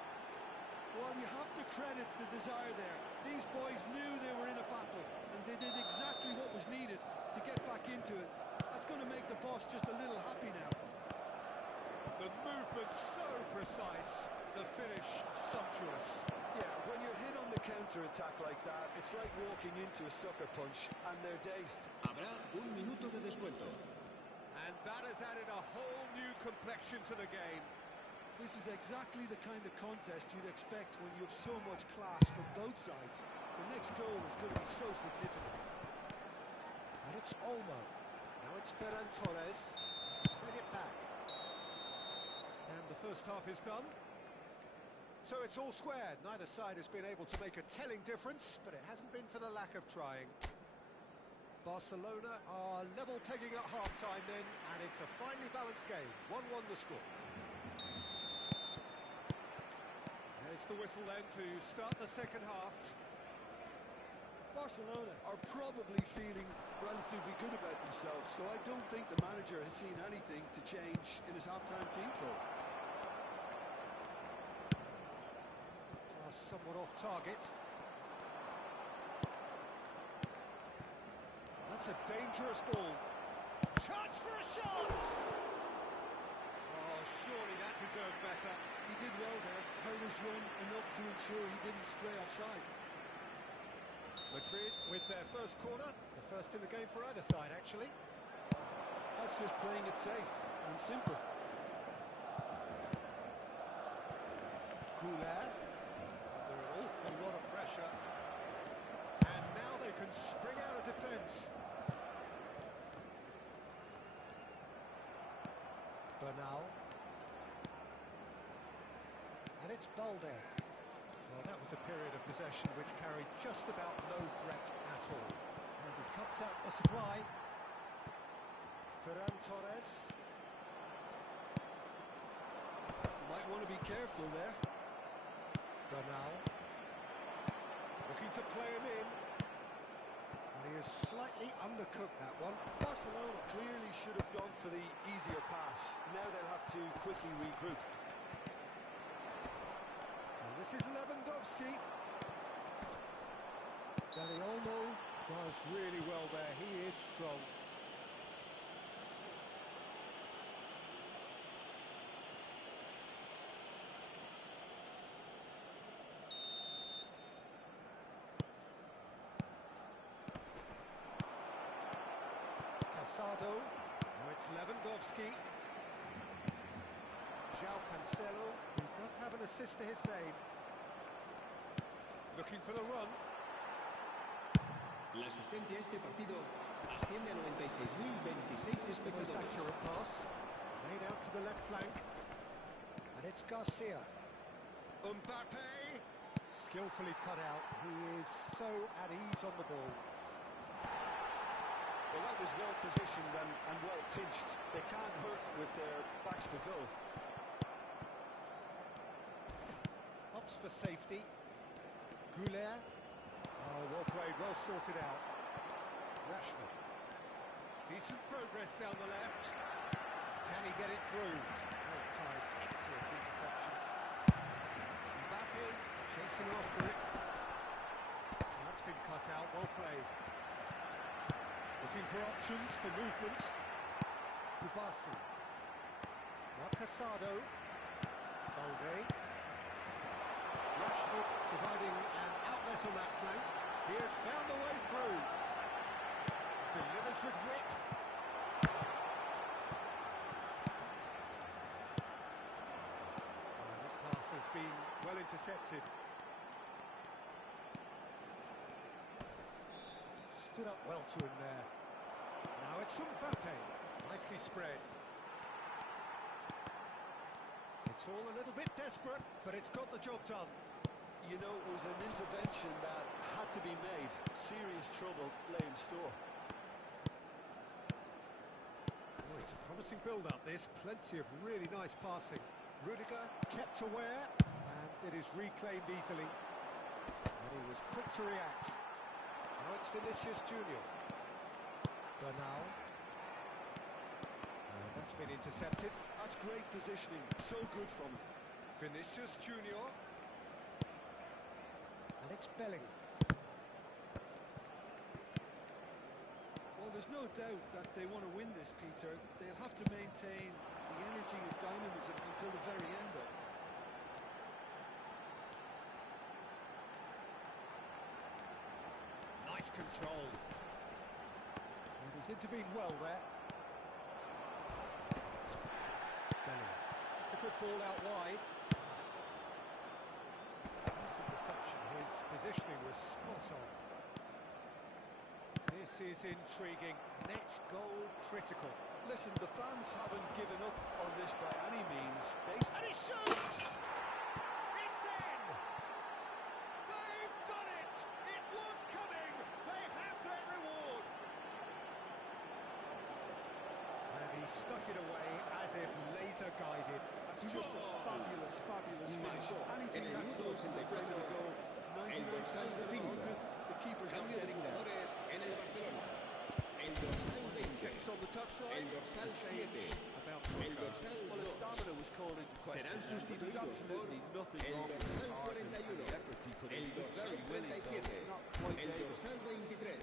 Well, you have to credit the desire there. These boys knew they were in a battle, and they did exactly what was needed to get back into it. That's going to make the boss just a little happy now. The movement so precise, the finish sumptuous. Yeah, when you're hit on the counter-attack like that, it's like walking into a sucker punch, and they're dazed. Habrá un minuto de descuento. And that has added a whole new complexion to the game. This is exactly the kind of contest you'd expect when you have so much class from both sides. The next goal is going to be so significant. And it's Olmo. Now it's Ferran Torres. Bring it back. And the first half is done. So it's all squared. Neither side has been able to make a telling difference, but it hasn't been for the lack of trying. Barcelona are level pegging at half-time then, and it's a finely balanced game. 1-1 the score. There's the whistle then to start the second half. Barcelona are probably feeling relatively good about themselves, so I don't think the manager has seen anything to change in his half-time team talk. Somewhat off target. That's a dangerous ball. Chance for a shot! Oh, surely that deserved better. He did well there, held his run enough to ensure he didn't stray offside. Madrid with their first corner, the first in the game for either side actually. That's just playing it safe and simple. Goulet. A lot of pressure, and now they can spring out of defence. Bernal, and it's Balde. Well, that was a period of possession which carried just about no threat at all, and he cuts out the supply. Ferran Torres. Might want to be careful there. Bernal. Looking to play him in. And he has slightly undercooked that one. Barcelona clearly should have gone for the easier pass. Now they'll have to quickly regroup. And this is Lewandowski. Dani Olmo does really well there. He is strong. Casado. Now it's Lewandowski. João Cancelo, who does have an assist to his name. Looking for the run. La asistencia a este partido asciende a 96.026 Most espectadores. accurate pass. Laid out to the left flank. And it's Garcia. Mbappe. Skillfully cut out. He is so at ease on the ball. Well, that was well positioned and well pinched. They can't hurt with their backs to goal. Opts for safety. Goulet. Oh, well played, well sorted out. Rashford. Decent progress down the left. Can he get it through? Well timed, excellent interception. Mbappe chasing after it. That's been cut out, well played. Looking for options for movement. Kubasi. Now Casado. Balde. Rashford providing an outlet on that flank. He has found a way through. Delivers with wit. And that pass has been well intercepted. Stood up well to him there. Now it's Mbappe. Nicely spread. It's all a little bit desperate, but it's got the job done. You know, it was an intervention that had to be made. Serious trouble lay in store. Oh, it's a promising build-up, this. Plenty of really nice passing. Rudiger kept aware, and it is reclaimed easily. And he was quick to react. Now it's Vinicius Junior. Bernal. And that's been intercepted. That's great positioning. So good from him. Vinicius Junior. And it's Bellingham. Well, there's no doubt that they want to win this, Peter. They'll have to maintain the energy and dynamism until the very end, though. Nice control. And he's intervened well there. Bellingham. It's a good ball out wide. Nice interception. His positioning was spot on. This is intriguing. Next goal critical. Listen, the fans haven't given up on this by any means. And he shoots! It's in! They've done it! It was coming! They have their reward! And he stuck it away as if laser guided. That's just a fabulous, fabulous finish. Anything that close to the frame of the goal, 99 times out of 100, the keeper's not getting there. El dorsal 20. Checks on the touchline. El dorsal 7. About to El occur. dorsal Well, the 2. stamina was called into question, Serán but there's sustituidos absolutely por nothing el wrong with his dorsal heart and the 41. efforts he put in. El He was dorsal very willing, 37. though not quite El able. dorsal 23.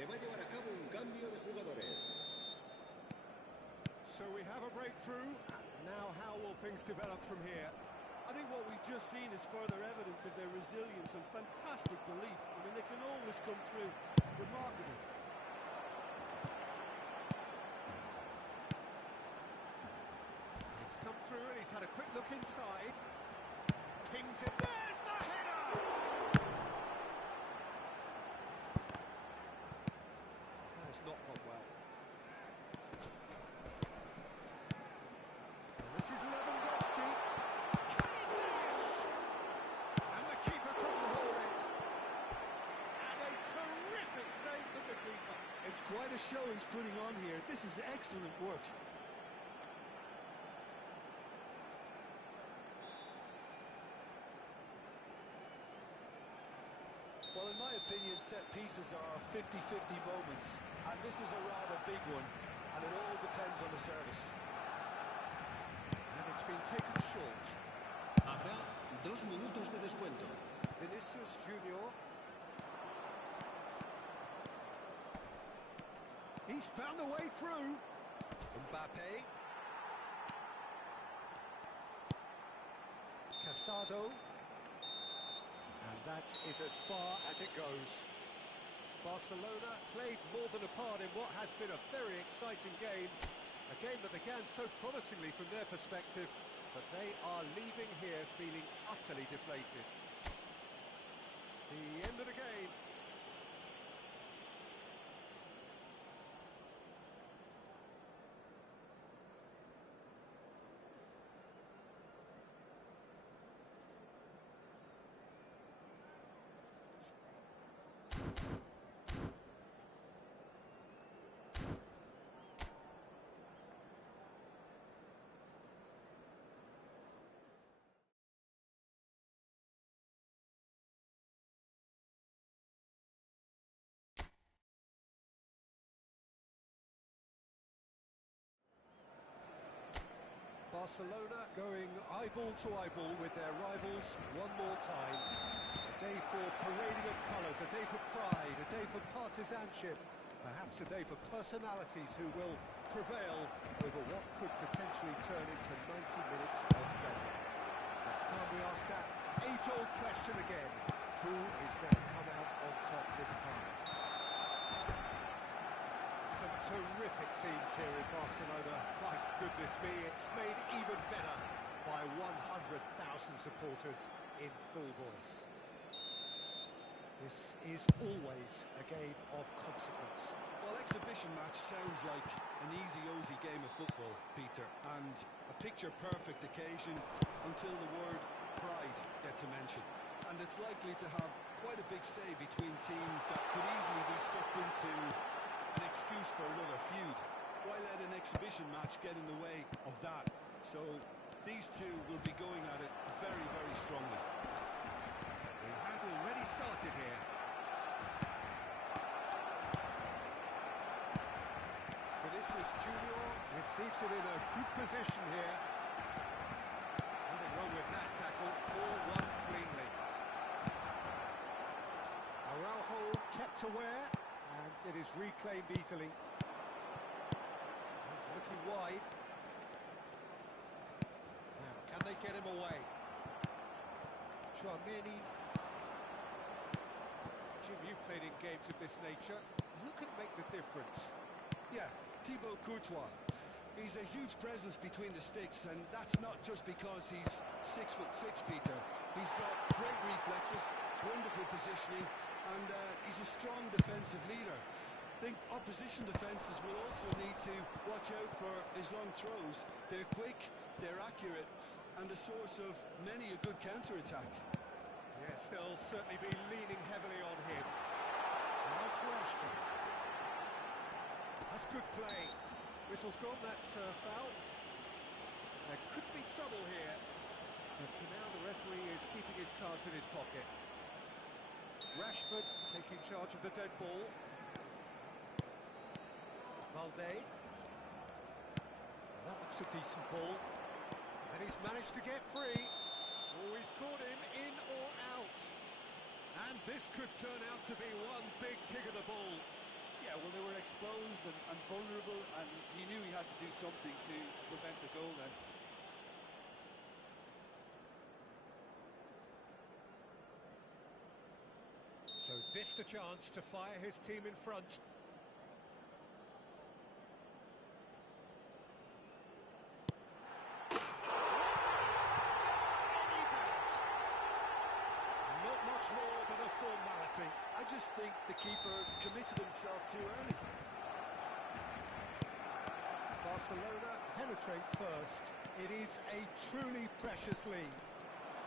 Se va a llevar a cabo un cambio de jugadores. So we have a breakthrough. Now how will things develop from here? I think what we've just seen is further evidence of their resilience and fantastic belief. I mean, they can always come through. Remarkable. It's come through and he's had a quick look inside. Pings it. There's the header! That has not gone well. And this is Lewandowski. Can he finish? And the keeper couldn't hold it. And a terrific save from the keeper. It's quite a show he's putting on here. This is excellent work. Well, in my opinion, set pieces are 50-50 moments, and this is a rather big one, and it all depends on the service. And it's been taken short. Habrá 2 minutos de descuento. Vinicius Junior. He's found a way through. Mbappe. Casado. And that is as far as it goes. Barcelona played more than a part in what has been a very exciting game. A game that began so promisingly from their perspective, but they are leaving here feeling utterly deflated. The end of the game. Barcelona going eyeball to eyeball with their rivals one more time. A day for parading of colours, a day for pride, a day for partisanship, perhaps a day for personalities who will prevail over what could potentially turn into 90 minutes of bedlam. It's time we ask that age-old question again. Who is going to come out on top this time? Some terrific scenes here in Barcelona. My goodness me, it's made even better by 100,000 supporters in full voice. This is always a game of consequence. Well, exhibition match sounds like an easy-ozy game of football, Peter, and a picture-perfect occasion until the word pride gets a mention. And it's likely to have quite a big say between teams that could easily be sucked into an excuse for another feud. Why let an exhibition match get in the way of that? So these two will be going at it very, very strongly. We have already started here. Vinicius Junior receives it in a good position here. Nothing wrong with that tackle, all won cleanly. Araujo kept aware, and it is reclaimed easily. He's looking wide. Now, can they get him away? Chouameni. Jim, you've played in games of this nature. Who can make the difference? Yeah, Thibaut Courtois. He's a huge presence between the sticks, and that's not just because he's 6'6", Peter. He's got great reflexes, wonderful positioning, and he's a strong defensive leader. I think opposition defences will also need to watch out for his long throws. They're quick, they're accurate, and a source of many a good counter-attack. Yes, they'll certainly be leaning heavily on him. Now it's Rashford. That's good play. Whistle's gone, that's foul. There could be trouble here. But for now, the referee is keeping his cards in his pocket. Rashford taking charge of the dead ball. Valde. Well, that looks a decent ball. And he's managed to get free. Oh, he's caught him in or out. And this could turn out to be one big kick of the ball. Yeah, well, they were exposed and vulnerable, and he knew he had to do something to prevent a goal then. So this the chance to fire his team in front. Not much more than a formality. I just think the keeper committed himself too early. Barcelona penetrate first. It is a truly precious lead.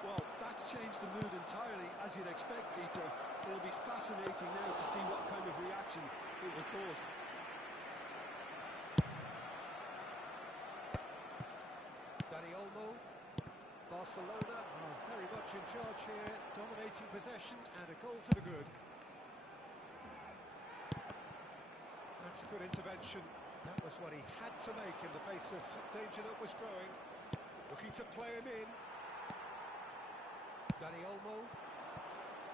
Well, that's changed the mood entirely, as you'd expect, Peter. It'll be fascinating now to see what kind of reaction it will cause. Dani Olmo. Barcelona are very much in charge here, dominating possession and a goal to the good. That's a good intervention. That was what he had to make in the face of danger that was growing. Looking to play him in. Dani Olmo.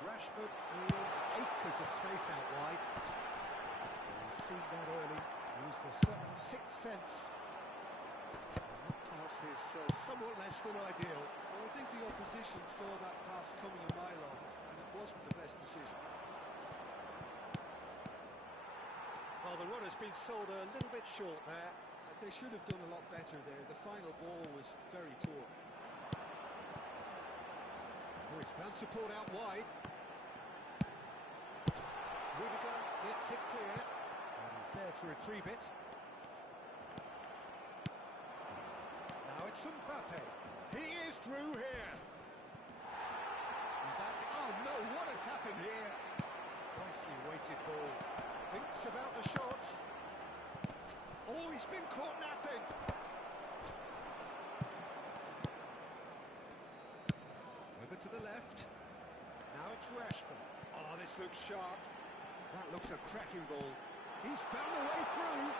Rashford with acres of space out wide. He's seen that early. Used a certain sixth sense. And that pass is somewhat less than ideal. Well, I think the opposition saw that pass coming a mile off, and it wasn't the best decision. Well, the run has been sold a little bit short there. They should have done a lot better there. The final ball was very poor. Oh, he's found support out wide. Rudiger gets it clear, and he's there to retrieve it. Now it's Mbappe. He is through here. Mbappe. Oh no, what has happened here? Nicely weighted ball. Thinks about the shot. Oh, he's been caught napping. Over to the left. Now it's Rashford. Oh, this looks sharp. That looks a cracking ball. He's found a way through.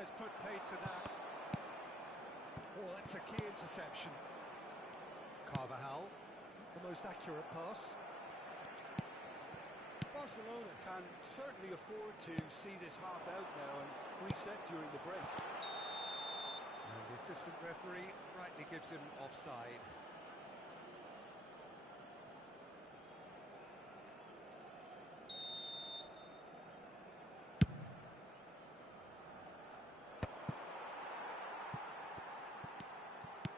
has put paid to that. Oh, that's a key interception. Carvajal, the most accurate pass. Barcelona can certainly afford to see this half out now and reset during the break. And the assistant referee rightly gives him offside.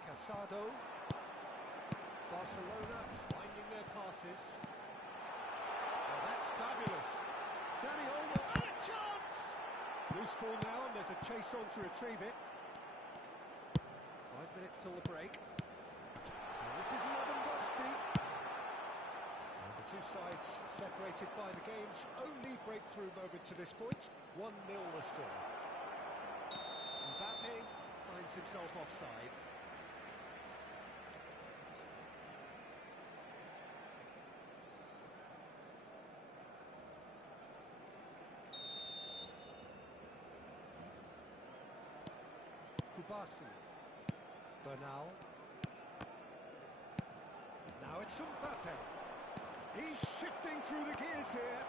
Casado. Barcelona finding their passes. Oh, that's fabulous. Dani Olmo, and a chance! Loose ball now, and there's a chase on to retrieve it. 5 minutes till the break. And this is Lewandowski. And the two sides separated by the game's only breakthrough moment to this point. 1-0 the score. Mbappe finds himself offside. Kubasi, Bernal. Now it's Mbappe. He's shifting through the gears here.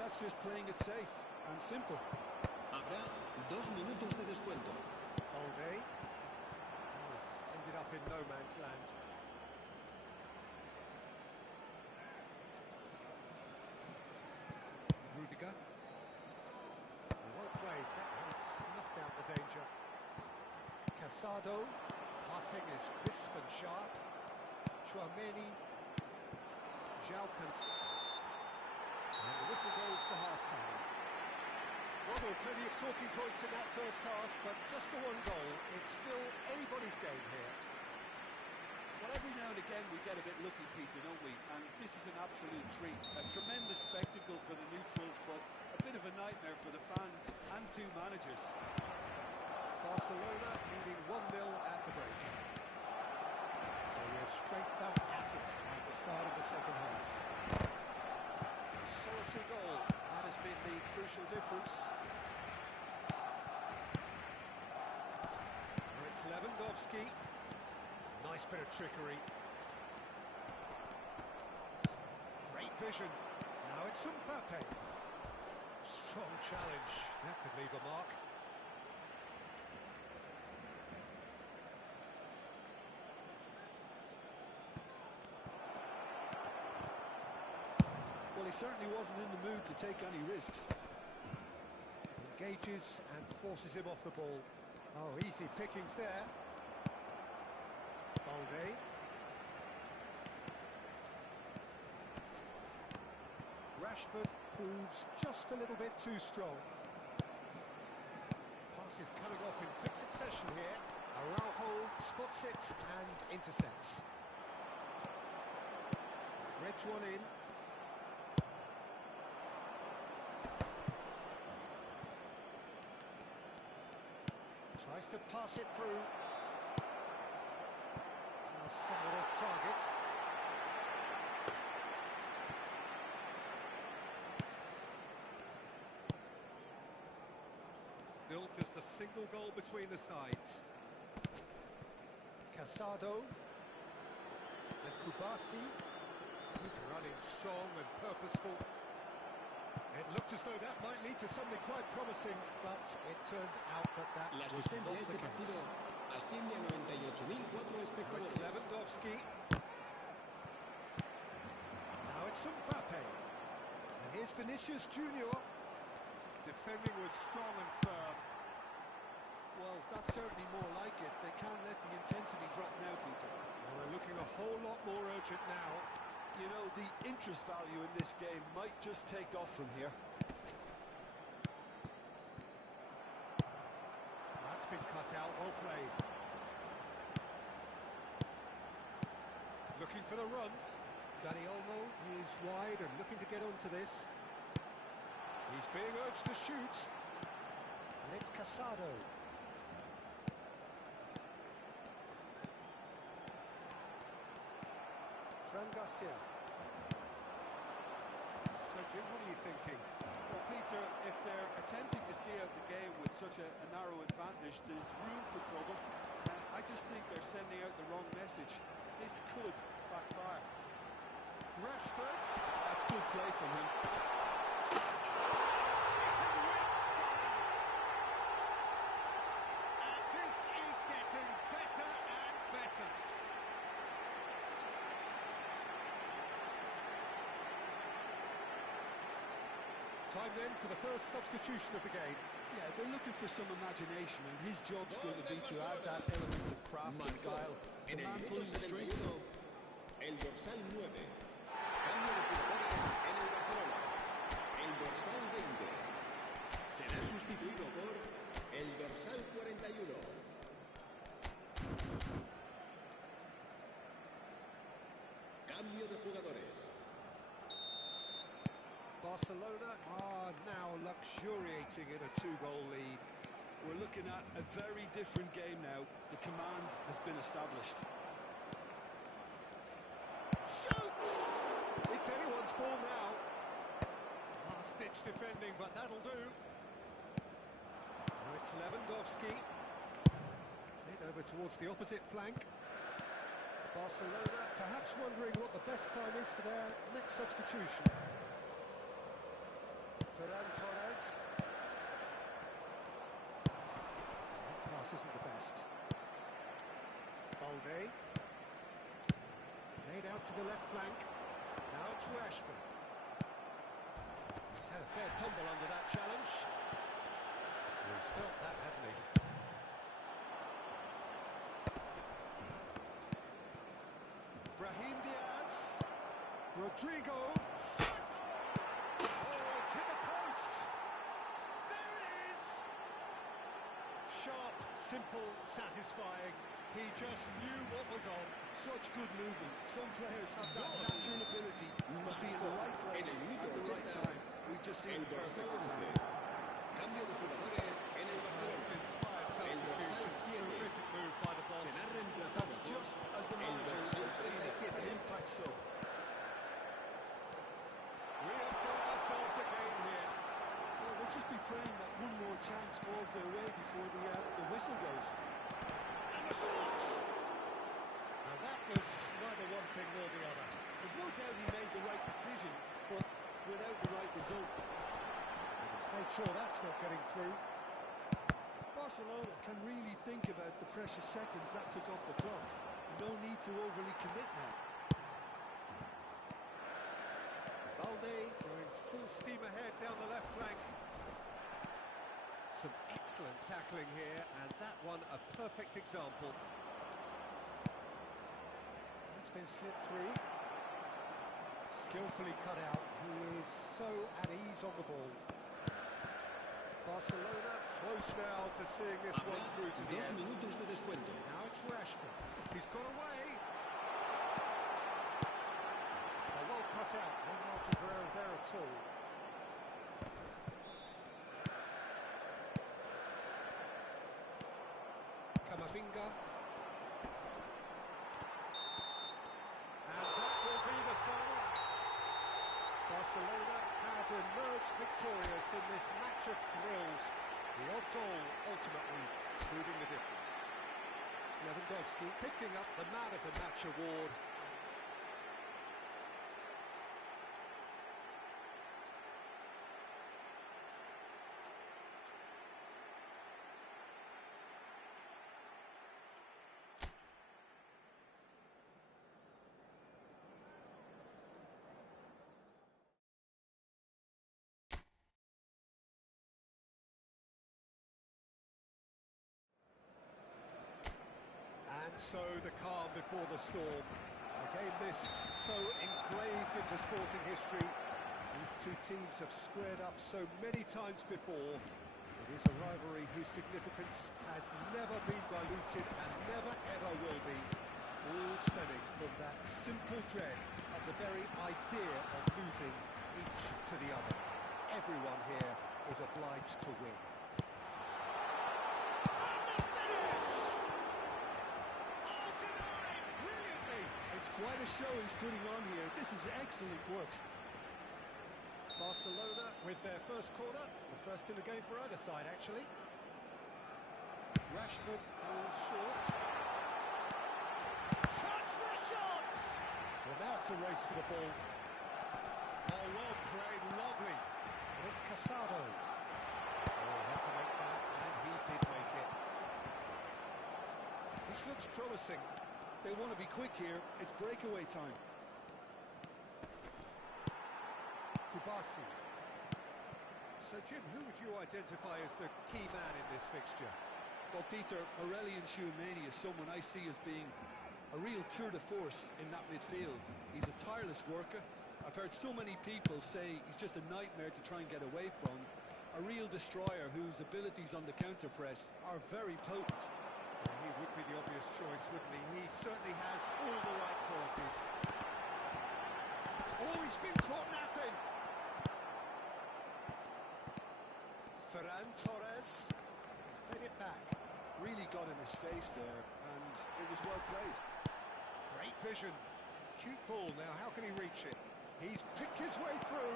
That's just playing it safe and simple. Habrá 2 minutos de descuento. Olde. Has ended up in no man's land. Rudiger. Well played. That has snuffed out the danger. Casado. Passing is crisp and sharp. Chouameni. João Cancelo. And the whistle goes for half-time. Well, there were plenty of talking points in that first half, but just the one goal. It's still anybody's game here. Well, every now and again we get a bit lucky, Peter, don't we? And this is an absolute treat. A tremendous spectacle for the neutrals, but a bit of a nightmare for the fans and two managers. Barcelona leading 1-0 at the break. So we're straight back at it at the start of the second half. Solitary goal. That has been the crucial difference. Now it's Lewandowski. Nice bit of trickery. Great vision. Now it's Mbappe. Strong challenge. That could leave a mark. Well, he certainly wasn't in the mood to take any risks. Engages and forces him off the ball. Oh, easy pickings there. Balde. Rashford proves just a little bit too strong. Pass is coming off in quick succession here. Araujo spots it and intercepts. Threads one in. Tries to pass it through. Somewhat off target. Still just a single goal between the sides. Casado and Kubasi. Good running, strong and purposeful. It looked as though that might lead to something quite promising, but it turned out that that La was asistencia not a the este partido case. asciende a 98.004 Now it's espectadores. Lewandowski. Now it's Mbappe. And here's Vinicius Junior. Defending was strong and firm. Well, that's certainly more like it. They can't let the intensity drop now, Peter. Well, they're looking a whole lot more urgent now. You know, the interest value in this game might just take off from here. That's been cut out, well played. Looking for the run. Dani Olmo is wide and looking to get onto this. He's being urged to shoot. And it's Casado. Fran Garcia. Sergio, what are you thinking? Well, Peter, if they're attempting to see out the game with such a narrow advantage, there's room for trouble. I just think they're sending out the wrong message. This could backfire. Rashford. That's good play from him. And this is getting better and better. Time then for the first substitution of the game. Yeah, they're looking for some imagination, and his job's going to be to add that element of craft and guile. The man pulling the strings. El dorsal 9. Cambio de jugadores en el Barcelona. El dorsal 20. Será sustituido por el dorsal 41. Cambio de jugadores. Barcelona are now luxuriating in a 2-goal lead. We're looking at a very different game now. The command has been established. Shoots! It's anyone's ball now. Last-ditch defending, but that'll do. Now it's Lewandowski. Played over towards the opposite flank. Barcelona perhaps wondering what the best time is for their next substitution. Ferran Torres. That pass isn't the best. Balde. Played out to the left flank. Now it's Rashford. He's had a fair tumble under that challenge. He's felt that, hasn't he? Brahim Diaz. Rodrigo. Oh, it's hit the post. There it is. Sharp, simple, satisfying. He just knew what was on. Such good movement. Some players have that natural ability to be in the right place at the right time. We've just seen El the perfect dorsal 11. example. Cambio de jugadores en el It's an Barcelona. inspired substitution. Terrific move by the boss. Será reemplazado That's por just as the el manager dorsal would have seen it. 37. An impact sub. We have got ourselves a game here. Well, they'll just be praying that one more chance falls their way before the whistle goes. And the shots! Now that was neither one thing nor the other. There's no doubt he made the right decision, but without the right result. And he's made sure that's not getting through. Barcelona can really think about the precious seconds that took off the clock. No need to overly commit now. Balde going full steam ahead down the left flank. Some excellent tackling here, and that one a perfect example. It's been slipped through. Skillfully cut out. He is so at ease on the ball. Barcelona close now to seeing this one through to the 2 end. minutos de descuento. Now it's Rashford. He's got away. A well cut out. No margin for error there at all. Camavinga. And that will be the final act. Barcelona have emerged victorious in this match of thrills. The odd goal ultimately proving the difference. Lewandowski picking up the Man of the Match award. And so the calm before the storm. A game this so engraved into sporting history. These two teams have squared up so many times before. It is a rivalry whose significance has never been diluted and never ever will be. All stemming from that simple dread at the very idea of losing each to the other. Everyone here is obliged to win. It's quite a show he's putting on here. This is excellent work. Barcelona with their first corner, the first in the game for either side, actually. Rashford goes short. Chance for a shot! Well, now it's a race for the ball. Oh, well played, lovely. And it's Casado. Oh, he had to make that, and he did make it. This looks promising. They want to be quick here. It's breakaway time. Kubasi. So, Jim, who would you identify as the key man in this fixture? Well, Peter, Aurelian Tchouameni is someone I see as being a real tour de force in that midfield. He's a tireless worker. I've heard so many people say he's just a nightmare to try and get away from. A real destroyer whose abilities on the counter-press are very potent. Well, he would be the obvious choice, wouldn't he? He certainly has all the right qualities. Oh, he's been caught napping. Ferran Torres. He's played it back. Really got in his face there, and it was well played. Great vision. Cute ball now, how can he reach it? He's picked his way through.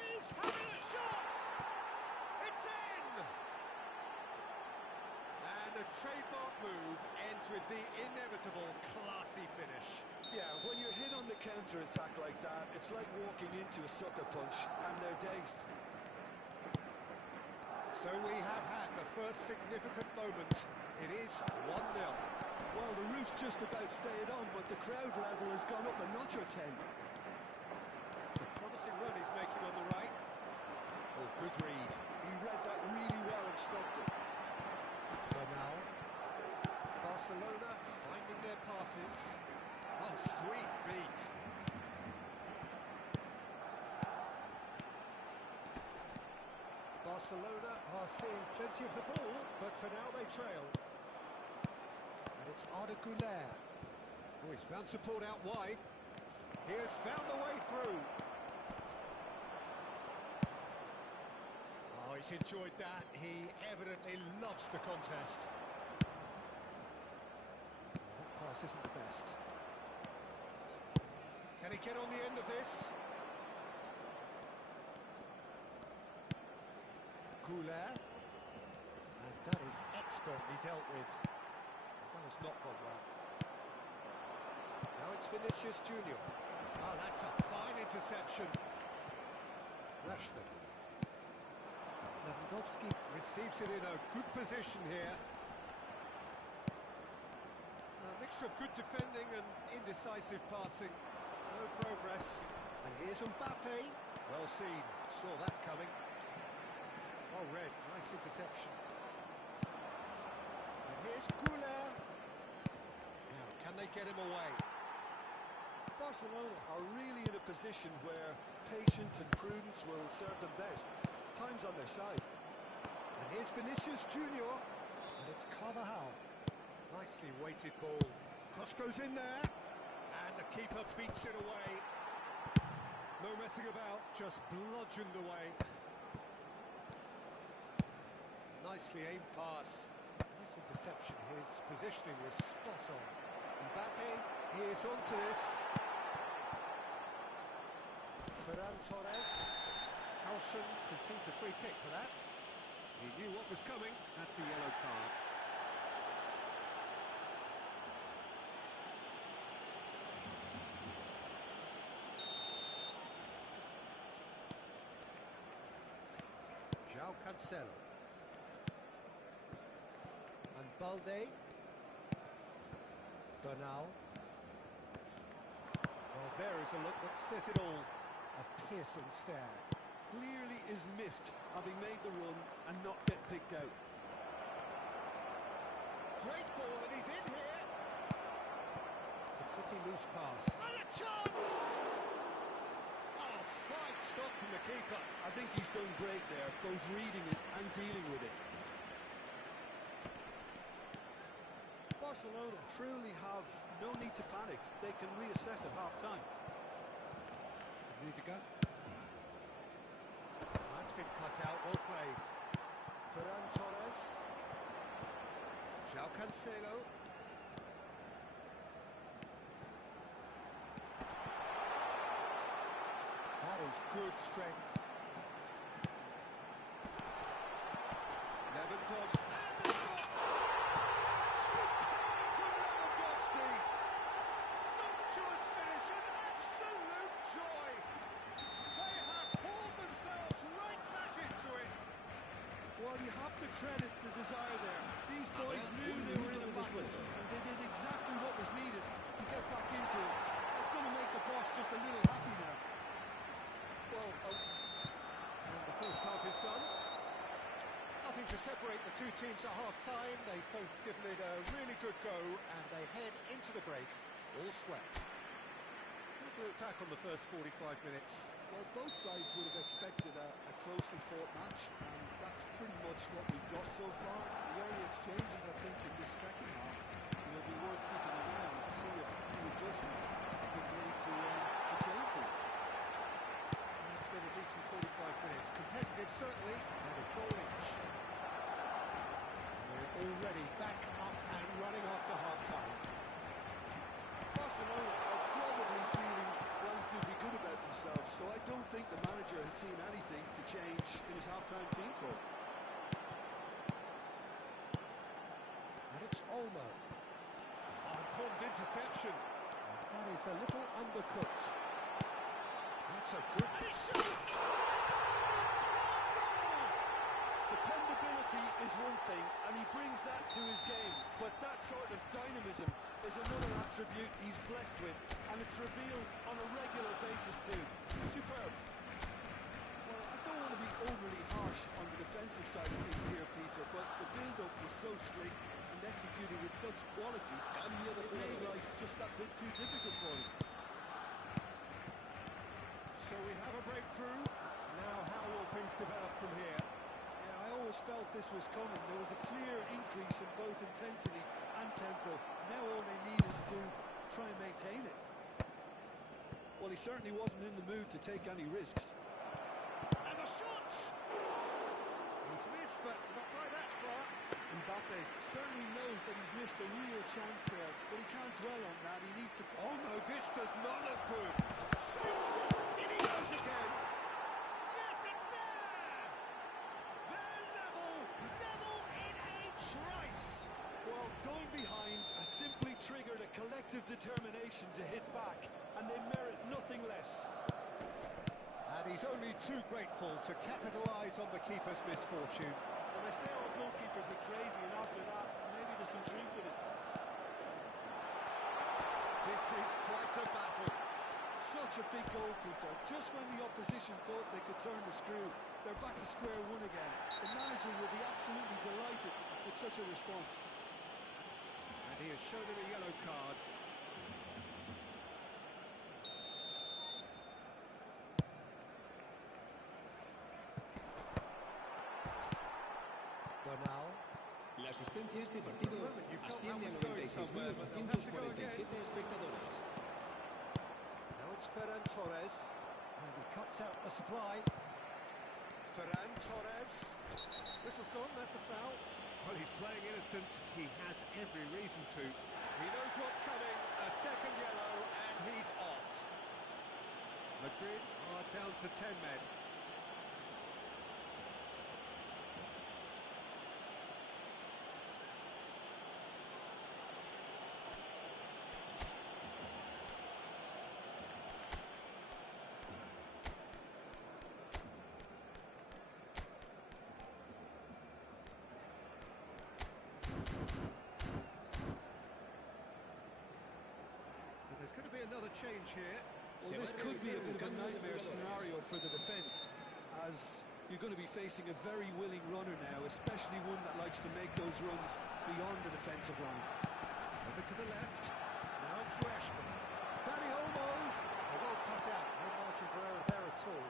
He's having a shot! It's in! And a trademark move ends with the inevitable classy finish. Yeah, when you're hit on the counter-attack like that, it's like walking into a sucker punch, and they're dazed. So we have had the first significant moment. It is 1-0. Well, the roof's just about stayed on, but the crowd level has gone up a notch or 10. It's a promising run he's making on the right. Oh, good read. He read that really well and stopped it. Now, Barcelona finding their passes. Oh, sweet feet. Barcelona are seeing plenty of the ball, but for now they trail. And it's Arda Güler. Oh, he's found support out wide. He has found a way through. Oh, he's enjoyed that. He evidently loves the contest. That pass isn't the best. Can he get on the end of this? Güler. And that is expertly dealt with. That has not gone well. Now it's Vinicius Junior. Oh, that's a fine interception. Rashford. Lewandowski receives it in a good position here. A mixture of good defending and indecisive passing. No progress. And here's Mbappe. Well seen. Saw that coming. Well read. Nice interception. And here's Güler. Now, can they get him away? Barcelona are really in a position where patience and prudence will serve them best. Time's on their side. And here's Vinicius Junior. And it's Carvajal. Nicely weighted ball. Cross goes in there. And the keeper beats it away. No messing about, just bludgeoned away. Nicely aimed pass. Nice interception. His positioning was spot on. Mbappe is onto this. Ferran Torres. Howson concedes a free kick for that. He knew what was coming. That's a yellow card. João Cancelo. And Balde. Bernal. Well, there is a look that says it all. A piercing stare. Clearly is miffed, having made the run and not get picked out. Great ball, and he's in here. It's a pretty loose pass. And a chance! Oh, fine stop from the keeper. I think he's done great there, both reading it and dealing with it. Barcelona truly have no need to panic. They can reassess at half-time. Rudiger. That's been cut out, well played. Ferran Torres. João Cancelo. shows good strength. Lewandowski, and the shots! Superb from Lewandowski! Sumptuous finish, an absolute joy! They have pulled themselves right back into it. Well, you have to credit the desire there. These boys knew they were in a battle, and they did exactly what was needed to get back into it. That's going to make the boss just a little happy now. Well, and the first half is done. Nothing to separate the two teams at half-time. They've both given it a really good go, and they head into the break all square. We'll look back on the first 45 minutes. Well, both sides would have expected a closely fought match, and that's pretty much what we've got so far. The early exchanges, I think, in this second half will be worth keeping an eye on to see if any adjustments have been made to change things. It's been a decent 45 minutes. Competitive, certainly, and a goal each. We're already back up and running after half-time. Barcelona are probably feeling relatively good about themselves, so I don't think the manager has seen anything to change in his half-time team talk. And it's Olmo. Oh, important interception. And that is a little undercut. That's a good... And it shoots! Dependability is one thing, and he brings that to his game, but that sort of dynamism is another attribute he's blessed with, and it's revealed on a regular basis too. Superb. Well, I don't want to be overly harsh on the defensive side of things here, Peter, but the build-up was so slick and executed with such quality, it made life just that bit too difficult for him. So we have a breakthrough. Now how will things develop from here? Yeah, I always felt this was coming. There was a clear increase in both intensity and tempo. Now all they need is to try and maintain it. Well, he certainly wasn't in the mood to take any risks. And the shot! He's missed, but not by that far. Mbappe Certainly knows that he's missed a real chance there, but he can't dwell on that. He needs to... Oh no, this does not look good. Shoots this, in he goes again. Yes, it's there! They're level in a trice. Well, going behind has simply triggered a collective determination to hit back, and they merit nothing less. And he's only too grateful to capitalise on the keeper's misfortune. Well, they say our goalkeepers are crazy, and after that, maybe there's some truth in it. This is quite a battle. Such a big goal, Peter. Just when the opposition thought they could turn the screw, they're back to square one again. The manager will be absolutely delighted with such a response. And he has shown him a yellow card. Donal. La asistencia a este partido asciende a 96.847 espectadores. Now it's Ferran Torres. And he cuts out the supply. Ferran Torres. Whistle's gone, that's a foul. Well, he's playing innocent. He has every reason to. He knows what's coming. A second yellow, and he's off. Madrid are down to 10 men. There's going to be another change here. Well, this could be a bit of a nightmare scenario for the defence, as you're going to be facing a very willing runner now, especially one that likes to make those runs beyond the defensive line. Over to the left. Now to Ashford. Danny Olmo. A well cut out. No margin for error there at all.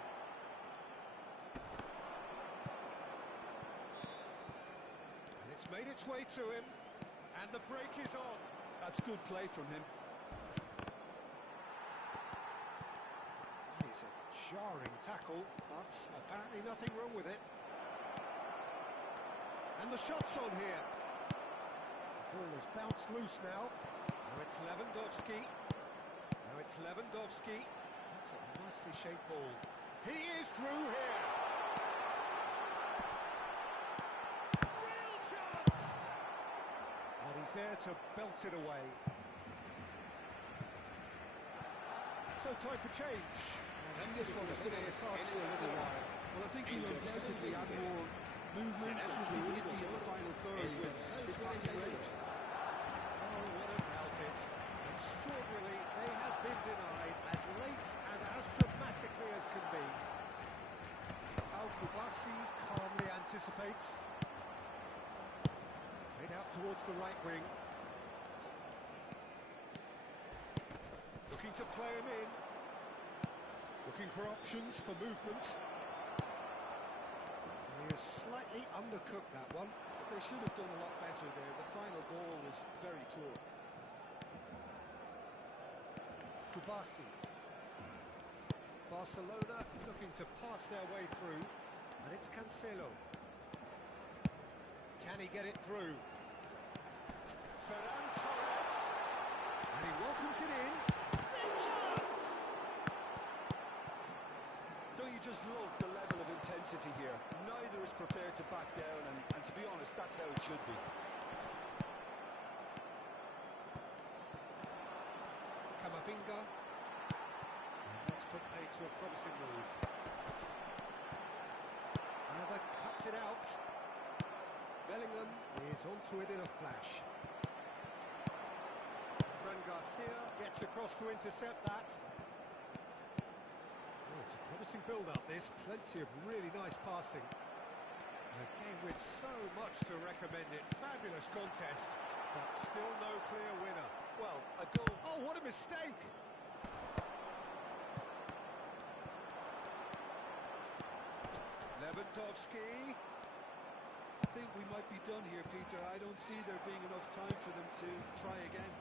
And it's made its way to him. And the break is on. That's good play from him. That is a jarring tackle, but apparently nothing wrong with it. And the shot's on here. The ball has bounced loose now. Now it's Lewandowski. Now it's Lewandowski. That's a nicely shaped ball. He is through here. Real chance! And he's there to belt it away. So time for change. And this one has been on the cards for a little while. Well, I think he'll undoubtedly add more movement and fluidity in the final third with his passing range. Oh, what about it? Extraordinarily, they have been denied as late and as dramatically as can be. Al-Kubasi calmly anticipates. Played out towards the right wing. Looking to play him in. Looking for options for movement. He has slightly undercooked that one. They should have done a lot better there. The final ball was very poor. Kubasi. Barcelona looking to pass their way through. And it's Cancelo. Can he get it through? Ferran Torres. And he welcomes it in. Big chance! Don't you just love the level of intensity here? Neither is prepared to back down, and to be honest, that's how it should be. Camavinga. And that's put paid to a promising move. Alaba cuts it out. Bellingham is onto it in a flash. Fran Garcia gets across to intercept that. Oh, it's a promising build-up, this. Plenty of really nice passing. A game with so much to recommend it. Fabulous contest, but still no clear winner. Well, a goal... Oh, what a mistake! Lewandowski. I think we might be done here, Peter. I don't see there being enough time for them to try again.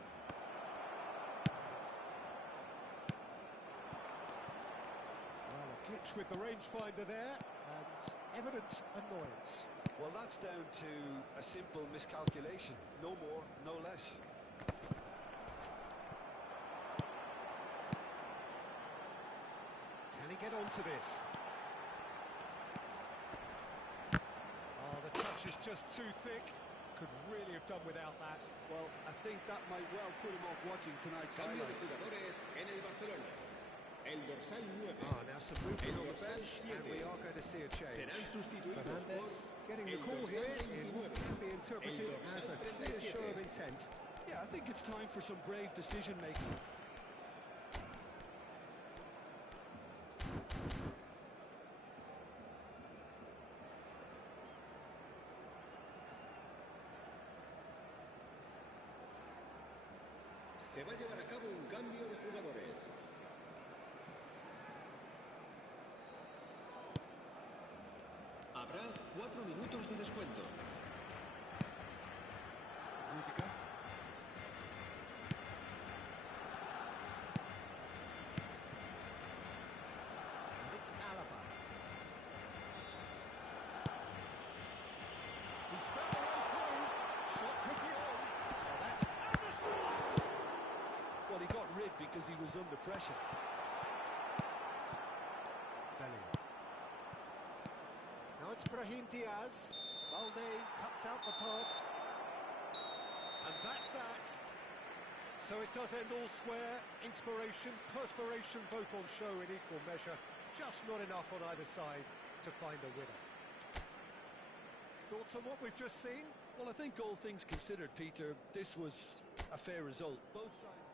Well, a glitch with the rangefinder there, and evident annoyance. Well, that's down to a simple miscalculation. No more, no less. Can he get onto this? Oh, the touch is just too thick. Could really have done without that. Well, I think that might well put him off watching tonight's Cambio de highlights. jugadores en el Barcelona. El dorsal 9. Now some movement on the bench, and we are going to see a change. Serán sustituidos Fernandes por getting the el call dorsal here in what 29. can be interpreted El as a dorsal clear show of 37. intent. Yeah, I think it's time for some brave decision-making. Se va a llevar a cabo un cambio de jugadores. Habrá 4 minutos de descuento. Rudiger. And it's Alaba. He's found a way through. Shot could be on. Oh, that's and the shot! Well, he got rid because he was under pressure. Bellingham. Now it's Brahim Diaz. Balde cuts out the pass. And that's that. So it does end all square. Inspiration, perspiration, both on show in equal measure. Just not enough on either side to find a winner. Thoughts on what we've just seen? Well, I think all things considered, Peter, this was a fair result. Both sides.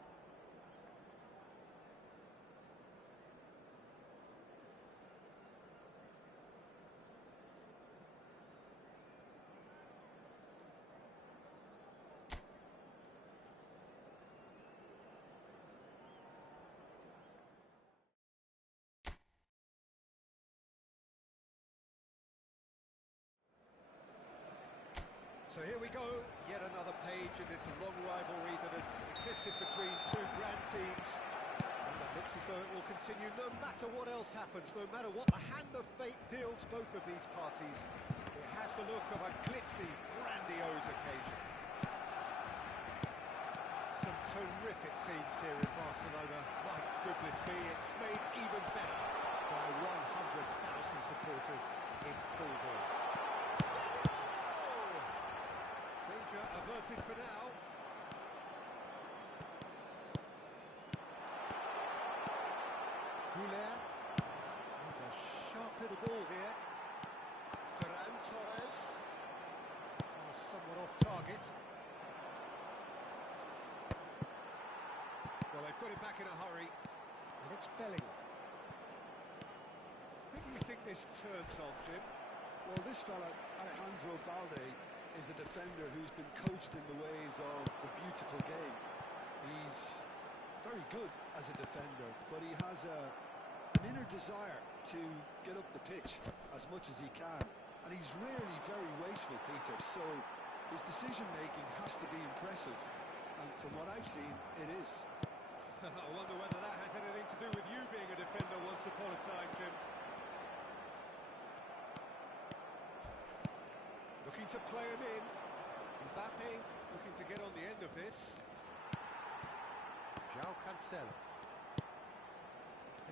So here we go, yet another page in this long rivalry that has existed between two grand teams. And it looks as though it will continue no matter what else happens, no matter what the hand of fate deals both of these parties. It has the look of a glitzy, grandiose occasion. Some terrific scenes here in Barcelona. My goodness me, it's made even better by 100%. supporters in full voice. Danger averted for now. Goulet. There's a sharp little ball here. Ferran Torres. Somewhat off target. Well, they've got it back in a hurry. And it's Bellingham. Who do you think this turns on, Jim? Well, this fella, Alejandro Balde, is a defender who's been coached in the ways of the beautiful game. He's very good as a defender, but he has an inner desire to get up the pitch as much as he can. And he's rarely very wasteful, Peter, so his decision-making has to be impressive. And from what I've seen, it is. I wonder whether that has anything to do with you being a defender once upon a time, Jim. Looking to play him in. Mbappe looking to get on the end of this. João Cancelo.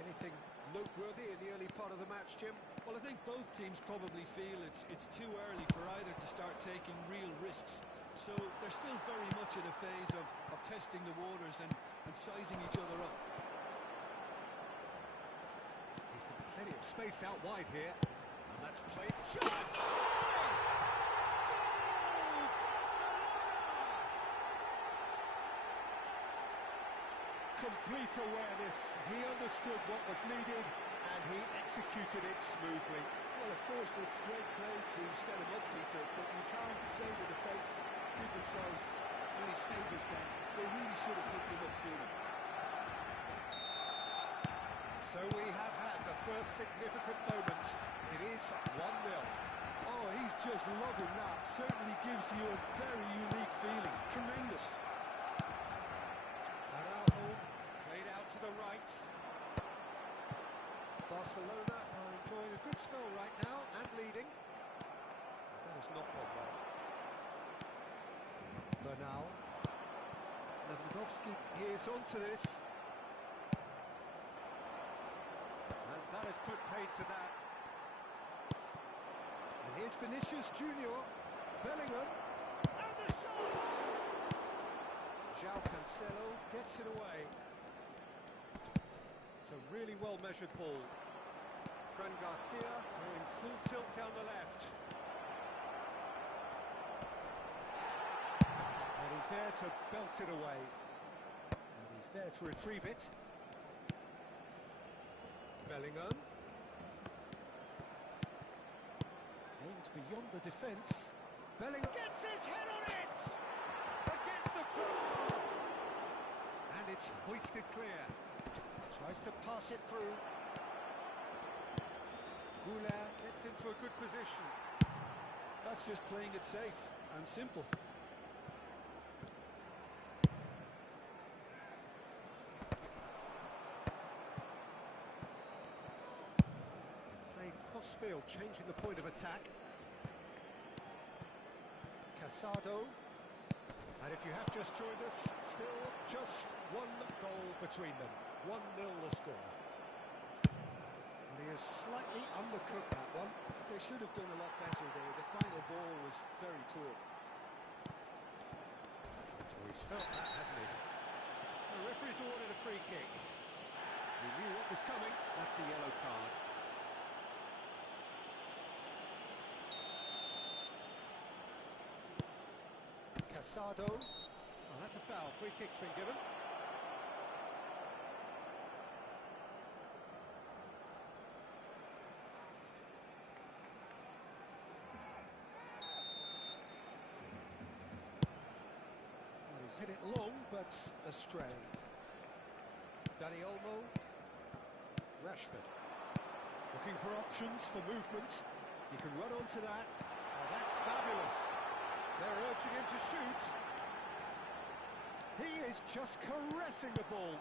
Anything noteworthy in the early part of the match, Jim? Well, I think both teams probably feel it's too early for either to start taking real risks. So they're still very much in a phase of testing the waters and sizing each other up. He's got plenty of space out wide here. And that's played. Shot! Complete awareness. He understood what was needed and he executed it smoothly. Well, of course, it's great play to set him up, Peter, but you can't say the defence did themselves any favours then. They really should have picked him up sooner. So we have had the first significant moment. It is 1-0. Oh, he's just loving that. Certainly gives you a very unique feeling. Tremendous. Araujo played out to the right. Barcelona are enjoying a good spell right now and leading. That has not gone well. Bernal. Lewandowski is onto this. And that has put paid to that. And here's Vinicius Junior. Bellingham. And the shot! João Cancelo gets it away. It's a really well-measured ball. Fran Garcia in full tilt down the left. And he's there to belt it away. And he's there to retrieve it. Bellingham. Aimed beyond the defence. Bellingham gets his head on it! Against the crossbar! And it's hoisted clear. Tries to pass it through. Goulet gets into a good position. That's just playing it safe and simple. Playing cross-field, changing the point of attack. Casado. And if you have just joined us, still just one goal between them. 1-0 the score. And he has slightly undercooked that one. They should have done a lot better there. The final ball was very poor. Oh, he's felt that, hasn't he? The referee's awarded a free kick. He knew what was coming. That's a yellow card. Casado. Oh, that's a foul. Free kick's been given. Hit it long, but astray. Dani Olmo. Rashford. Looking for options for movement. He can run onto that. Oh, that's fabulous. They're urging him to shoot. He is just caressing the ball.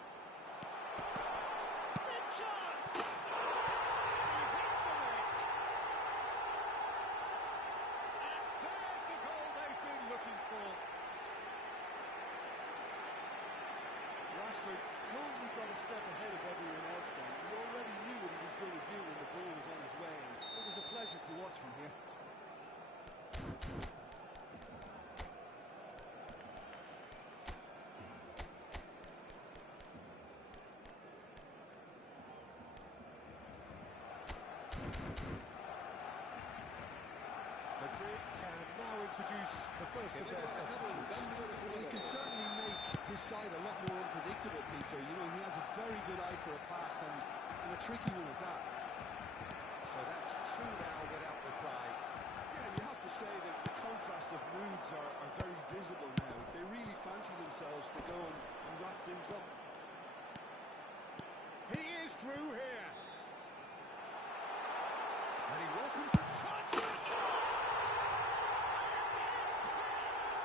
Big chance! He hits the net. And there's the goal they've been looking for. Rashford totally got a step ahead of everyone else then. He already knew what he was going to do when the ball was on his way, and introduce the first of their substitutes. Well, he can certainly make his side a lot more unpredictable, Peter. You know, he has a very good eye for a pass and a tricky one at that. So that's two now without reply. Yeah, and you have to say that the contrast of moods are very visible now. They really fancy themselves to go and wrap things up. He is through here. And he welcomes a chance for a shot! And it's there!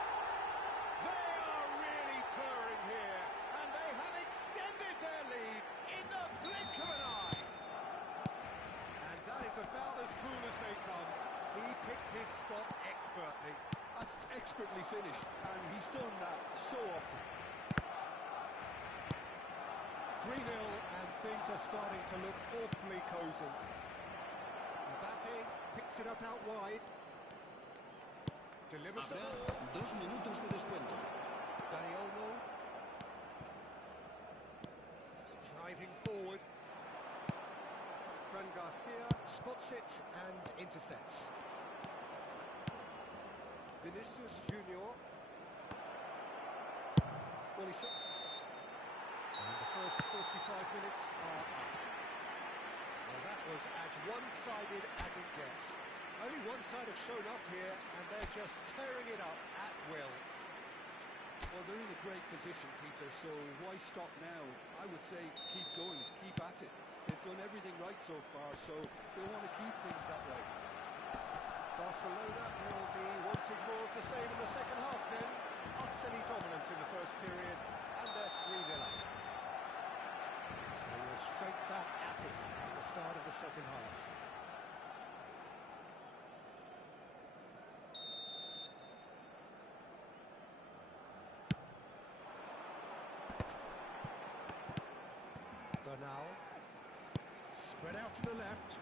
They are really purring here, and they have extended their lead in the blink of an eye. And that is about as cool as they come. He picked his spot expertly. That's expertly finished, and he's done that so often. 3-0, and things are starting to look awfully cosy. Mbappe picks it up out wide. Delivers the ball. 2 minutos de descuento. Dani Olmo. Driving forward. Fran Garcia spots it and intercepts. Vinicius Junior. Well, he's... And the first 45 minutes are up. Well, that was as one-sided as it gets. Only one side have shown up here, and they're just tearing it up at will. Well, they're in a great position, Peter, so why stop now? I would say keep going, keep at it. They've done everything right so far, so they want to keep things that way. Barcelona will be wanting more of the same in the second half then. Utterly dominant in the first period, and they're 3-0 up. So we're straight back at it at the start of the second half. Bernal, spread out to the left,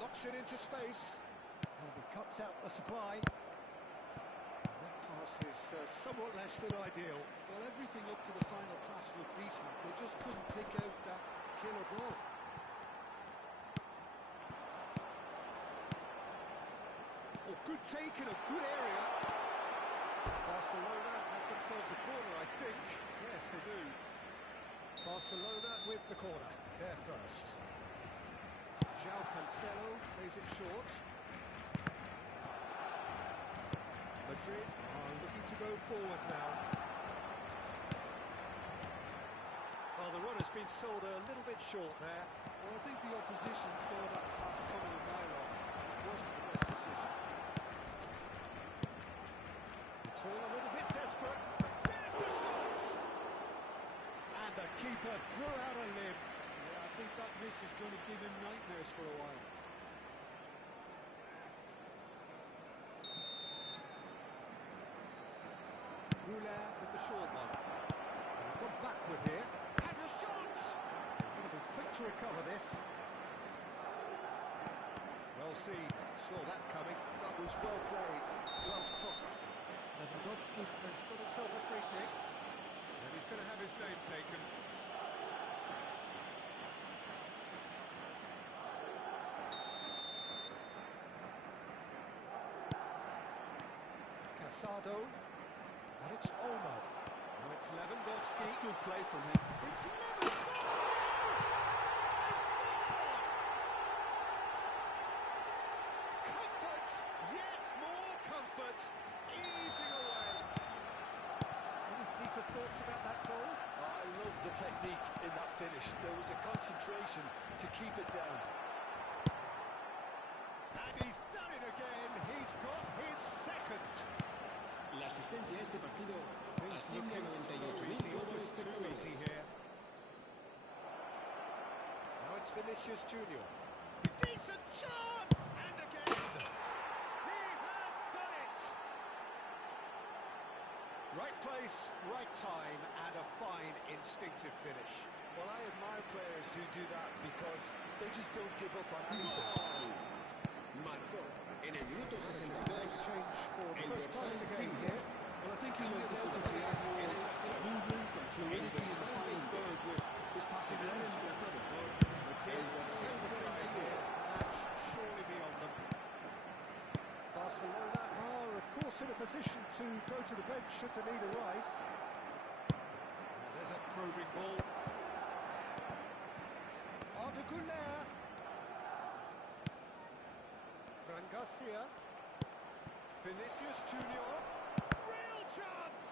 knocks it into space, and he cuts out the supply. That pass is somewhat less than ideal. Well, everything up to the final pass looked decent. They just couldn't pick out that killer ball. Oh, good take in a good area. Barcelona have themselves a corner, I think. Yes, they do. Barcelona with the corner, there first. João Cancelo plays it short. Madrid are looking to go forward now. Well, the run has been sold a little bit short there. Well, I think the opposition saw that pass coming a mile off. It wasn't the best decision. It's all a little bit desperate. There's the shot! And the keeper threw out a limb. Yeah, I think that miss is going to give him nightmares for a while. Goulart with the short one. And he's gone backward here. Has a shot! Going to be quick to recover this. Well seen. Saw that coming. That was well played, well stopped. Lewandowski has got himself a free kick. And he's going to have his name taken. Casado. And it's Olmo. Now it's Lewandowski. That's good play from him. It's Lewandowski! They've scored! Comfort! Yet more comfort! Easing away. Any deeper thoughts about that goal? I love the technique in that finish. There was a concentration to keep it down. And he's done it again. He's got his second. La asistencia a este partido Things asciende a looking so 98.000 easy, almost too espectadores. easy here. Now it's Vinicius Junior. It's decent chance! And again! He has done it! Right place, right time, and a fine instinctive finish. Well, I admire players who do that because they just don't give up on anything. Marcó en el minuto Change for the el first time in the dorsal game 5. here. Well, I think he went out to create more movement and fluidity in the final third with his passing range. Madrid playing for pride here. That's surely beyond them. Barcelona are, of course, course, in a position to go to the bench should the need arise. There's a probing ball. Articular. Fran Garcia. Vinicius Junior. Real chance!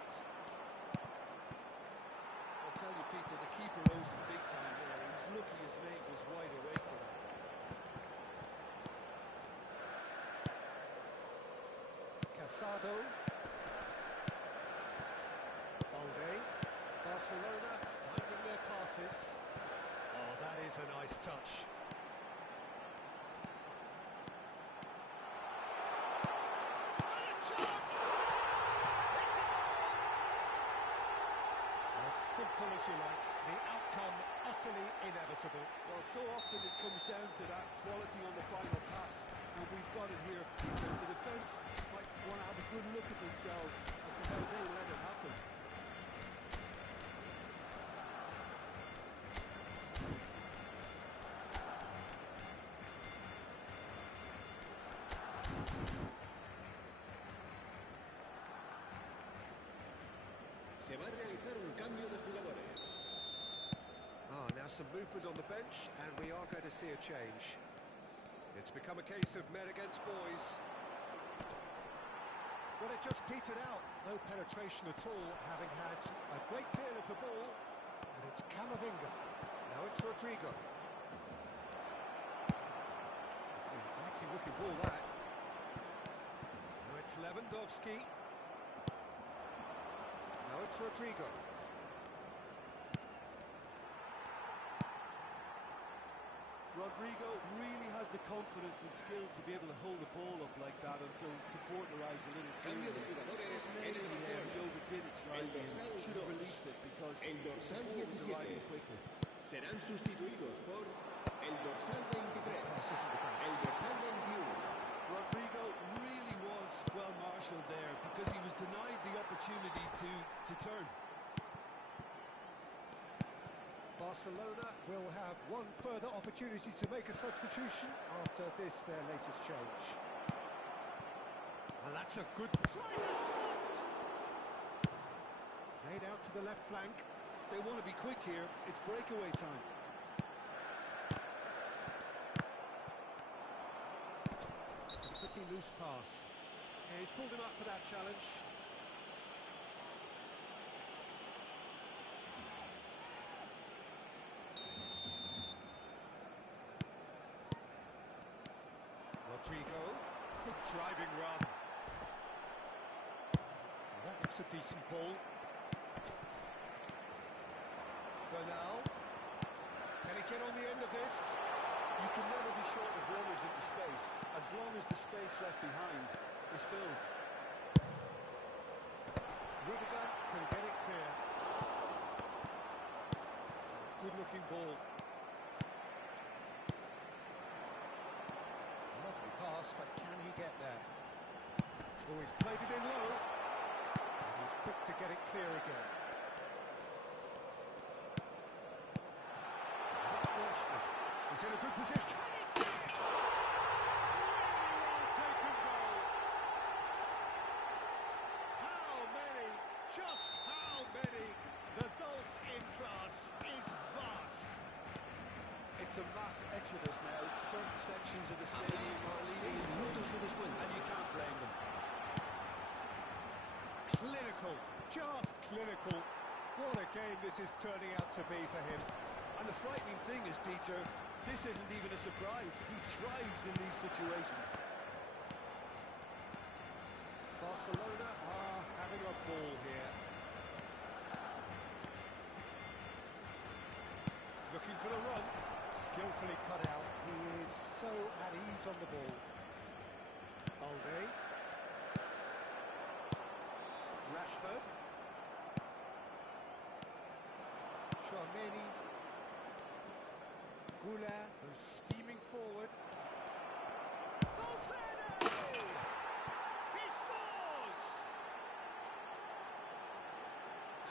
I'll tell you, Peter, the keeper owes him big time there. He's lucky his mate was wide awake to that. Casado. Balde. Barcelona finding their passes. Oh, that is a nice touch. And a chance! It's a goal! As simple as you like, the outcome utterly inevitable. Well, so often it comes down to that quality on the final pass, and we've got it here, Peter. The defence might want to have a good look at themselves as to how they let it happen. Se va a realizar un cambio de jugadores. Now some movement on the bench, and we are going to see a change. It's become a case of men against boys. Well, it just petered out. No penetration at all, having had a great deal of the ball. And it's Camavinga. Now it's Rodrigo. It's an inviting looking ball, that. Now it's Lewandowski. Now it's Rodrigo. Rodrigo really has the confidence and skill to be able to hold the ball up like that until support arrives a little Cambio sooner. de jugadores en Maybe el there, he Barcelona. overdid it slightly and should have released it because El the dorsal support was 17. arriving quickly. Serán sustituidos por el dorsal 23, Pass isn't the best. el dorsal 21. Rodrigo really was well marshalled there because he was denied the opportunity to turn. Barcelona will have one further opportunity to make a substitution after this, their latest change. And that's a good... Tries a shot! Played out to the left flank. They want to be quick here. It's breakaway time. Pretty loose pass. Yeah, he's pulled him up for that challenge. Rodrigo, good driving run. That looks a decent ball. Bernal. Can he get on the end of this? You can never be short of runners into space as long as the space left behind is filled. Rudiger can get it clear. Good looking ball. Lovely pass, but can he get there? Oh, he's played it in low. And he's quick to get it clear again. That's Rashford. He's in a good position. Can he finish? Really well taken goal. How many? Just how many? The gulf in class is vast. It's a mass exodus now. Certain sections of the stadium are leaving in droves, and you can't blame them. Clinical, just clinical. What a game this is turning out to be for him. And the frightening thing is, Peter, this isn't even a surprise. He thrives in these situations. Barcelona are having a ball here. Looking for the run. Skillfully cut out. He is so at ease on the ball. Balde. Rashford. Chouameni. Goulart goes steaming forward. Valverde! He scores!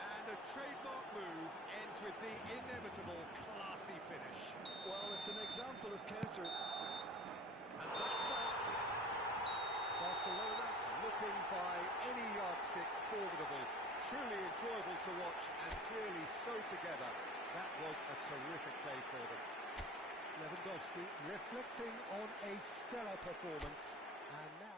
And a trademark move ends with the inevitable classy finish. Well, it's an example of counter. And that's that. Barcelona looking by terrific day for them. Lewandowski reflecting on a stellar performance, and now...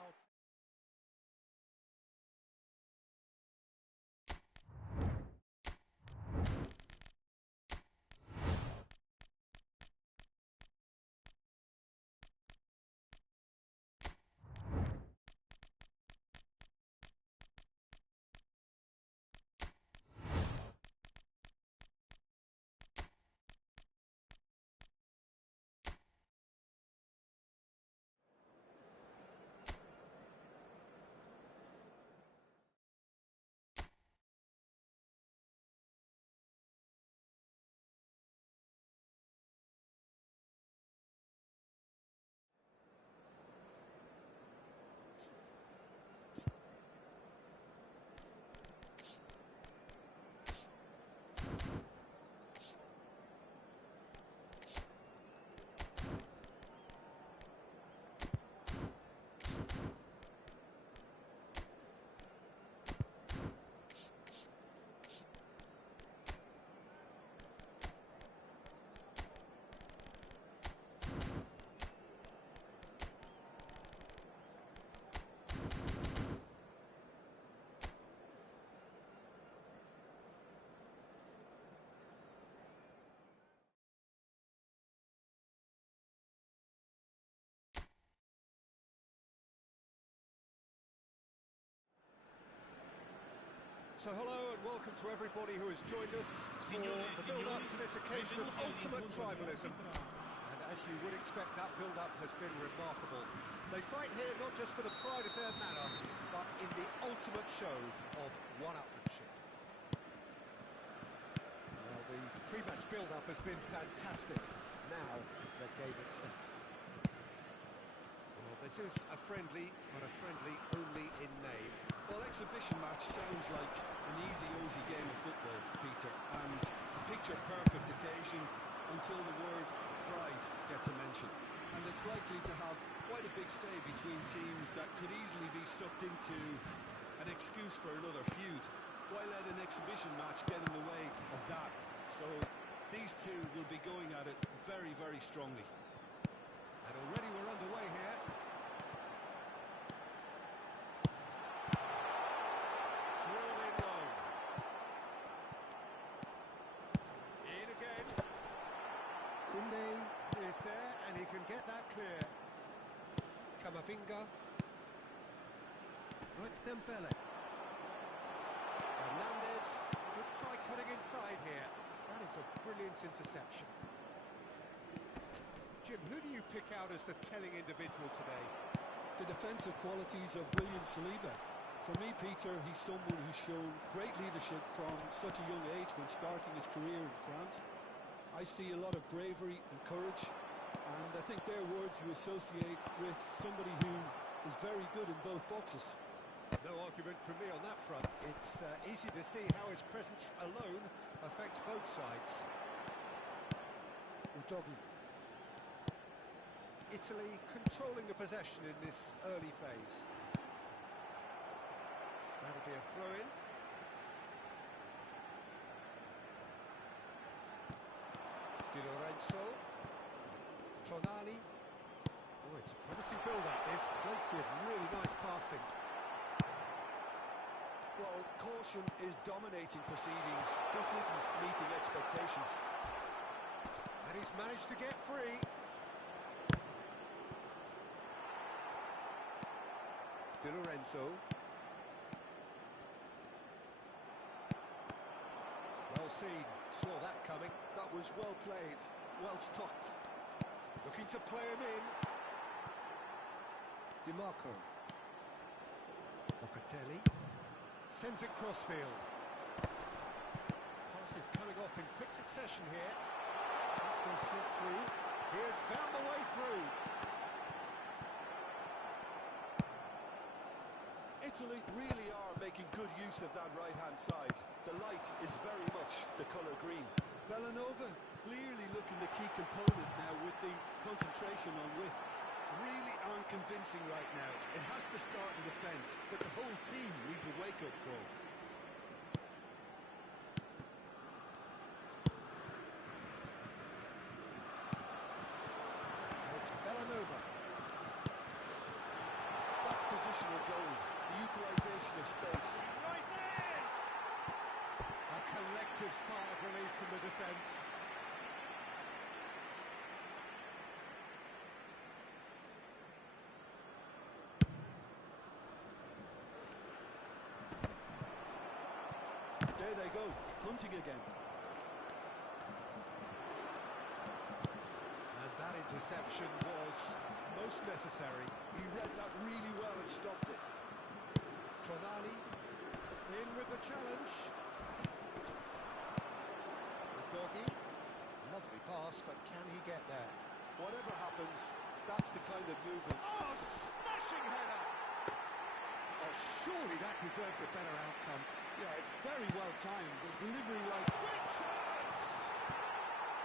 So hello and welcome to everybody who has joined us for the build-up to this occasion of ultimate tribalism. And as you would expect, that build-up has been remarkable. They fight here not just for the pride of their manor, but in the ultimate show of one-upmanship. Well, the pre-match build-up has been fantastic. Now, the game itself. Well, this is a friendly, but a friendly only in name. Well, exhibition match sounds like an easy game of football, Peter, and a picture-perfect occasion until the word pride gets a mention. And it's likely to have quite a big say between teams that could easily be sucked into an excuse for another feud. Why let an exhibition match get in the way of that? So these two will be going at it very, very strongly. And already we're underway here. Is there, and he can get that clear. Camavinga. Right, Dembele. Hernandez could try cutting inside here. That is a brilliant interception. Jim, who do you pick out as the telling individual today? The defensive qualities of William Saliba. For me, Peter, he's someone who's shown great leadership from such a young age when starting his career in France. I see a lot of bravery and courage, and I think they're words you associate with somebody who is very good in both boxes. No argument from me on that front. It's easy to see how his presence alone affects both sides. Udogi. Italy controlling the possession in this early phase. That'll be a throw-in. Di Lorenzo, Tonali. Oh, it's a promising build-up. There's plenty of really nice passing. Well, caution is dominating proceedings. This isn't meeting expectations. And he's managed to get free. Di Lorenzo. Well seen. Saw that coming. That was well played, well stopped. Looking to play him in. Di Marco. Locatelli. Sends it crossfield. Pass is coming off in quick succession here. That's going to slip through. He has found the way through. Italy really are making good use of that right-hand side. The light is very much the colour green. Bellanova clearly looking the key component now with the concentration on width. Really aren't convincing right now. It has to start in defence, but the whole team needs a wake-up call. It's Bellanova. That's positional goal, the utilisation of space. A collective sigh of relief from the defence. There they go, hunting again. And that interception was most necessary. He read that really well and stopped it. Tonali in with the challenge. Doggy, lovely pass, but can he get there? Whatever happens, that's the kind of movement. Oh, smashing header! Oh, surely that deserved a better outcome. Yeah, it's very well timed. The delivery like... Great chance!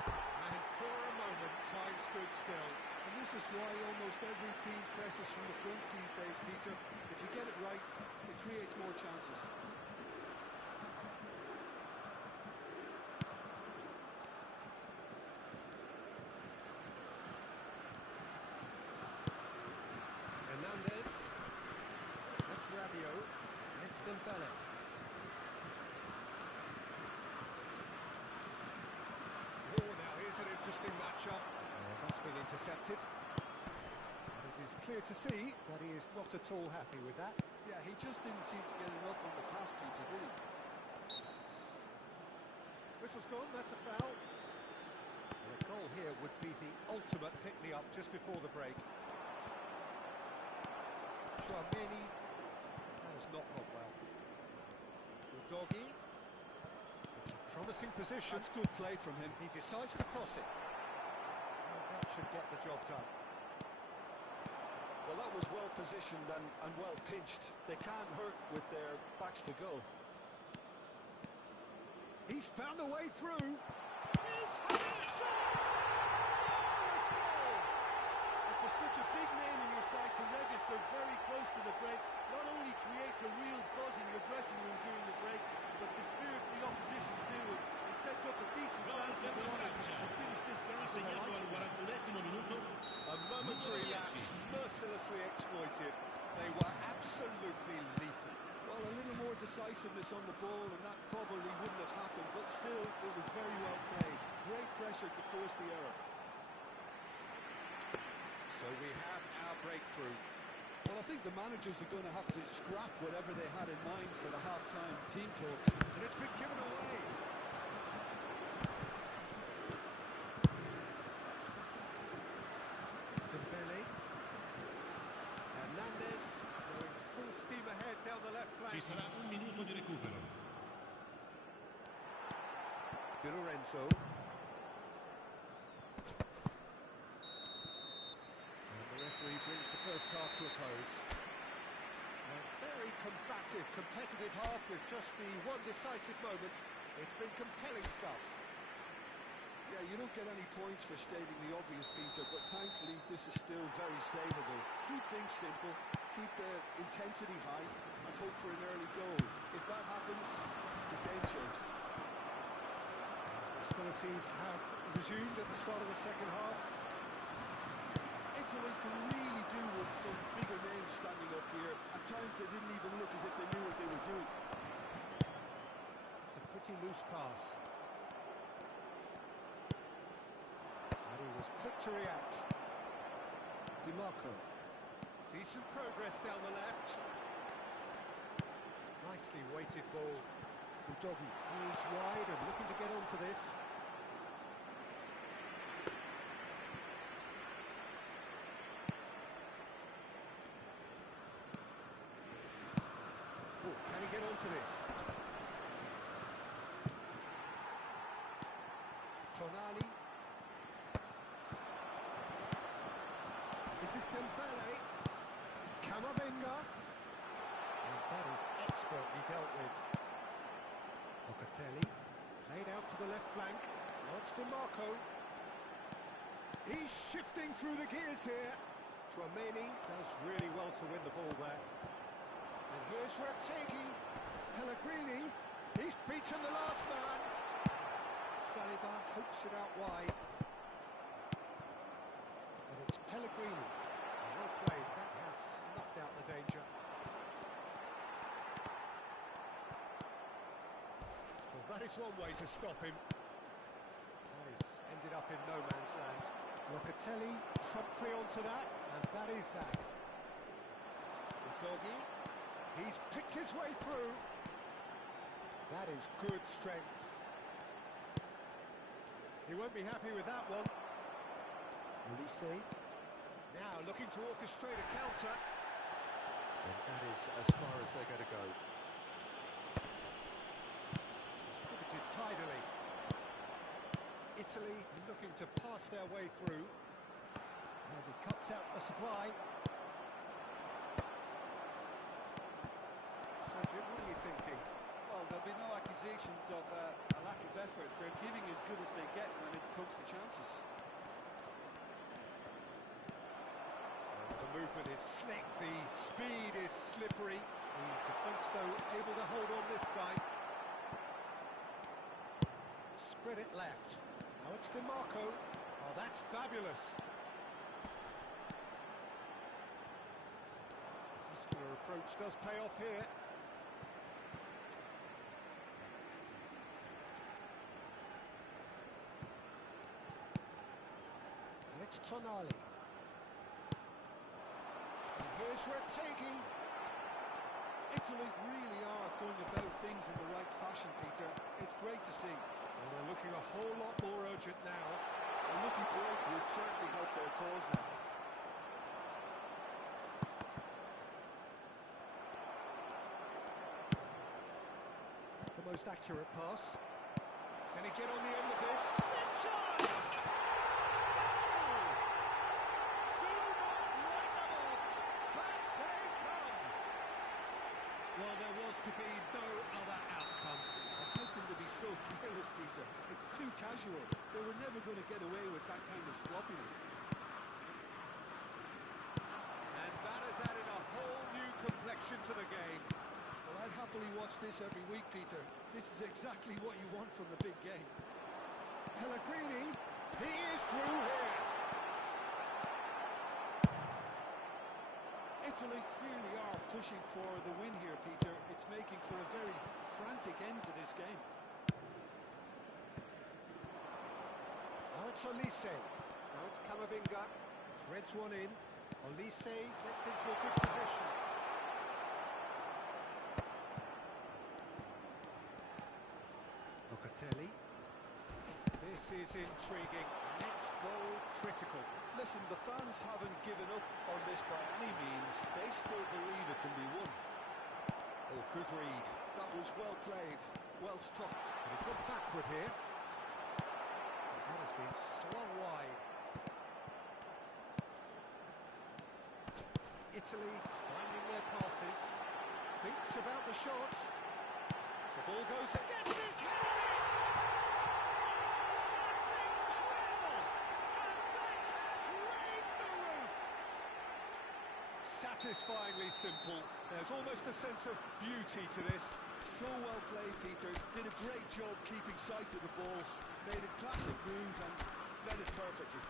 And for a moment, time stood still. And this is why almost every team presses from the front these days, Peter. If you get it right, it creates more chances. Hernandez. That's Rabiot. And it's Dembele. Oh, now here's an interesting matchup. That's been intercepted. And it is clear to see that he is not at all happy with that. Yeah, he just didn't seem to get enough on the pass, Peter, did he? Whistle's gone, that's a foul. And a goal here would be the ultimate pick-me-up just before the break. Chouameni, that has not gone well. Doggy, it's a promising position. That's good play from him. He decides to cross it. Well, that should get the job done. Well, that was well positioned and well pinched. They can't hurt with their backs to goal. He's found a way through. He's had a shot! Glorious goal! And for such a big name in your side to register very close to the break, not only creates a real buzz in your dressing room during the break, but dispirits the opposition too. It sets up a decent chance to go on and finish this game. A momentary lapse, mercilessly exploited. They were absolutely lethal. Well, a little more decisiveness on the ball, and that probably wouldn't have happened, but still, it was very well played. Great pressure to force the error. So we have our breakthrough. Well, I think the managers are going to have to scrap whatever they had in mind for the half-time team talks. And it's been given away. Dembele. Hernandez going full steam ahead down the left flank. Ci sarà un minuto di recupero. Di Lorenzo. And the referee brings the first half to a close. A very combative, competitive half with just the one decisive moment. It's been compelling stuff. Yeah, you don't get any points for stating the obvious, Peter, but thankfully this is still very savable. Keep things simple, keep the intensity high, and hope for an early goal. If that happens, it's a game changer. Hostilities have resumed at the start of the second half. Italy can really do with some bigger names standing up here. At times they didn't even look as if they knew what they were doing. It's a pretty loose pass. And he was quick to react. Di Marco. Decent progress down the left. Nicely weighted ball. Udogi moves wide and looking to get onto this. Oh, can he get onto this? Tonali. This is Dembele. Camavinga. And that is expertly dealt with. Locatelli. Played out to the left flank. Now it's Di Marco. He's shifting through the gears here. Chouameni does really well to win the ball there. And here's Retegui. Pellegrini. He's beaten the last man. Saliba hooks it out wide. But it Pellegrini. Well played. That has snuffed out the danger. Well, that is one way to stop him. Well, he's ended up in no man's land. Locatelli promptly onto that, and that is that. Doggy, he's picked his way through. That is good strength. He won't be happy with that one. Olise, now looking to orchestrate a counter. And that is as far as they're going to go. Distributed tidily. Italy looking to pass their way through. And he cuts out the supply. Sergio, what are you thinking? Well, there'll be no accusations of a lack of effort. They're giving as good as they get when it comes to chances. The movement is slick, the speed is slippery. The defence, though, able to hold on this time. Spread it left. Now it's DeMarco. Oh, that's fabulous. Muscular approach does pay off here. And it's Tonali. And here's Retegui. Italy really are going about things in the right fashion, Peter. It's great to see. Well, they're looking a whole lot more urgent now. A lucky break would certainly help their cause now. The most accurate pass. Can he get on the end of this? Big chance! Goal! Do not write them off. Back they come. Well, there was to be no other outcome. How can they be so careless, Peter? It's too casual. They were never going to get away with that kind of sloppiness. And that has added a whole new complexion to the game. Well, I'd happily watch this every week, Peter. This is exactly what you want from the big game. Pellegrini, he is through here. Italy clearly are pushing for the win here, Peter. It's making for a very frantic end to this game. Now it's Olise. Now it's Camavinga. Threads one in. Olise gets into a good position. Locatelli. This is intriguing. Next goal critical. Listen, the fans haven't given up on this by any means. They still believe it can be won. Oh, good read. That was well played, well stopped. But he's gone backward here. That has been slung wide. Italy finding their passes. Thinks about the shot. The ball goes against his head. Satisfyingly simple. There's almost a sense of beauty to this. So well played, Peter. Did a great job keeping sight of the ball. Made a classic move and read it perfectly.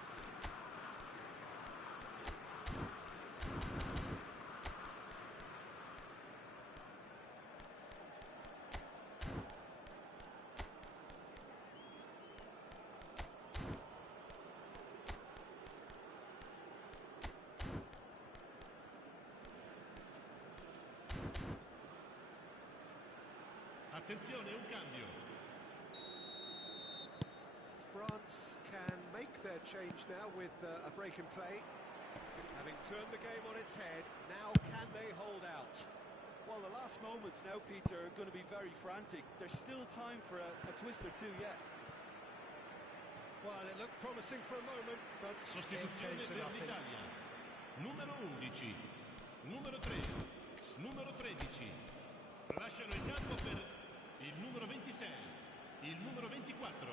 Attenzione, un cambio. France can make their change now with a break in play. Having turned the game on its head, now can they hold out? Well, the last moments now, Peter, are going to be very frantic. There's still time for a twist or two yet. Well, it looked promising for a moment, but it came Sostituzione to per nothing. l'Italia. Numero 11, numero 3, numero 13. Lasciano il campo per il numero 26, il numero 24,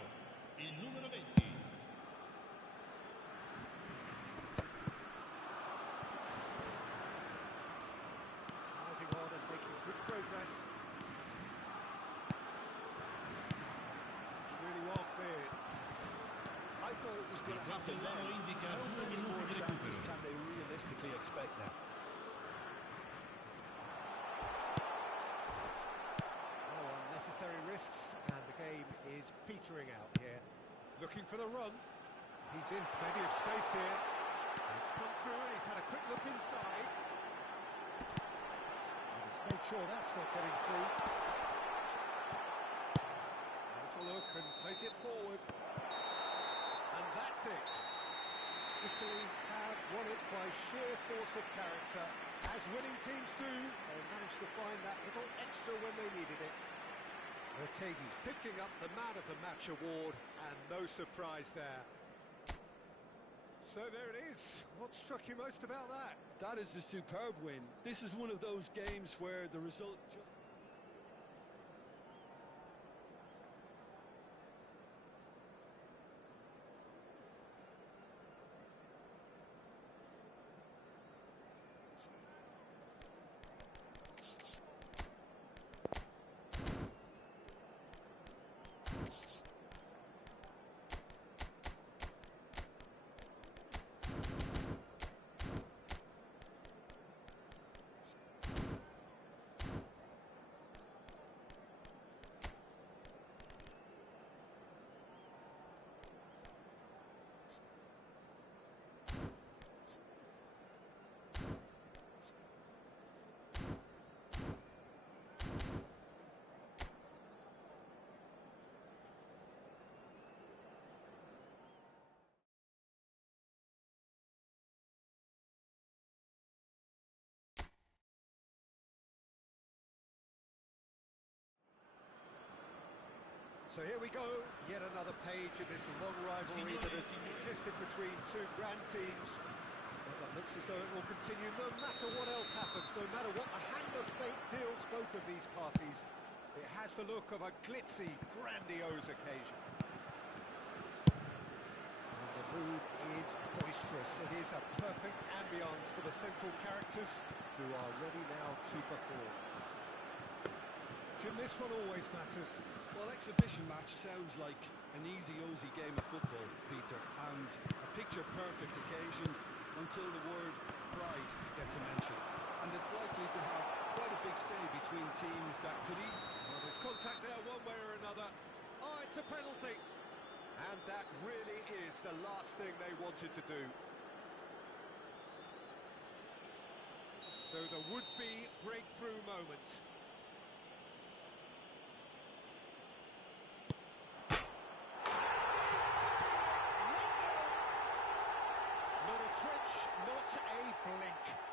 il numero 20. Driving on and making good progress. It's really well cleared. I thought it was is going to happen then? How many more chances can they realistically expect now? No unnecessary risks, and the game is petering out here. Looking for the run. He's in plenty of space here. It's come through and he's had a quick look inside. And he's made sure that's not getting through. Has a look and plays it forward. And that's it. Italy have won it by sheer force of character. As winning teams do, they managed to find that little extra when they needed it. Retegui picking up the Man of the Match award, and no surprise there. So there it is. What struck you most about that? That is a superb win. This is one of those games where the result just... So here we go, yet another page in this long rivalry that has existed between two grand teams. Well, it looks as though it will continue no matter what else happens, no matter what the hand of fate deals both of these parties. It has the look of a glitzy, grandiose occasion. And the mood is boisterous. It is a perfect ambience for the central characters who are ready now to perform. Jim, this one always matters. Well, exhibition match sounds like an easy-ozy game of football, Peter, and a picture-perfect occasion until the word pride gets a mention. And it's likely to have quite a big say between teams that could eat. Well, there's contact there one way or another. Oh, it's a penalty. And that really is the last thing they wanted to do. So the would-be breakthrough moment.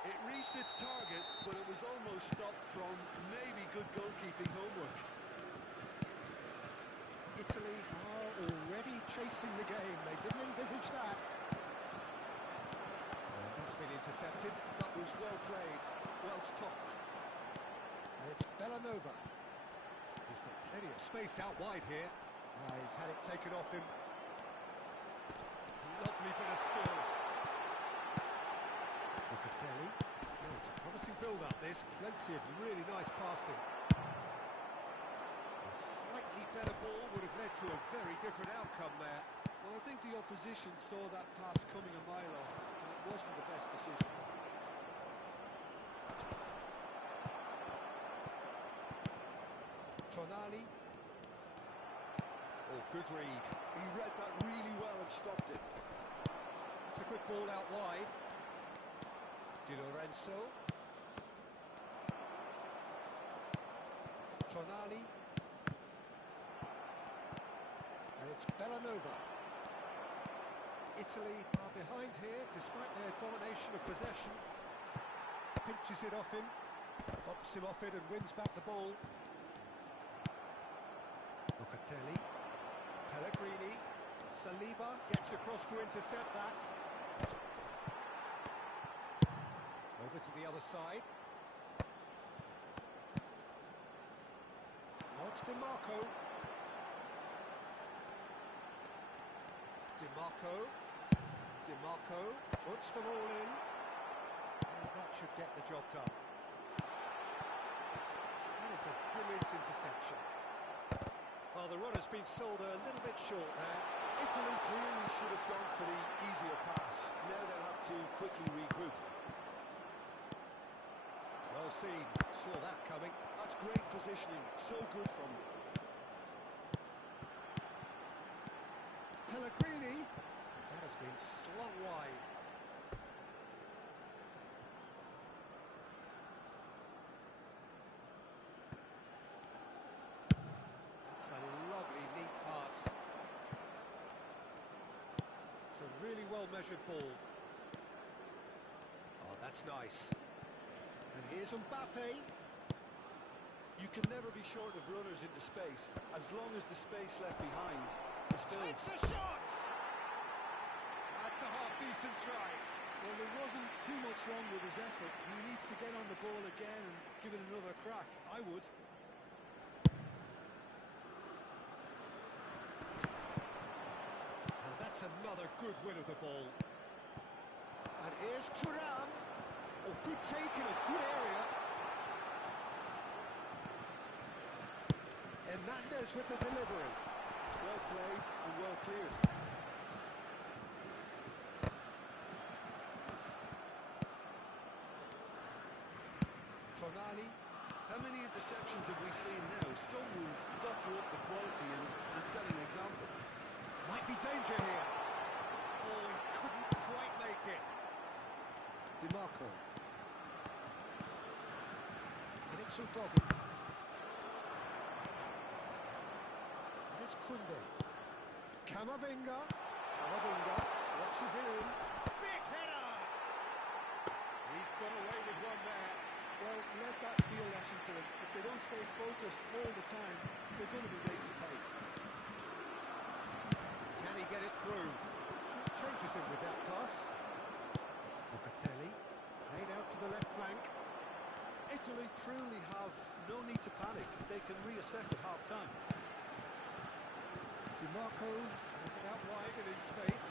It reached its target, but it was almost stopped from maybe good goalkeeping homework. Italy are already chasing the game. They didn't envisage that. And that's been intercepted. That was well played, well stopped. And it's Bellanova. He's got plenty of space out wide here. He's had it taken off him. Lovely bit of skill. Locatelli. Oh, it's a promising build-up, this. Plenty of really nice passing. A slightly better ball would have led to a very different outcome there. Well, I think the opposition saw that pass coming a mile off, and it wasn't the best decision. Tonali. Oh, good read. He read that really well and stopped it. It's a good ball out wide. Di Lorenzo. Tonali. And it's Bellanova. Italy are behind here despite their domination of possession. Pinches it off him. Hops him off it and wins back the ball. Locatelli. Pellegrini. Saliba gets across to intercept that. Over to the other side. Now it's Di Marco. Di Marco puts them all in. And that should get the job done. That is a brilliant interception. Well, the run has been sold a little bit short there. Italy clearly should have gone for the easier pass. Now they'll have to quickly regroup. Well seen, saw that coming. That's great positioning, so good from him. Pellegrini. That has been slung wide. That's a lovely, neat pass. It's a really well-measured ball. Oh, that's nice. And here's Mbappe. You can never be short of runners into space, as long as the space left behind is filled. It's a shot! That's a half-decent try. Well, there wasn't too much wrong with his effort. He needs to get on the ball again and give it another crack. I would. And that's another good win of the ball. And here's Thuram. Oh, good take in a good area. Hernandez with the delivery. Well played and well cleared. Tonali. How many interceptions have we seen now? Someone's got to up the quality and set an example. Might be danger here. Oh, he couldn't quite make it. DiMarco. And it's Udogi. And it's Kunde. Camavinga. Camavinga crosses it in. Big header! He's got away with one there. Well, let that be a lesson for them. If they don't stay focused all the time, they're going to be late to play. Can he get it through? Changes him with that pass. Locatelli. Played out to the left flank. Italy truly have no need to panic. They can reassess at half-time. DiMarco has it out wide and in space.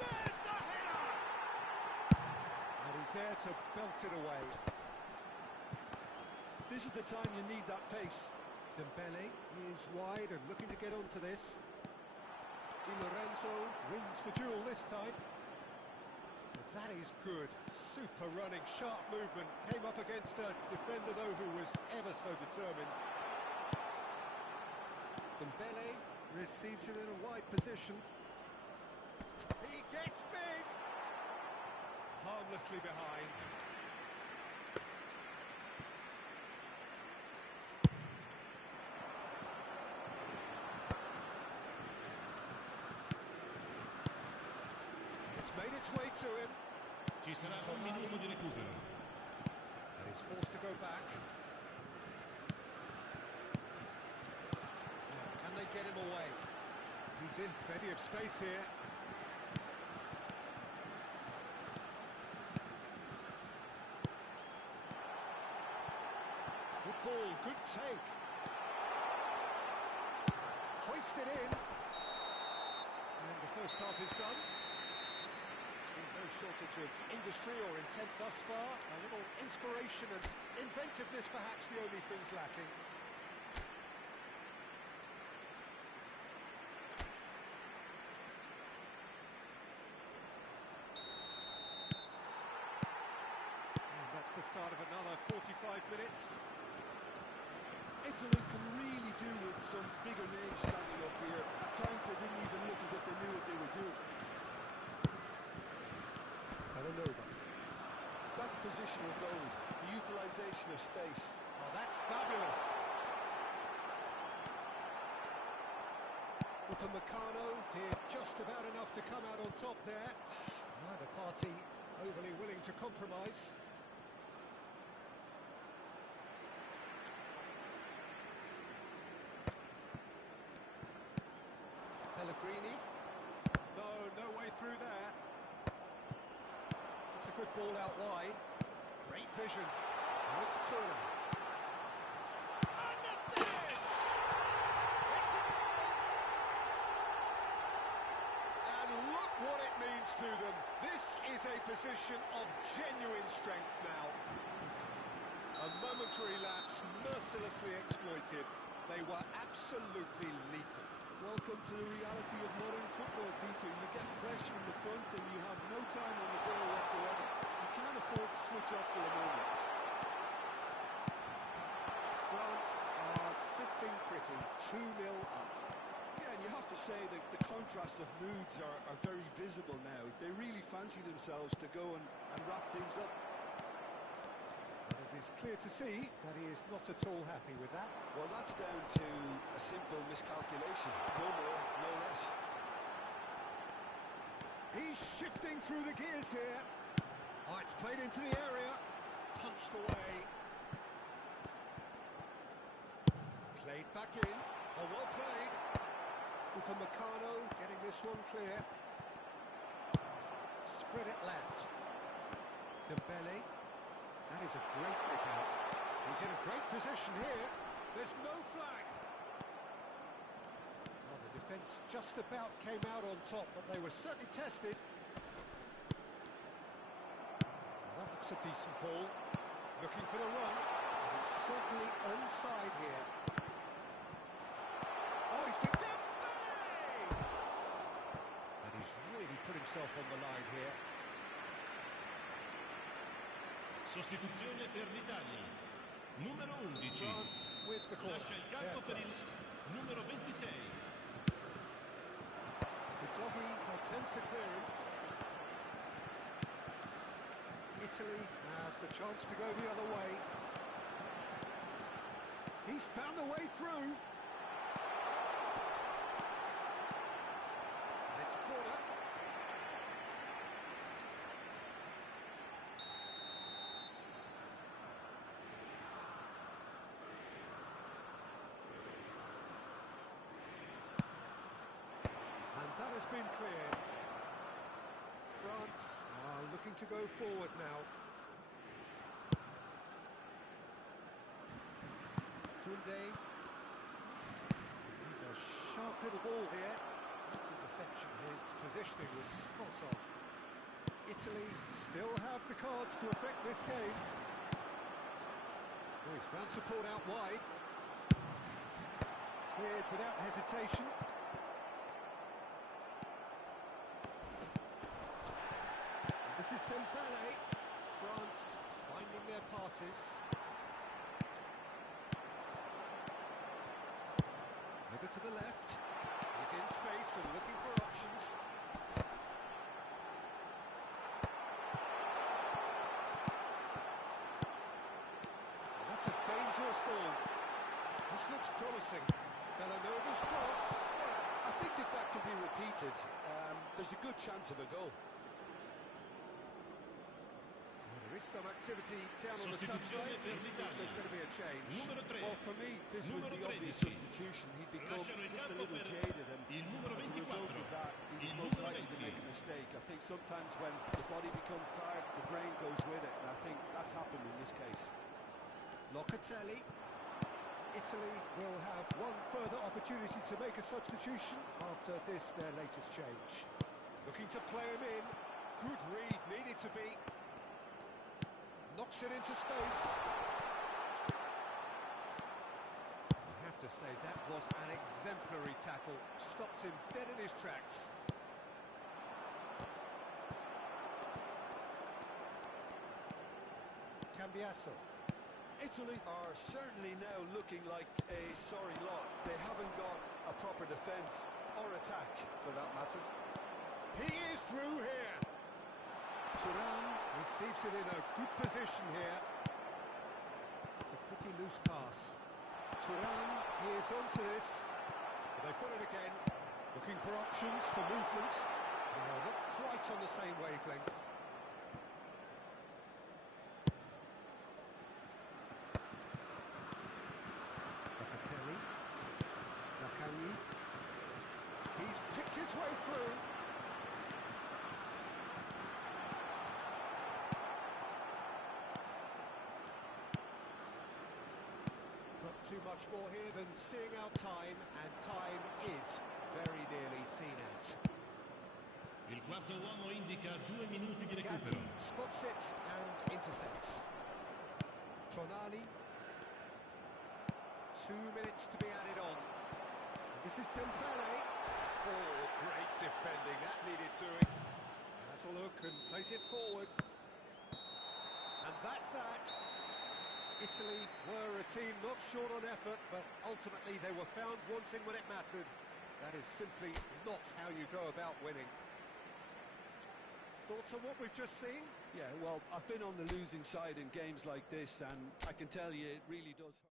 There's the header! And he's there to belt it away. This is the time you need that pace. Dembele is wide and looking to get onto this. Di Lorenzo wins the duel this time. That is good. Super running, sharp movement. Came up against a defender, though, who was ever so determined. Dembele receives it in a wide position. He gets big. Harmlessly behind. It's made its way to him. Ci sarà un minuto di recupero. And he's forced to go back. Now, can they get him away? He's in plenty of space here. Good ball, good take. Hoisted in. And the first half is done. No shortage of industry or intent thus far. A little inspiration and inventiveness, perhaps the only things lacking. And that's the start of another 45 minutes. Italy can really do with some bigger names standing up here. At times they didn't even look as if they knew what they were doing. That's positional goals, the utilisation of space. Oh, that's fabulous. Upamecano did just about enough to come out on top there. Neither party overly willing to compromise. Pellegrini. No way through there. It's a good ball out wide. Great vision. And it's Thuram. And the finish! It's a goal! And look what it means to them. This is a position of genuine strength now. A momentary lapse mercilessly exploited. They were absolutely lethal. Welcome to the reality of modern football, Peter. You get pressed from the front and you have no time on the ball whatsoever. You can't afford to switch off for a moment. France are sitting pretty, 2-0 up. Yeah, and you have to say that the contrast of moods are very visible now. They really fancy themselves to go and wrap things up. And it is clear to see that he is not at all happy with that. Well, that's down to a simple miscalculation. No more, no less. He's shifting through the gears here. Oh, it's played into the area. Punched away. Played back in. Oh, well played. Upamecano getting this one clear. Spread it left. Dembele. That is a great pick out. He's in a great position here. There's no flag. Well, the defence just about came out on top, but they were certainly tested. Well, that looks a decent ball. Looking for the run. And it's certainly onside here. Oh, he's picked up. Bang! And he's really put himself on the line here. Sostituzione per l'Italia. Numero 11. France with the corner. Lascia il campo per il numero 26. The doggy attempts a clearance. Italy have the chance to go the other way. He's found a way through. And it's corner. That has been cleared. France are looking to go forward now. Koundé. He's a sharp little ball here. Nice interception. His positioning was spot on. Italy still have the cards to affect this game. Oh, he's found support out wide. Cleared without hesitation. This is Dembele. France finding their passes. Over to the left. He's in space and looking for options. And that's a dangerous ball. This looks promising. Bellanova's cross. Yeah, I think if that can be repeated, there's a good chance of a goal. There is some activity down on the touchline. There's going to be a change. Well, for me, this was the obvious substitution. He'd become just a little jaded, and as a result of that, he was most likely to make a mistake. I think sometimes when the body becomes tired, the brain goes with it, and I think that's happened in this case. Locatelli. Italy will have one further opportunity to make a substitution after this, their latest change. Looking to play him in. Good read, needed to be. Knocks it into space. I have to say, that was an exemplary tackle. Stopped him dead in his tracks. Cambiasso. Italy are certainly now looking like a sorry lot. They haven't got a proper defence or attack, for that matter. He is through here. Thuram receives it in a good position here. It's a pretty loose pass. Thuram, he is onto this. But they've got it again. Looking for options for movement. Well, not quite on the same wavelength. Locatelli. Zaccagni. He's picked his way through. Too much more here than seeing out time, and time is very nearly seen out. Il quarto uomo indica 2 minuti di Gatti recupero. spots it and intercepts. Tonali. 2 minutes to be added on. This is Dembele. Oh, great defending. That needed doing. Has a look and plays it forward. And that's that. Italy were a team not short on effort, but ultimately they were found wanting when it mattered. That is simply not how you go about winning. Thoughts on what we've just seen? Yeah, well, I've been on the losing side in games like this, and I can tell you it really does hurt.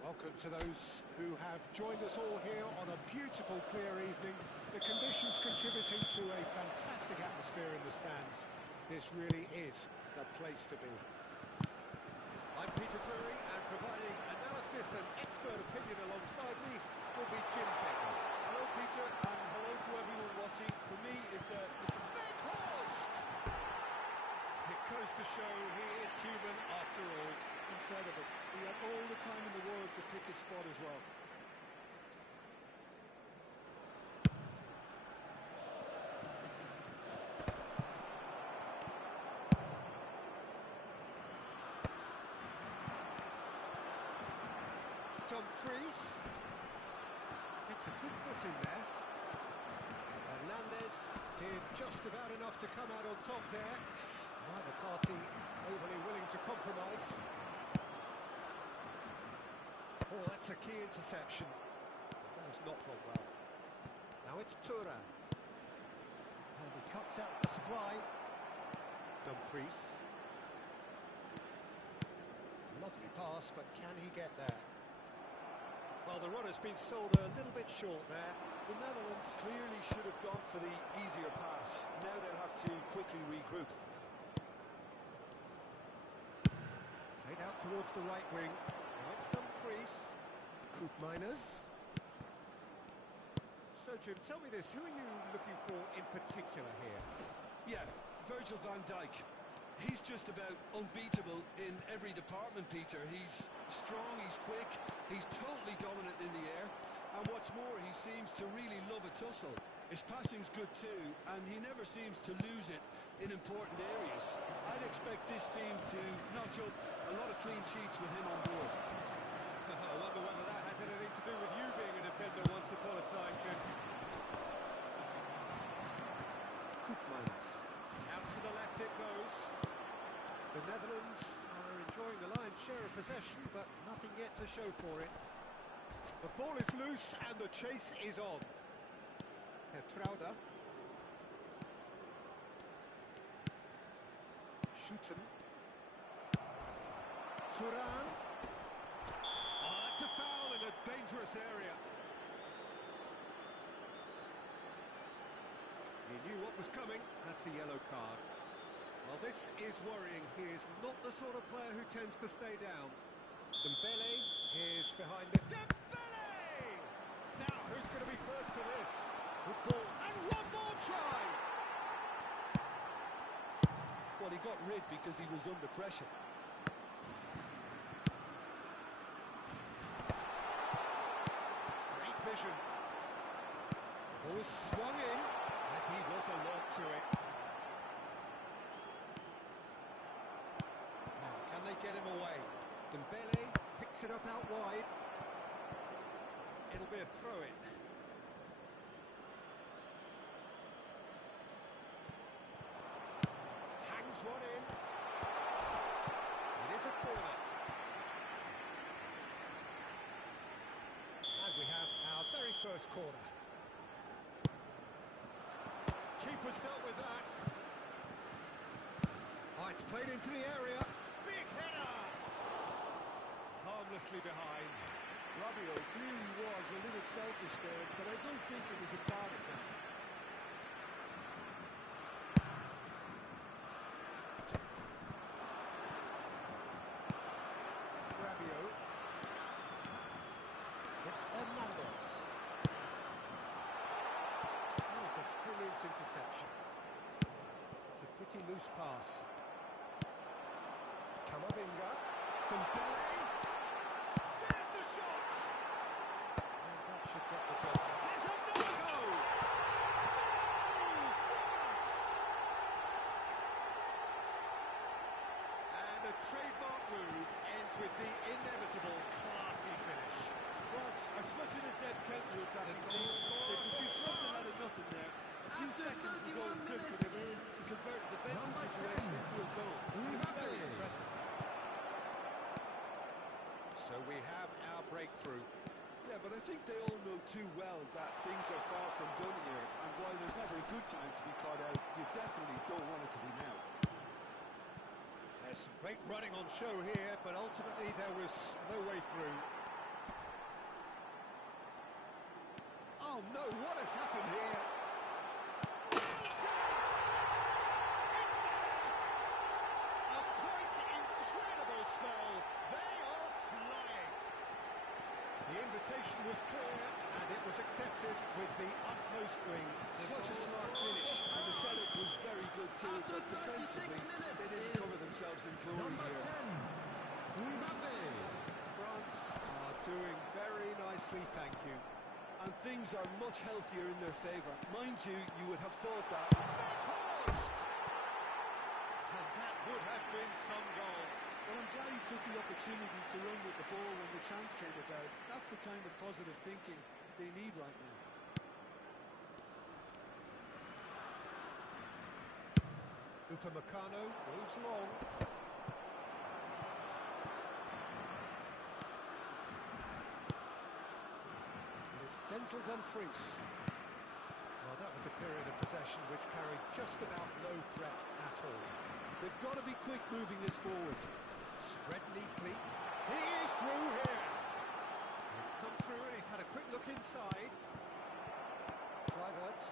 Welcome to those who have joined us all here on a beautiful, clear evening. The conditions contributing to a fantastic atmosphere in the stands. This really is the place to be. I'm Peter Drury, and providing analysis and expert opinion alongside me will be Jim Becker. Hello, Peter, and hello to everyone watching. For me, it's a Weghorst! It goes to show he is human after all. incredible. He had all the time in the world to pick his spot as well. Dumfries. It's a good footing there. Hernandez did just about enough to come out on top there. Neither party overly willing to compromise. Oh, that's a key interception. That has not gone well. Now it's Tura. And he cuts out the supply. Dumfries. Lovely pass, but can he get there? Well, the run has been sold a little bit short there. The Netherlands clearly should have gone for the easier pass. Now they'll have to quickly regroup. Played out towards the right wing. Now it's Dumfries. Coop Miners. So, Jim, tell me this. Who are you looking for in particular here? Yeah, Virgil van Dijk. He's just about unbeatable in every department, Peter. He's strong, he's quick, he's totally dominant in the air. And what's more, he seems to really love a tussle. His passing's good too, and he never seems to lose it in important areas. I'd expect this team to notch up a lot of clean sheets with him on board. I wonder whether that has anything to do with you being a defender once upon a time, Jim. Coop Miners. Out to the left it goes. The Netherlands are enjoying the lion's share of possession, but nothing yet to show for it. The ball is loose and the chase is on. Hertrauda. Schuten. Turan. Oh, that's a foul in a dangerous area. He knew what was coming. That's a yellow card. Well, this is worrying. He is not the sort of player who tends to stay down. Dembele is behind the... Dembele! Now, who's going to be first to this? Good ball. And one more try! Well, he got rid because he was under pressure. Great vision. Ball swung in. Had to He was alert to it. Now, can they get him away? Dembele picks it up out wide. It'll be a throw-in. Hangs one in. It is a corner. And we have our very first corner. Keeper's dealt with that. Oh, it's played into the area. Big header! Harmlessly behind. Rabiot clearly was a little selfish there, but I don't think it was a bad attempt. Rabiot. It's Hernandez. That was a brilliant interception. It's a pretty loose pass. Camavinga. Dembele. There's the shot! And that should get the job. There's another goal! Goal! France! And a trademark move ends with the inevitable classy finish. France are such an adept counter-attacking team. They produced something out of nothing there. A few seconds was all it took for them to convert a defensive situation into a goal. And it's very impressive. So we have our breakthrough. Yeah, but I think they all know too well that things are far from done here. And while there's never a good time to be caught out, you definitely don't want it to be now. There's some great running on show here, but ultimately there was no way through. Oh no, what has happened here? Chance! It's there! A quite incredible spell. They are flying. The invitation was clear, and it was accepted with the utmost glee. Such a smart finish, and the setup was very good too, but defensively, they didn't cover themselves in glory here. France are doing very nicely, thank you. And things are much healthier in their favour. Mind you, you would have thought that. Weghorst! And that would have been some goal. Well, I'm glad he took the opportunity to run with the ball when the chance came about. That's the kind of positive thinking they need right now. Upamecano goes long. And it's Denzel Dumfries. Well, that was a period of possession which carried just about no threat at all. They've got to be quick moving this forward. Spread neatly. He is through here. It's come through and he's had a quick look inside. Kluivert.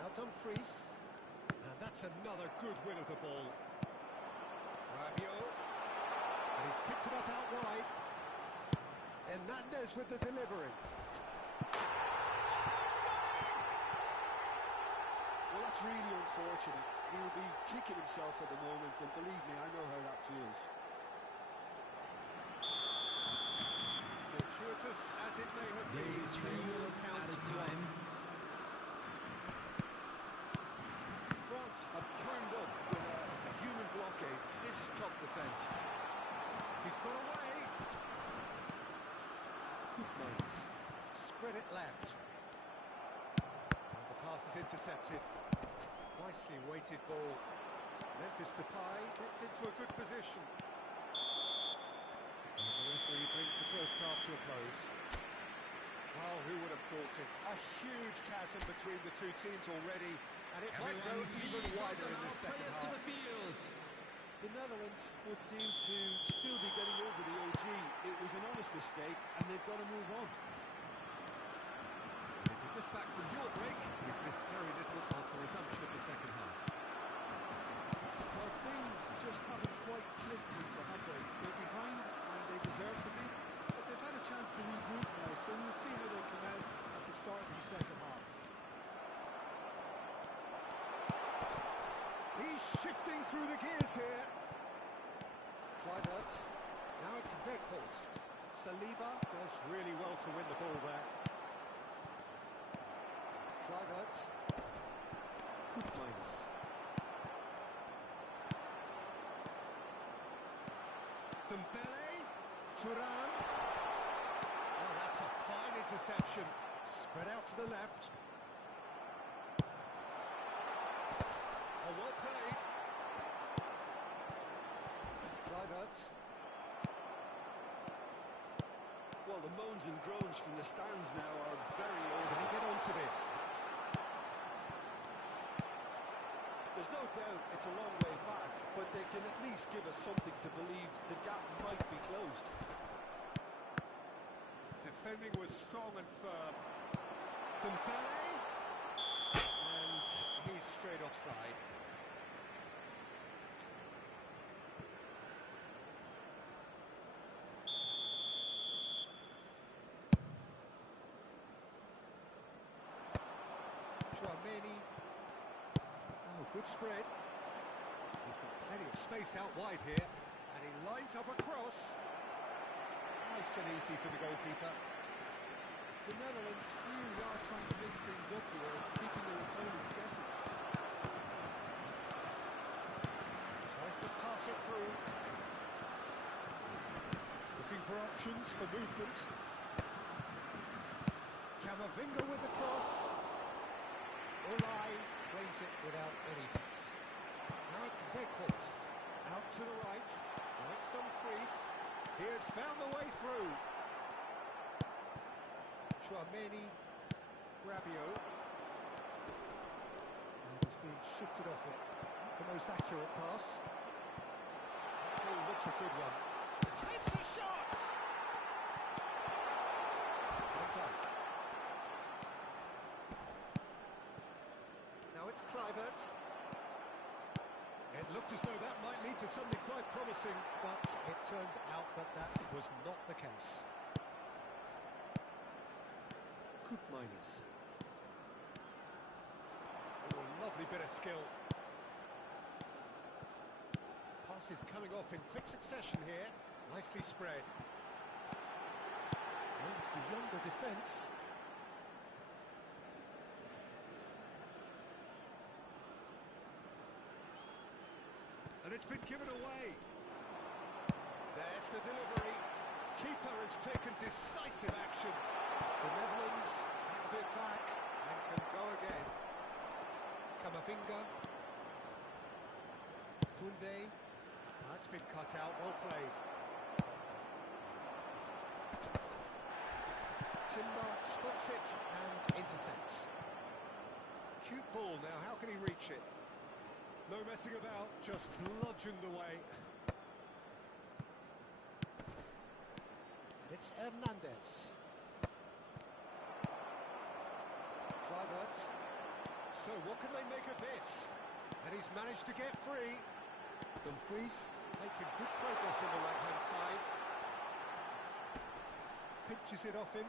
Now Dumfries. And that's another good win of the ball. Rabiot. And he's picked it up out wide. Hernandez with the delivery. Well, that's really unfortunate. He'll be kicking himself at the moment, and believe me, I know how that feels. Fortuitous as it may have been, they will count one. France have turned up with a human blockade. This is top defence. He's got away. Koopmans spread it left. And the pass is intercepted. Nicely weighted ball. Memphis Depay gets into a good position. And the referee brings the first half to a close. Well, who would have thought it? A huge chasm between the two teams already, and it might go even wider in this second half. The Netherlands would seem to still be getting over the OG. It was an honest mistake, and they've got to move on. If you're just back from your break, you've missed very little of the resumption of the second half. Well, things just haven't quite clicked into, have they? They're behind, and they deserve to be, but they've had a chance to regroup now, so we'll see how they come out at the start of the second half. He's shifting through the gears here. Kluivert. Now it's Weghorst. Saliba does really well to win the ball there. Kluivert. Koopmeiners. Dembele, Turan. Oh, that's a fine interception. Spread out to the left. Oh, well played. Kluivert. Well, the moans and groans from the stands now are very Can he audible. get onto this? There's no doubt it's a long way back, but they can at least give us something to believe the gap might be closed. Defending was strong and firm. Dembele. And he's straight offside. Tchouaméni. Oh, good spread. He's got plenty of space out wide here. And he lines up a cross. Nice and easy for the goalkeeper. The Netherlands clearly are trying to mix things up here, keeping their opponents guessing. Tries to pass it through. Looking for options for movement. Camavinga with the cross. Olai claims it without any fuss. Now it's Weghorst. Out to the right. Now it's Dumfries. He has found the way through. Tchouaméni. Rabiot. And he's being shifted off it. The most accurate pass. Oh, looks a good one. Takes a shot! Van Dijk. Now it's Kluivert. It looked as though that might lead to something quite promising, but it turned out that that was not the case. Koopmeiners. Oh, lovely bit of skill. Pass is coming off in quick succession here. Nicely spread. Aims beyond the defence. And it's been given away. There's the delivery. Keeper has taken decisive action. The Netherlands have it back and can go again. Camavinga. Koundé. That's been cut out, well played. Timber spots it and intercepts. Cute ball now, how can he reach it? No messing about, just bludgeoned away. And it's Hernandez. Kluivert. So what can they make of this? And he's managed to get free. Dumfries making good progress on the right-hand side. Pinches it off him.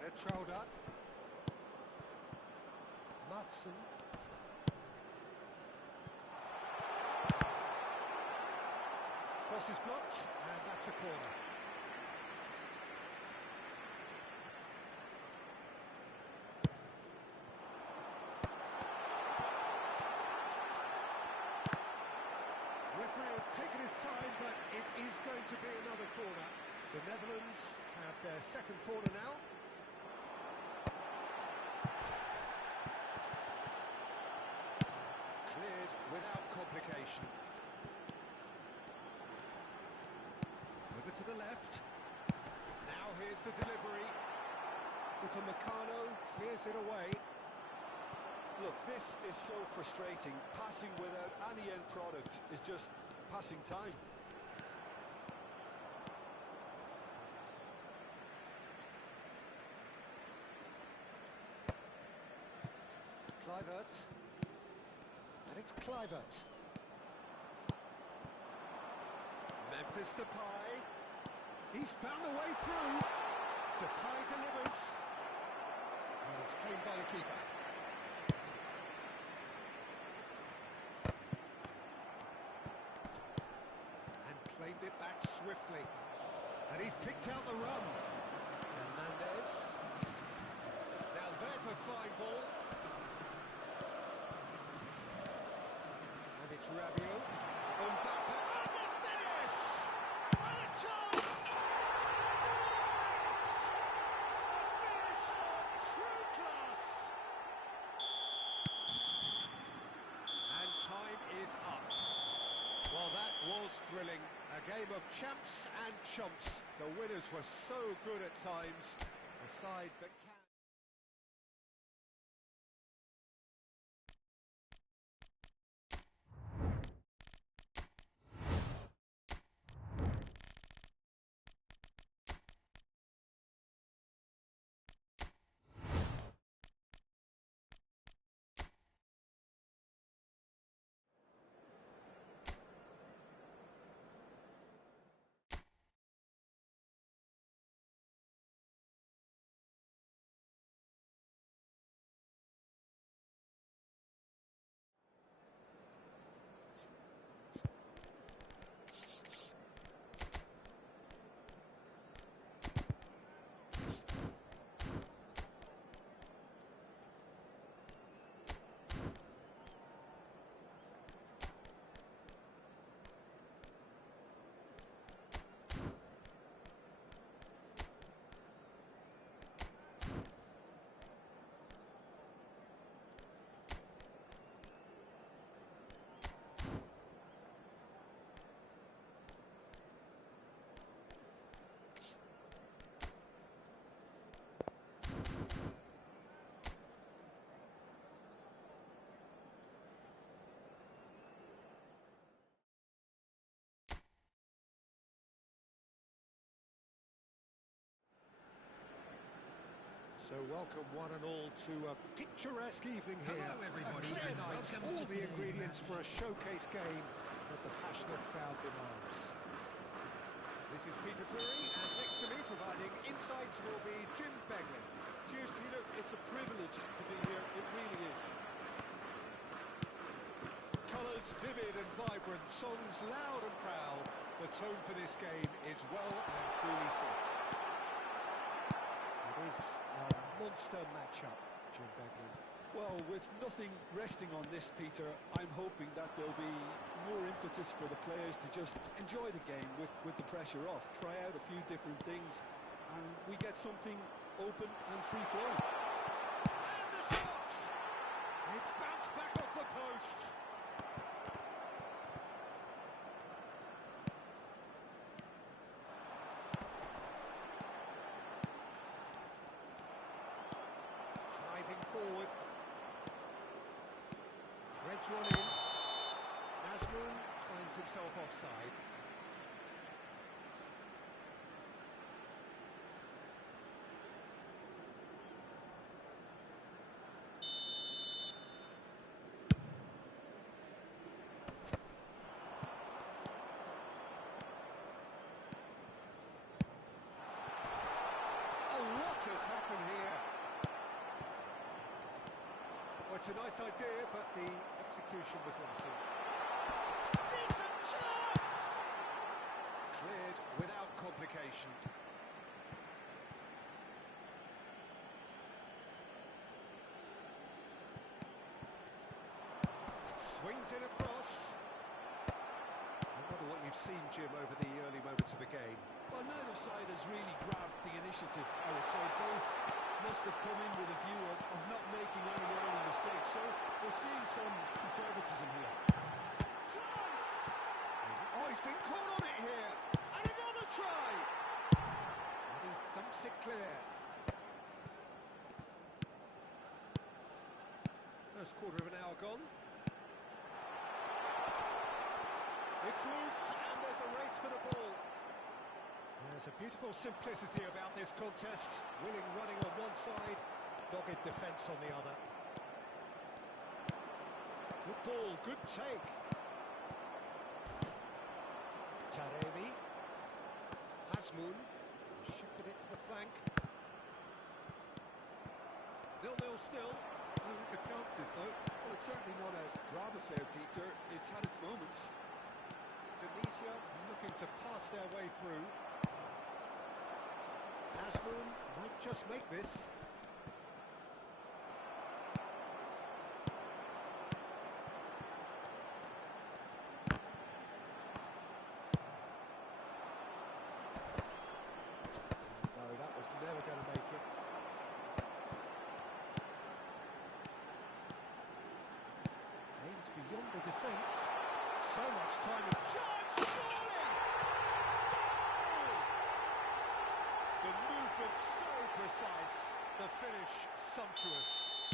They're trowed up. Madsen. Cross is blocked, and that's a corner. Referee has taken his time, but it is going to be another corner. The Netherlands have their second corner now. Cleared without complication. Over to the left. Now here's the delivery. Upamecano clears it away. Look, this is so frustrating. Passing without any end product is just passing time. Kluivert. And it's Kluivert. Memphis Depay. He's found the way through. Depay delivers. And it's claimed by the keeper. And claimed it back swiftly. And he's picked out the run. Hernandez. There's a fine ball. And it's Rabiot. Mbappe. And the finish! And a chance! A finish of true class! And time is up. Well, that was thrilling. A game of champs and chumps. The winners were so good at times. A side that can... So welcome one and all to a picturesque evening here. Hello everybody, A clear and night, welcome all to the the ingredients for a showcase game that the passionate crowd demands. This is Peter Drury, and next to me providing insights will be Jim Beglin. Cheers, Peter. It's a privilege to be here. It really is. Colours vivid and vibrant, songs loud and proud. The tone for this game is well and truly set. It is a monster matchup, Jim Beglin. Well, with nothing resting on this, Peter, I'm hoping that there'll be more impetus for the players to just enjoy the game with the pressure off, try out a few different things, and we get something open and free-flowing. And the shot! It's bounced back off the post. Driving forward. Threads one in. Asmoon finds himself offside. Oh, what has happened here? Well, it's a nice idea, but the execution was lacking. Decent chance! Cleared without complication. Swings in across. I wonder what you've seen, Jim, over the early moments of the game. Well, neither side has really grabbed the initiative, I would say. Both must have come in with a view of not making any early mistakes, so we're seeing some conservatism here. Chance! Oh, he's been caught on it here. And another try! And he thumps it clear. First quarter of an hour gone. It's loose, and there's a race for the ball. There's a beautiful simplicity about this contest. Willing running on one side, dogged defence on the other. Good ball, good take. Taremi. Asmoon shifted it to the flank. 0-0 still. No lack of chances, though. Well, it's certainly not a grab affair, Peter. It's had its moments. Tunisia looking to pass their way through. Asmoon might just make this. defence. So much time in shot, surely! Goal! The movement so precise, the finish sumptuous.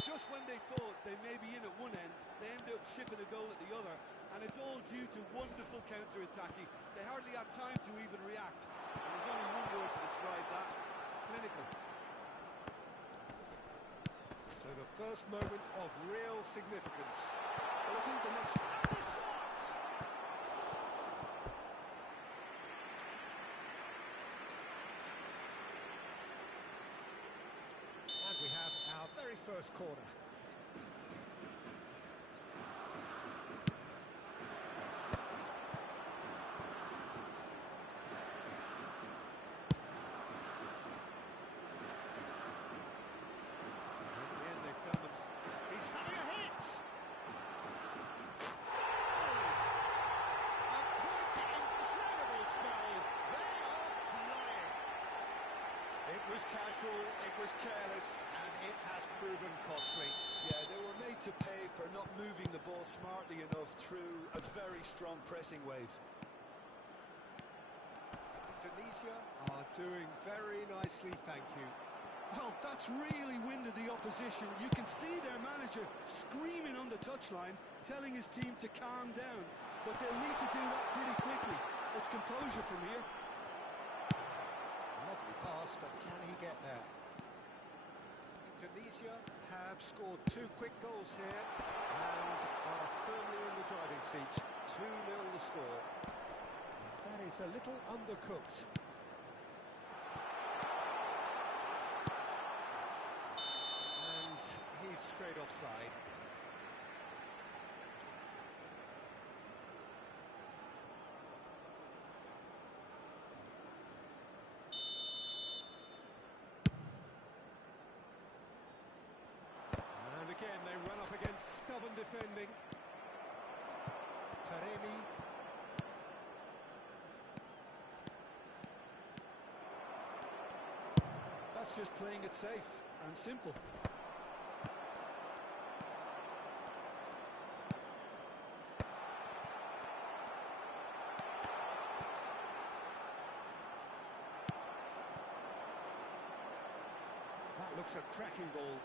Just when they thought they may be in at one end, they end up shipping a goal at the other, and it's all due to wonderful counter-attacking. They hardly had time to even react, and there's only one word to describe that: clinical. So the first moment of real significance. Well, I think the next... And the shots! And we have our very first corner. He's having a hit! Goal! A quite incredible spell. They are flying. It was casual, it was careless, and it has proven costly. Yeah, they were made to pay for not moving the ball smartly enough through a very strong pressing wave. Tunisia are doing very nicely, thank you. Well, that's really winded the opposition. You can see their manager screaming on the touchline, telling his team to calm down. But they'll need to do that pretty quickly. It's composure from here. Lovely pass, but can he get there? Tunisia have scored 2 quick goals here and are firmly in the driving seat. 2-0 the score. That is a little undercooked. He's straight offside. And again they run up against stubborn defending. Taremi. That's just playing it safe and simple. Looks a cracking ball.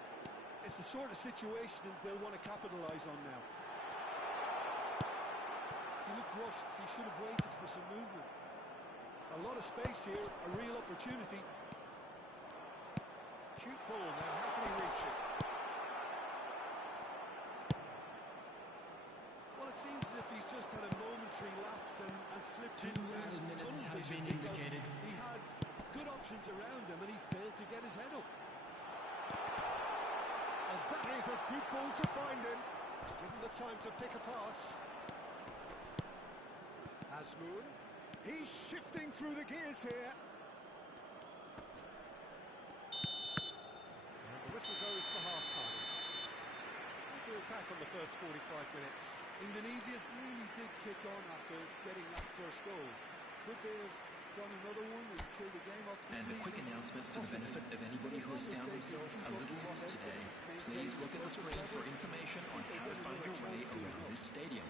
It's the sort of situation they'll want to capitalise on now. He looked rushed. He should have waited for some movement. A lot of space here, a real opportunity. Cute ball now, how can he reach it? Well, it seems as if he's just had a momentary lapse and slipped into tunnel vision because he had good options around him and he failed to get his head up. And that is a good ball to find him. Give him the time to pick a pass. Azmoun. He's shifting through the gears here. And the whistle goes for half-time. We'll do a pack on the first 45 minutes. Indonesia really did kick on after getting that first goal. Could they have done another one and killed the game off? And a quick announcement for the benefit of anybody who has found themselves a little lost today. Please look at the screen for information on how to find your way around this stadium.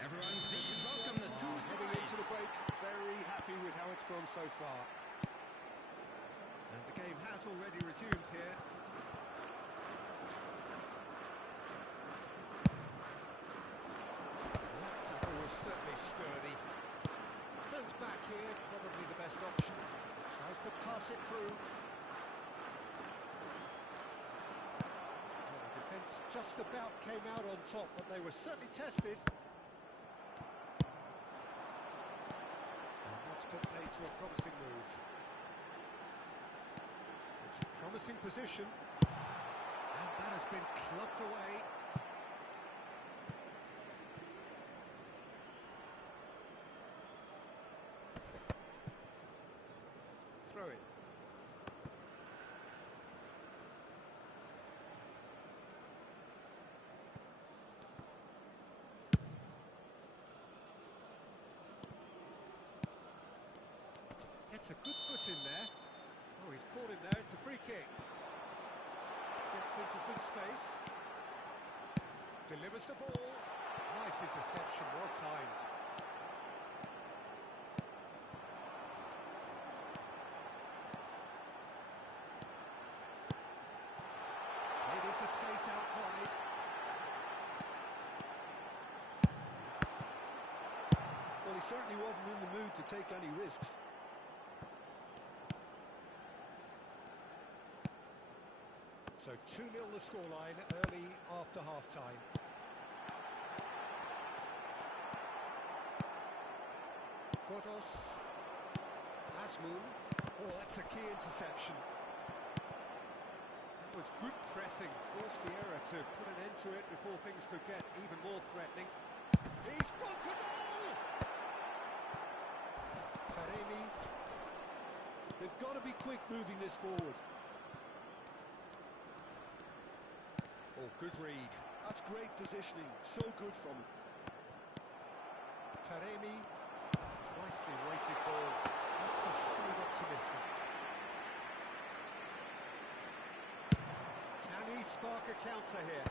Everyone, please welcome the two Heading sides. into the break, very happy with how it's gone so far. And the game has already resumed here. That tackle was certainly sturdy. Turns back here, probably the best option. Tries to pass it through. Well, the defence just about came out on top, but they were certainly tested. And that's put paid to a promising move. It's a promising position. And that has been clubbed away. Throw it. Gets a good foot in there. Oh, he's caught him there. It's a free kick. Gets into some space. Delivers the ball. Nice interception, well timed. Made into space out wide. Well, he certainly wasn't in the mood to take any risks. So 2-0 the scoreline early after half-time. Godos. Asmoon. Oh, that's a key interception. That was good pressing, forced the error to put an end to it before things could get even more threatening. He's gone for goal! Taremi. They've got to be quick moving this forward. Oh, good read. That's great positioning, so good from him. Taremi. Nicely weighted ball. That's a shade optimistic. Can he spark a counter here?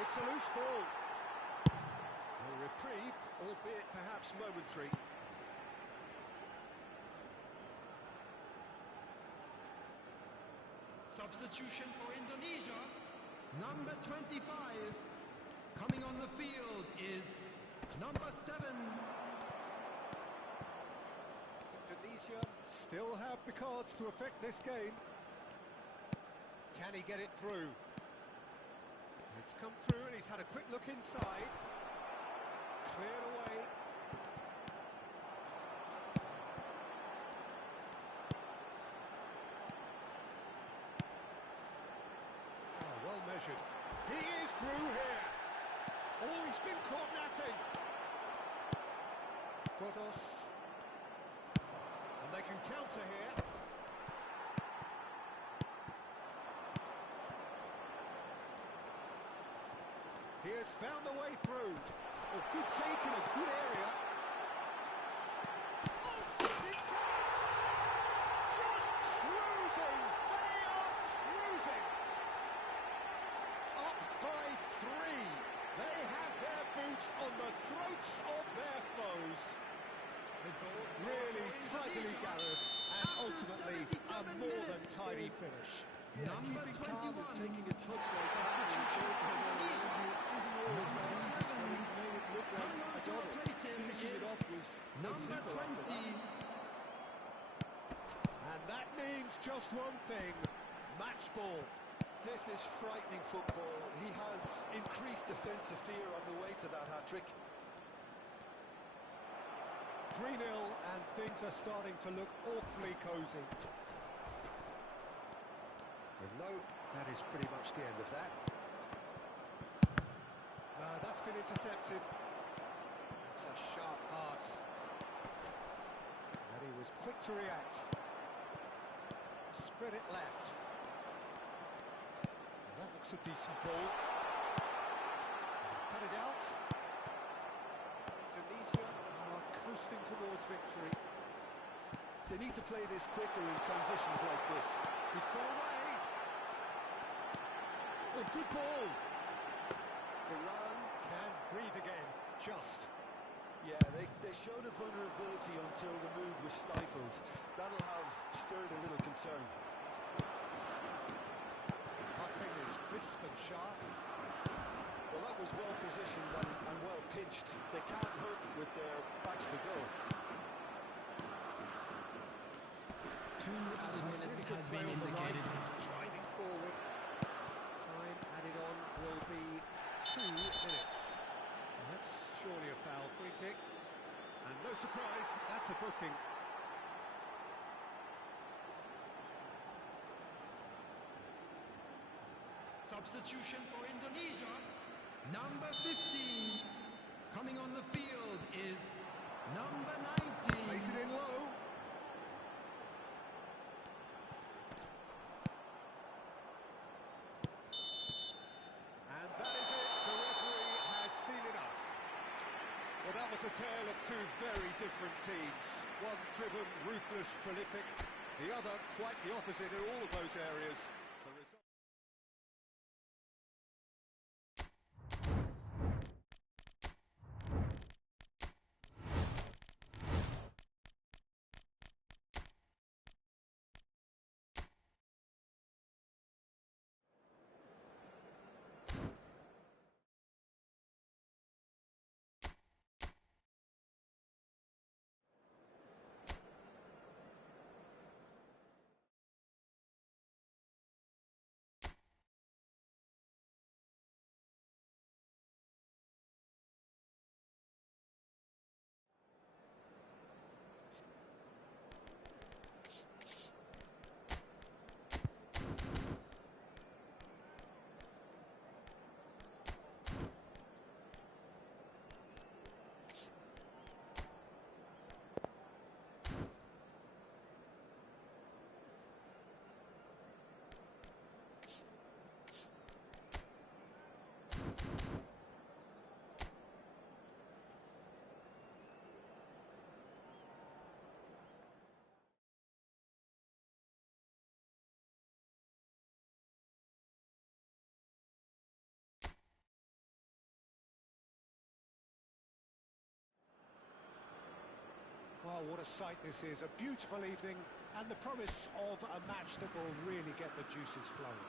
It's a loose ball. A reprieve, albeit perhaps momentary. Substitution for Indonesia. Number 25. Coming on the field is number 7. Indonesia still have the cards to affect this game. Can he get it through? It's come through and he's had a quick look inside. Cleared away. Oh, well measured. He is through here. Oh, he's been caught napping. Godos. And they can counter here. He has found a way through. Oh, good take in a good area. Oh, sitting chance! Just cruising! They are cruising! Up by 3. They have their boots on the throats of their foes. Really tightly gathered and ultimately a more than tidy finish. Yeah, keeping calm and taking a touch like that isn't always that easy. And he made it look like a double. Finishing it off was number 20. And that means just one thing: match ball. This is frightening football. He has increased defensive fear on the way to that hat-trick. 3-0 and things are starting to look awfully cosy. And no, that is pretty much the end of that. That's been intercepted. That's a sharp pass. And he was quick to react. Spread it left. Well, that looks a decent ball. He's cut it out. Indonesia are coasting towards victory. They need to play this quicker in transitions like this. He's got away. A good ball. Iran can breathe again, just. Yeah, they showed a vulnerability until the move was stifled. That'll have stirred a little concern. Passing is crisp and sharp. Well, that was well positioned and well pitched. They can't hurt with their backs to goal. 2 added minutes has been indicated. Driving forward. Time added on will be 2 minutes. That's surely a foul. Free kick. And no surprise, that's a booking. Substitution for Indonesia. Number 15. Coming on the field is number 19. Place it in low. was a tale of two very different teams. One driven, ruthless, prolific. The other quite the opposite in all of those areas. The result... Well, what a sight this is. A beautiful evening and the promise of a match that will really get the juices flowing.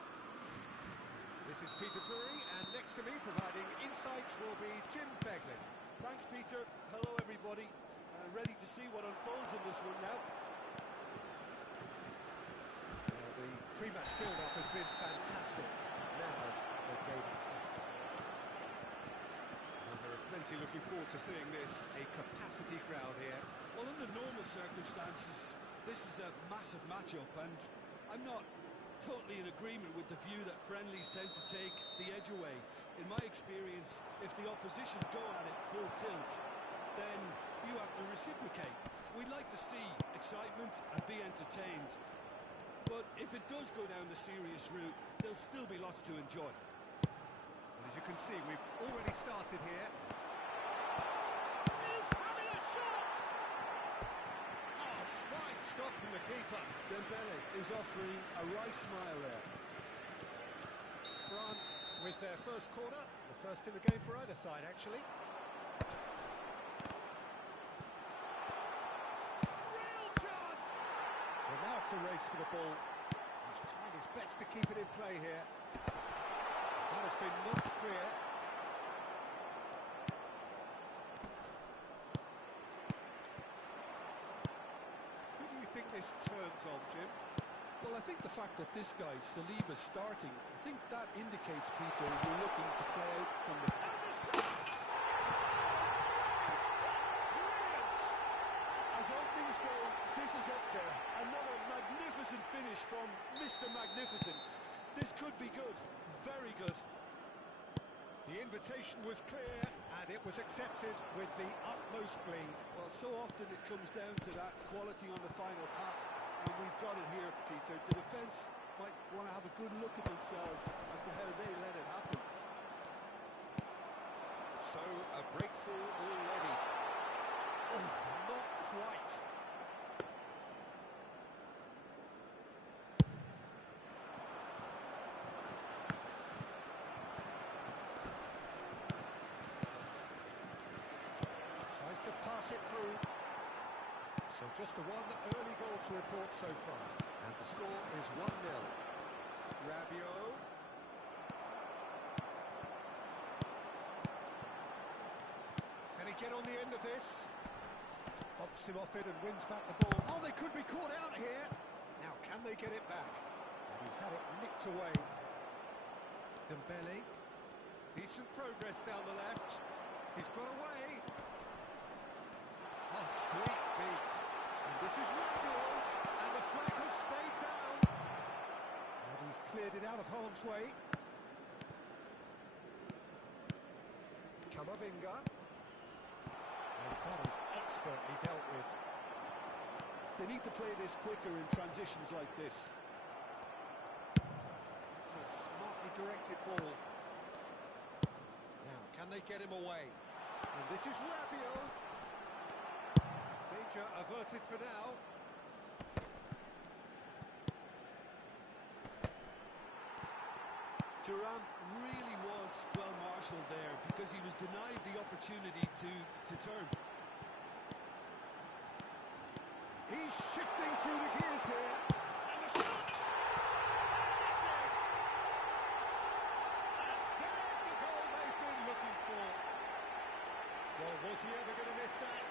This is Peter Drury, and next to me providing insights will be Jim Beglin. Thanks, Peter. Hello, everybody. Ready to see what unfolds in this one now. The pre-match build-up has been fantastic. Now, the game itself. There are plenty looking forward to seeing this. A capacity crowd here. Well, under normal circumstances, this is a massive matchup, and I'm not totally in agreement with the view that friendlies tend to take the edge away. In my experience, if the opposition go at it full tilt, then you have to reciprocate. We'd like to see excitement and be entertained, but if it does go down the serious route, there'll still be lots to enjoy. Well, as you can see, we've already started here. From the keeper. Dembele is offering a wry smile there. France with their first corner, the first in the game for either side, actually. Real chance! Well, now it's a race for the ball. He's trying his best to keep it in play here. That has been knocked clear. This turns on, Jim. Well, I think the fact that this guy, Saliba's starting, I think that indicates, Peter, you're looking to play out from the... And the shot! It's just brilliant! As all things go, this is up there. Another magnificent finish from Mr. Magnificent. This could be good. Very good. The invitation was clear, and it was accepted with the utmost glee. Well, so often it comes down to that quality on the final pass, and we've got it here, Peter. The defence might want to have a good look at themselves as to how they let it happen. So, a breakthrough already. Oh, not quite. To pass it through. So just the one early goal to report so far. And the score is 1-0. Rabiot. Can he get on the end of this? Bumps him off it and wins back the ball. Oh, they could be caught out here. Now, can they get it back? And he's had it nicked away. Dembele. Decent progress down the left. He's got away. Oh, sweet feet. And this is Rabiot, and the flag has stayed down. And he's cleared it out of harm's way. Camavinga. And that is expertly dealt with. They need to play this quicker in transitions like this. It's a smartly directed ball. Now, can they get him away? And this is Rabiot. Danger averted for now. Thuram really was well marshalled there because he was denied the opportunity to turn. He's shifting through the gears here. And the shots! And there's the goal they've been looking for. Well, was he ever going to miss that?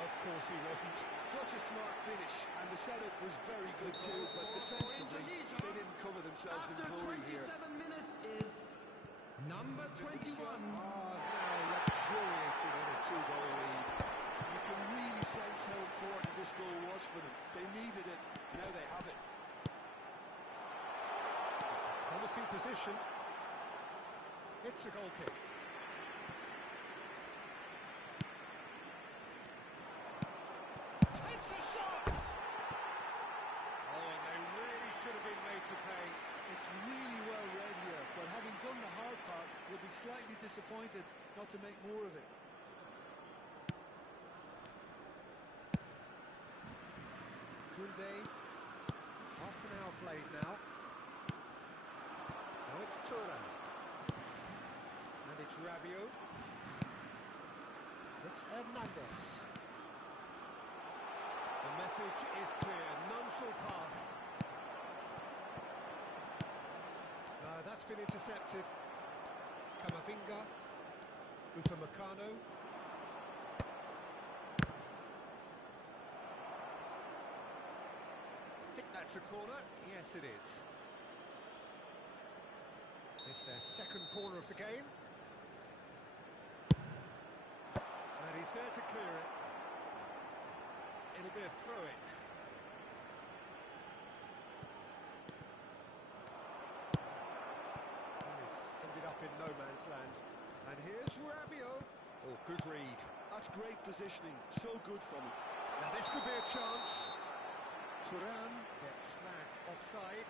Of course he wasn't. Such a smart finish, and the setup was very good too, but defensively they didn't cover themselves in glory here. After 27 minutes is number 21. Now luxuriating in a 2-goal lead. You can really sense how important this goal was for them. They needed it, now they have it. It's a promising position. It's a goal kick. Takes a shot! Oh, and they really should have been made to pay. It's really well read here, but having done the hard part, you'll be slightly disappointed not to make more of it. Koundé, half an hour played now. Now it's Thuram. And it's Rabiot. And it's Hernandez. The message is clear, none shall pass. That's been intercepted. Camavinga, Upamecano. I think that's a corner. Yes, it is. It's their second corner of the game. And he's there to clear it. It'll be a throw-in. Ended up in no man's land. And here's Rabiot. Oh, good read. That's great positioning, so good from him. Now this could be a chance. Thuram gets flagged offside.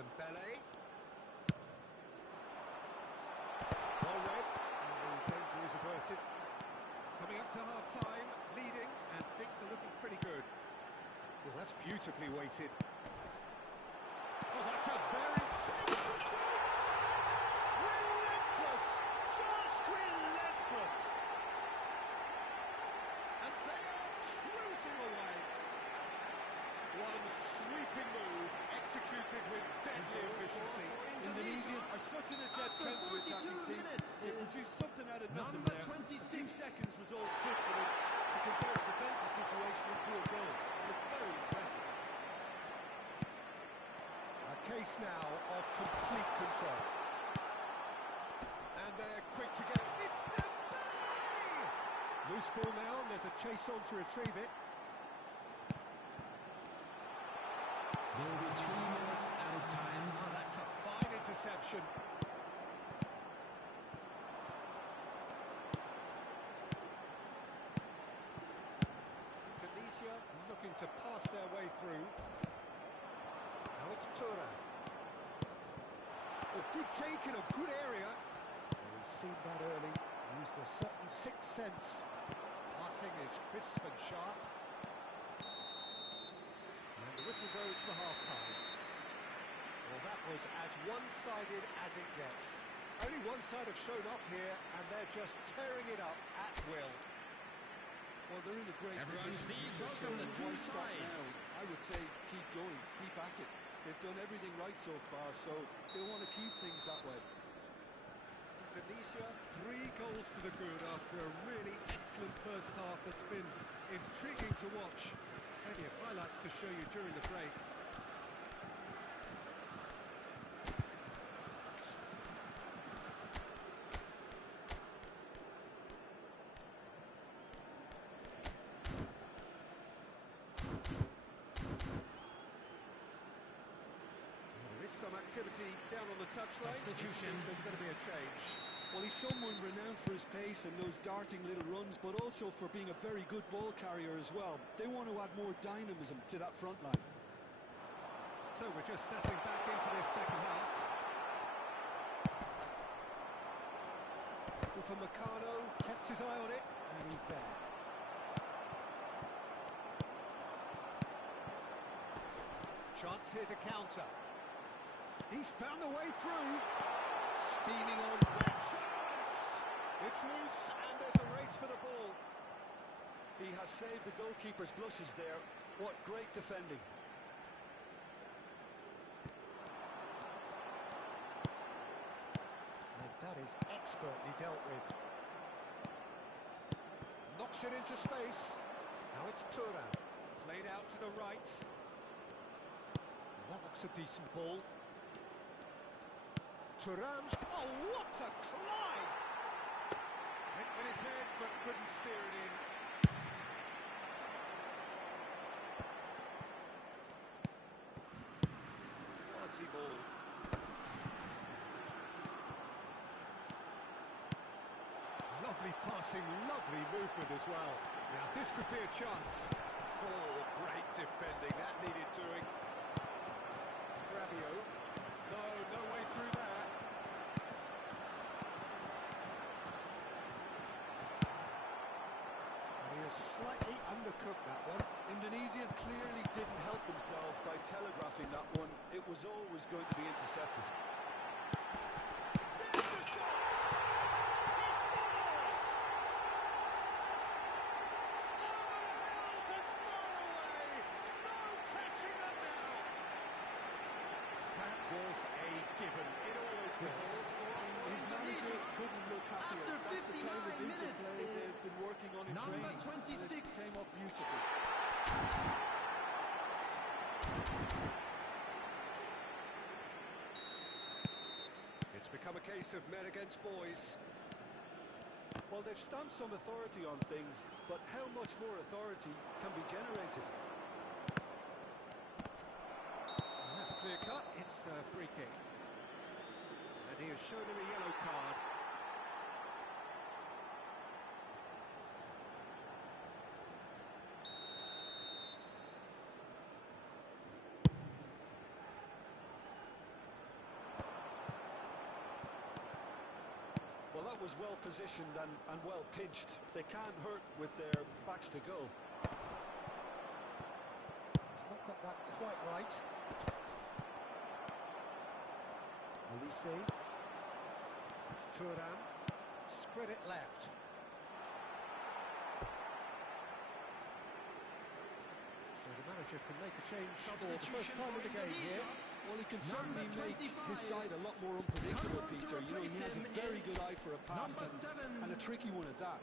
Dembele. Well read, and the danger is averted. Coming up to half-time, leading, and things are looking pretty good. Well, that's beautifully weighted. Oh, that's a very senseless shot! Relentless! Just relentless! And they are cruising away. One sweeping move, executed with deadly efficiency. Indonesia are such an adept counter-attacking team. They produced something out of nothing Number there. 26. A few seconds was all it took for them to convert a defensive situation into a goal. And it's very impressive. A case now of complete control. And they're quick to get it. It's Dembele! Loose ball now, and there's a chase on to retrieve it. There will be 3 minutes added time. Oh, that's a fine interception. Indonesia looking to pass their way through. Now it's Thuram. Oh, good take in a good area. Well, he's seen that early. Used a certain sixth sense. Passing is crisp and sharp. And the whistle goes for half-time. Well, that was as one-sided as it gets. Only one side have shown up here, and they're just tearing it up at will. Well, they're in a great Everyone position. please So welcome the two why stop sides. now? I would say keep going, keep at it. They've done everything right so far, so they'll want to keep things that way. Indonesia, 3 goals to the good after a really excellent first half that's been intriguing to watch. Plenty of highlights to show you during the break. There is some activity activity down on the touchline. Substitution. There's going to be a change. Well, he's someone renowned for his pace and those darting little runs, but also for being a very good ball carrier as well. They want to add more dynamism to that front line. So we're just settling back into this second half. Upamecano kept his eye on it, and he's there. Chance here to counter. He's found a way through. Steaming on. Great chance! It's loose, and there's a race for the ball. He has saved the goalkeeper's blushes there. What great defending. And that is expertly dealt with. Knocks it into space. Now it's Thuram. Played out to the right. That looks a decent ball. Thuram. Oh, what a climb! Went with his head, but couldn't steer it in. Quality ball. Lovely passing, lovely movement as well. Now this could be a chance. Oh, great defending. That needed doing. Rabiot. No way through there. And he has slightly undercooked that one. Indonesia clearly didn't help themselves by telegraphing that one. It was always going to be intercepted. There's the shot! He scores! Over the hills and far away! No catching them now! That was a given. It always was. His manager couldn't look happier. After That's the kind of 59 interplay minutes, they've been working on in number training. And 26. it came up beautifully. It's become a case of men against boys. Well, they've stamped some authority on things, but how much more authority can be generated? And that's clear cut. It's a free kick. And he has shown him a yellow card. Well, that was well positioned and well pitched. They can't hurt with their backs to goal. He's not got that quite right. Olise. It's Thuram. Spread it left. So the manager can make a change for the first time in the game here. Well, he can certainly make his side a lot more unpredictable, Peter. You know, he has a very good eye for a pass and a tricky one at that.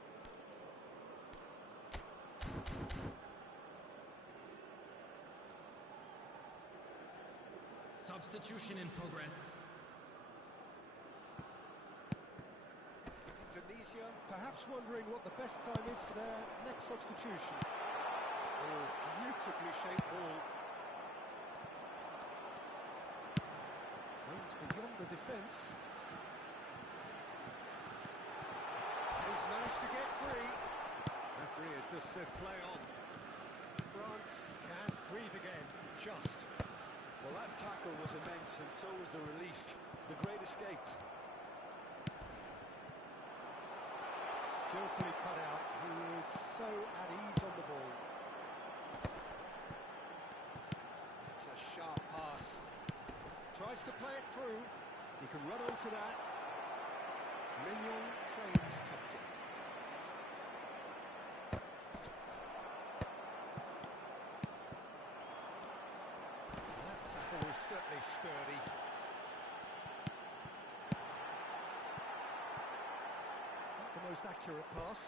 Substitution in progress. Indonesia perhaps wondering what the best time is for their next substitution. Oh, beautifully shaped ball. Aims beyond the defence. He's managed to get free. Referee has just said play on. France can breathe again, just. Well, that tackle was immense, and so was the relief. The great escape. Skillfully cut out. He is so at ease on the ball. It's a sharp pass. Tries to play it through. He can run onto that. Mignon claims captain. That tackle was certainly sturdy. Not the most accurate pass.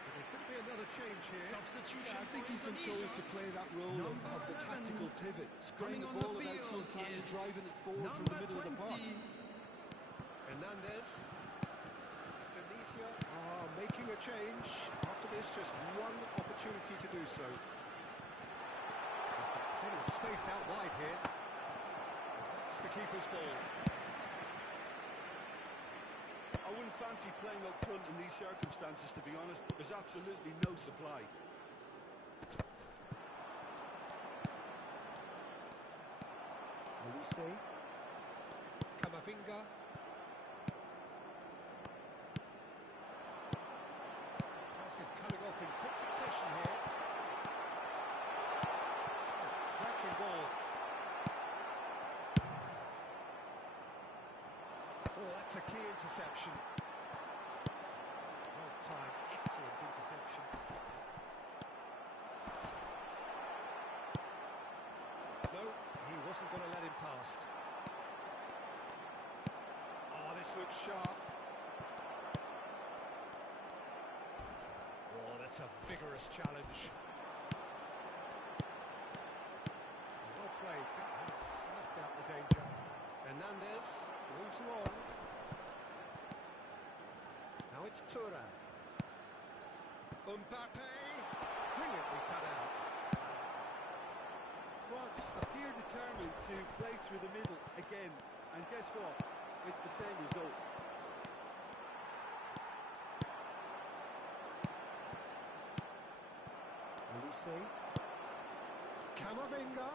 But there's going to be another change here. Substitution. I think he's been told to play that role of the tactical pivot, spraying the ball about sometimes, driving it forward from the middle of the park. Hernandez. Indonesia are making a change. After this, just one opportunity to do so. There's got plenty of space out wide here. the keeper's ball. I wouldn't fancy playing up front in these circumstances, to be honest. There's absolutely no supply. Olise. Camavinga. Passes coming off in quick succession here. Cracking ball. Oh, that's a key interception. Well timed, excellent interception. No, he wasn't going to let him past. Oh, this looks sharp. Oh, that's a vigorous challenge. Well played, that has snuffed out the danger. Hernandez moves long. Now it's Thuram. Mbappe, brilliantly cut out. France appear determined to play through the middle again, and guess what? It's the same result. Olise. Camavinga.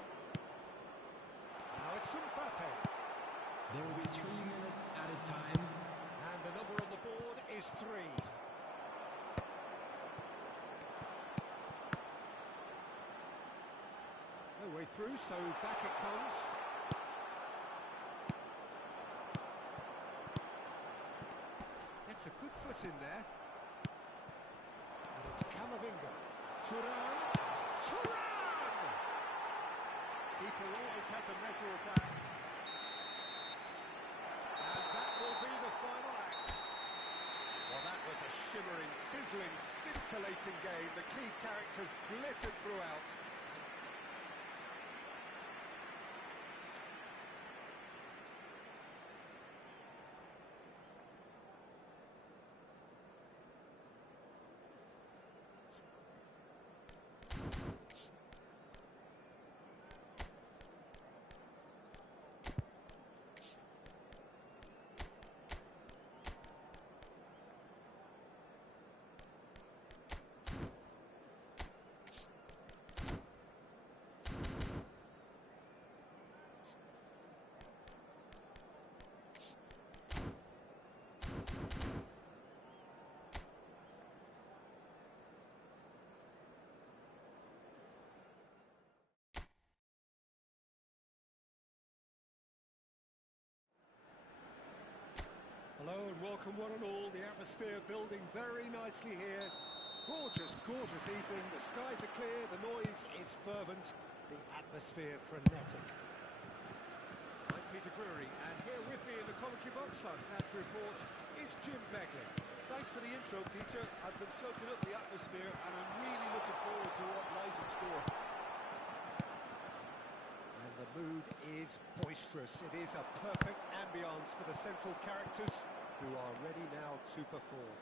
Now it's Mbappe. There will be 3 minutes added time. And the number on the board is 3. No way through, so back it comes. Gets a good foot in there. And it's Camavinga. Thuram. Thuram! Keeper always had the measure of that. And that will be the final act. Well, that was a shimmering, sizzling, scintillating game. The key characters glittered throughout. Hello and welcome one and all. The atmosphere building very nicely here. Gorgeous, gorgeous evening. The skies are clear, the noise is fervent, the atmosphere frenetic. I'm Peter Drury, and here with me in the commentary box, I'm glad to report, is Jim Beglin. Thanks for the intro, Peter. I've been soaking up the atmosphere, and I'm really looking forward to what lies in store. And the mood is boisterous. It is a perfect ambience for the central characters who are ready now to perform.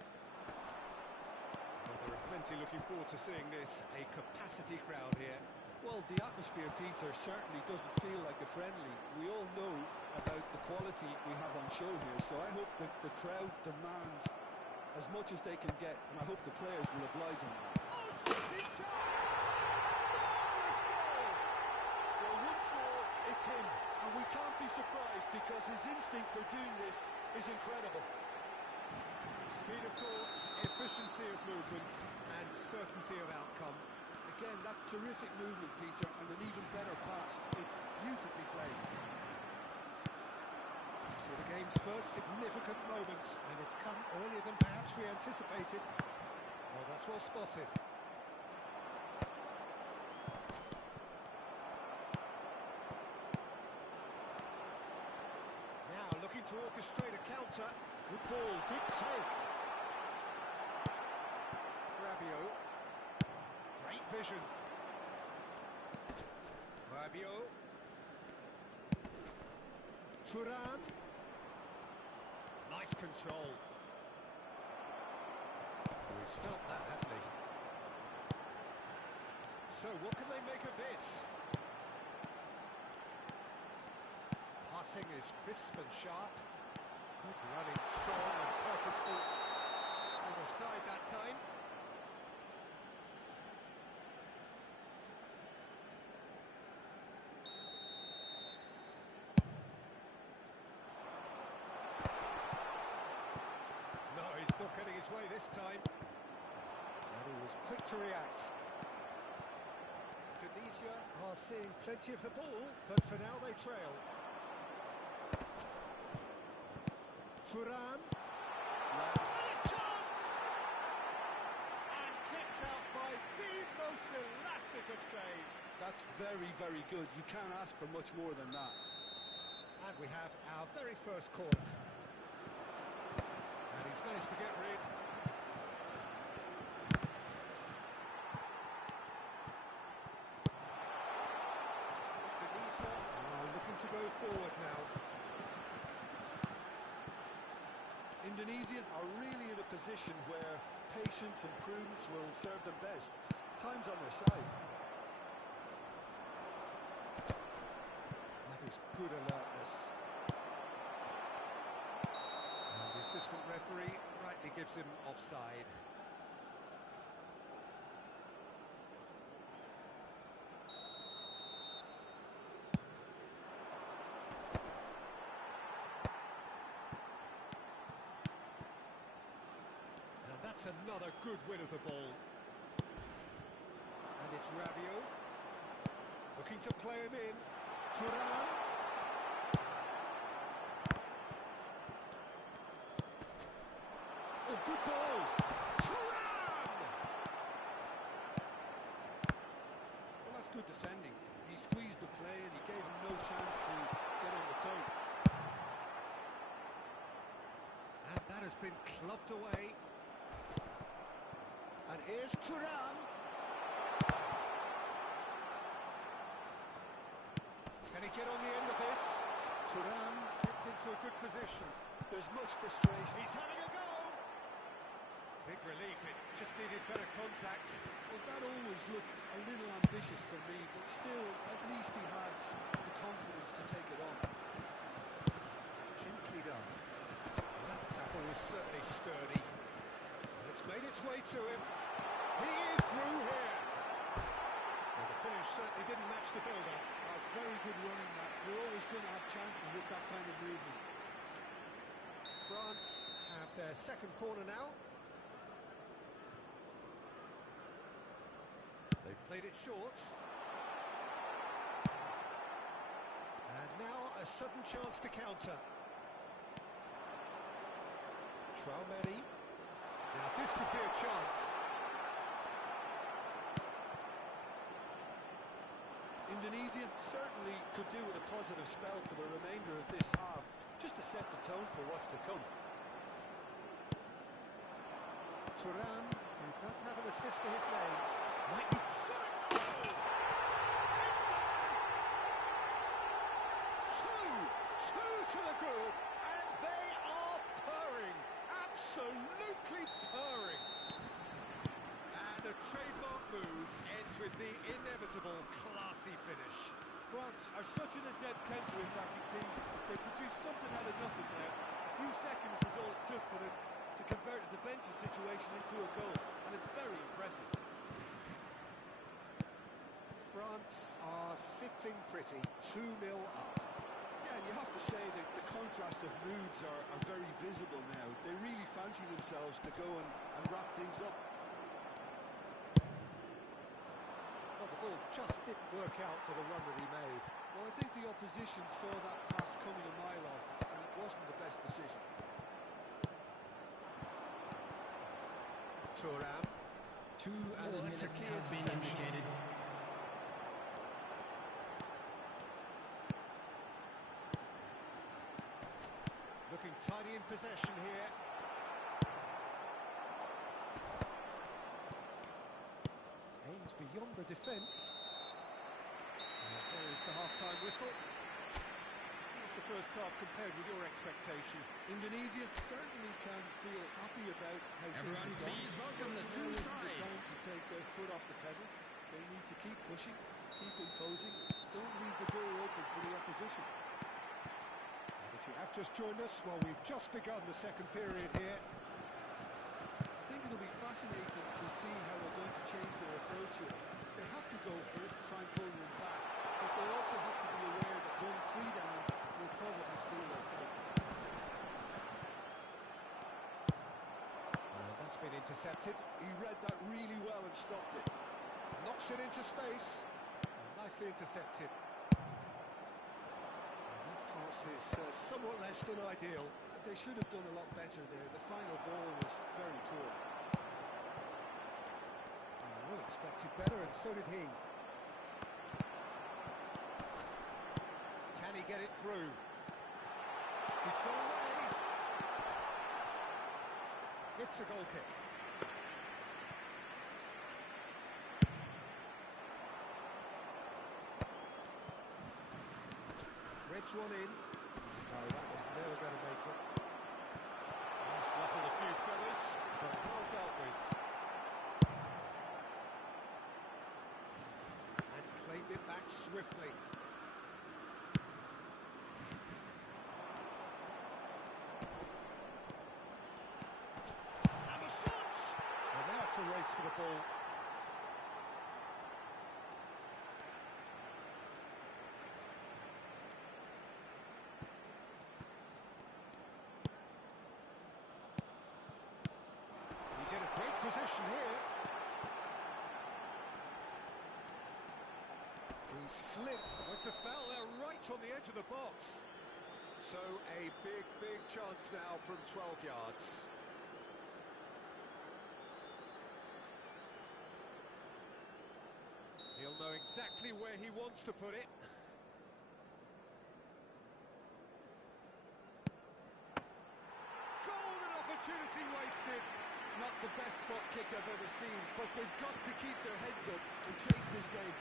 Well, there are plenty looking forward to seeing this. A capacity crowd here. Well, the atmosphere, Peter, certainly doesn't feel like a friendly. We all know about the quality we have on show here, so I hope that the crowd demand as much as they can get, and I hope the players will oblige on that. Oh, shooting chance! Marvellous goal! Well, once more, it's him, and we can't be surprised because his instinct for doing this is incredible. Speed of thought, efficiency of movement, and certainty of outcome. Again, that's terrific movement, Peter, and an even better pass. It's beautifully played. So the game's first significant moment, and it's come earlier than perhaps we anticipated. Well, that's well spotted. Now looking to orchestrate a counter. Good ball, good take. Rabiot. Great vision. Rabiot. Thuram. Nice control. Oh, he's felt that, hasn't he? So, what can they make of this? passing is crisp and sharp. Good running, strong and purposeful. Out of side that time. No, he's not getting his way this time. And he was quick to react. Tunisia are seeing plenty of the ball, but for now they trail. Thuram. What a chance! And kept out by the most elastic of saves. That's very, very good. You can't ask for much more than that. And we have our very first corner. And he's managed to get rid. Tunisia are looking to go forward now. Indonesia are really in a position where patience and prudence will serve them best. Time's on their side. That is good alertness. And the assistant referee rightly gives him offside. And that's another good win of the ball. And it's Rabiot. Looking to play him in. Thuram. Oh, good ball! Thuram! Well, that's good defending. He squeezed the play and he gave him no chance to get on the toe. And that has been clubbed away. And here's Thuram. Can he get on the end of this? Thuram gets into a good position. There's much frustration. He's having a go! Big relief, it just needed better contact. Well, that always looked a little ambitious for me, but still, at least he had the confidence to take it on. Gently done. That tackle was certainly sturdy. And it's made its way to him. He is through here. Well, the finish certainly didn't match the build-up. That's very good running, Matt. You're always going to have chances with that kind of movement. France have their second corner now. They've played it short. And now a sudden chance to counter. Traumeri. Now this could be a chance. Indonesia certainly could do with a positive spell for the remainder of this half, just to set the tone for what's to come. Thuram, who does have an assist to his name, might be shot a goal! Two to the good, and they are purring, absolutely purring. And a trademark move ends with the inevitable classy finish. France are such an adept counter-attacking team. They produced something out of nothing there. A few seconds was all it took for them to convert a defensive situation into a goal, and it's very impressive. France are sitting pretty, 2-0 up. Yeah, and you have to say that the contrast of moods are very visible now. They really fancy themselves to go and wrap things up. Well, the ball just didn't work out for the run that he made. Well, I think the opposition saw that pass coming a mile off, and it wasn't the best decision. Thuram. 2 added minutes that's a key have been interception. indicated. Looking tidy in possession here. Aims beyond the defence. And there is the half-time whistle. What's the first half compared with your expectation? Indonesia certainly can feel happy about how Everyone things have gone. please welcome the Now two isn't the sides. time to take their foot off the pedal. They need to keep pushing, keep imposing. Don't leave the door open for the opposition. If you have just joined us, well, we've just begun the second period here. I think it'll be fascinating to see how they're going to change their approach here. They have to go for it, try and pull one back, but they also have to be aware that going 3 down will probably seal their fate. That's been intercepted. He read that really well and stopped it. Knocks it into space. Nicely intercepted. And that pass is somewhat less than ideal. They should have done a lot better there. The final ball was very poor. We expected better, and so did he. Can he get it through? He's gone away. It's a goal kick. Threads one in. No, that was never going to make it. Nice ruffled a few feathers, but well dealt with. And claimed it back swiftly. And the shot! Well, now it's a race for the ball. He's in a great position here. He slipped. It's a foul there right on the edge of the box. So a big chance now from 12 yards. He'll know exactly where he wants to put it. Golden opportunity wasted. Not the best spot kick I've ever seen, but they've got to keep their heads up and chase this game.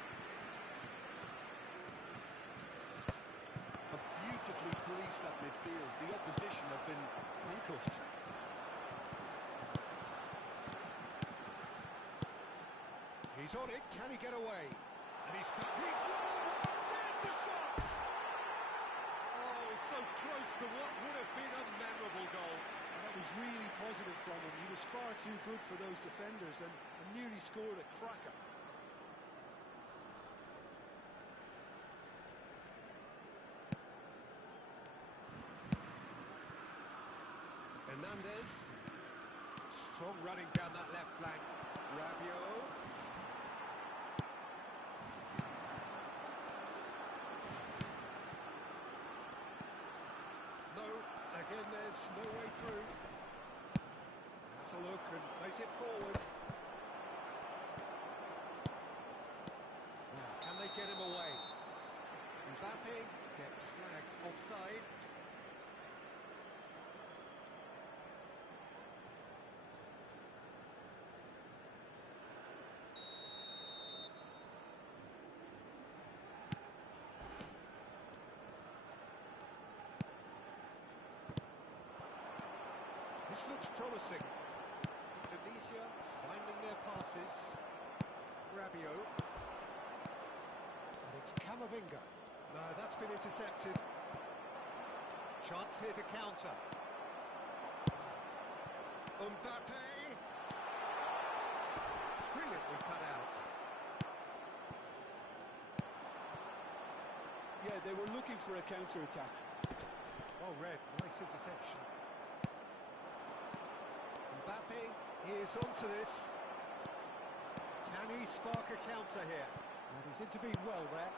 Beautifully policed that midfield. The opposition have been handcuffed. He's on it. Can he get away? And he's one-on-one. There's the shot! Oh, so close to what would have been a memorable goal. And that was really positive from him. He was far too good for those defenders and nearly scored a cracker. Hernandez. Strong running down that left flank. Rabiot. No, again there's no way through. Has a look and plays it forward. Now, can they get him away? Mbappe gets flagged offside. This looks promising. Indonesia finding their passes. Rabiot. And it's Camavinga. No, that's been intercepted. Chance here to counter. Mbappe. Brilliantly cut out. Yeah, they were looking for a counter-attack. Well read, nice interception. Mbappe is onto this. Can he spark a counter here? And he's intervened well there.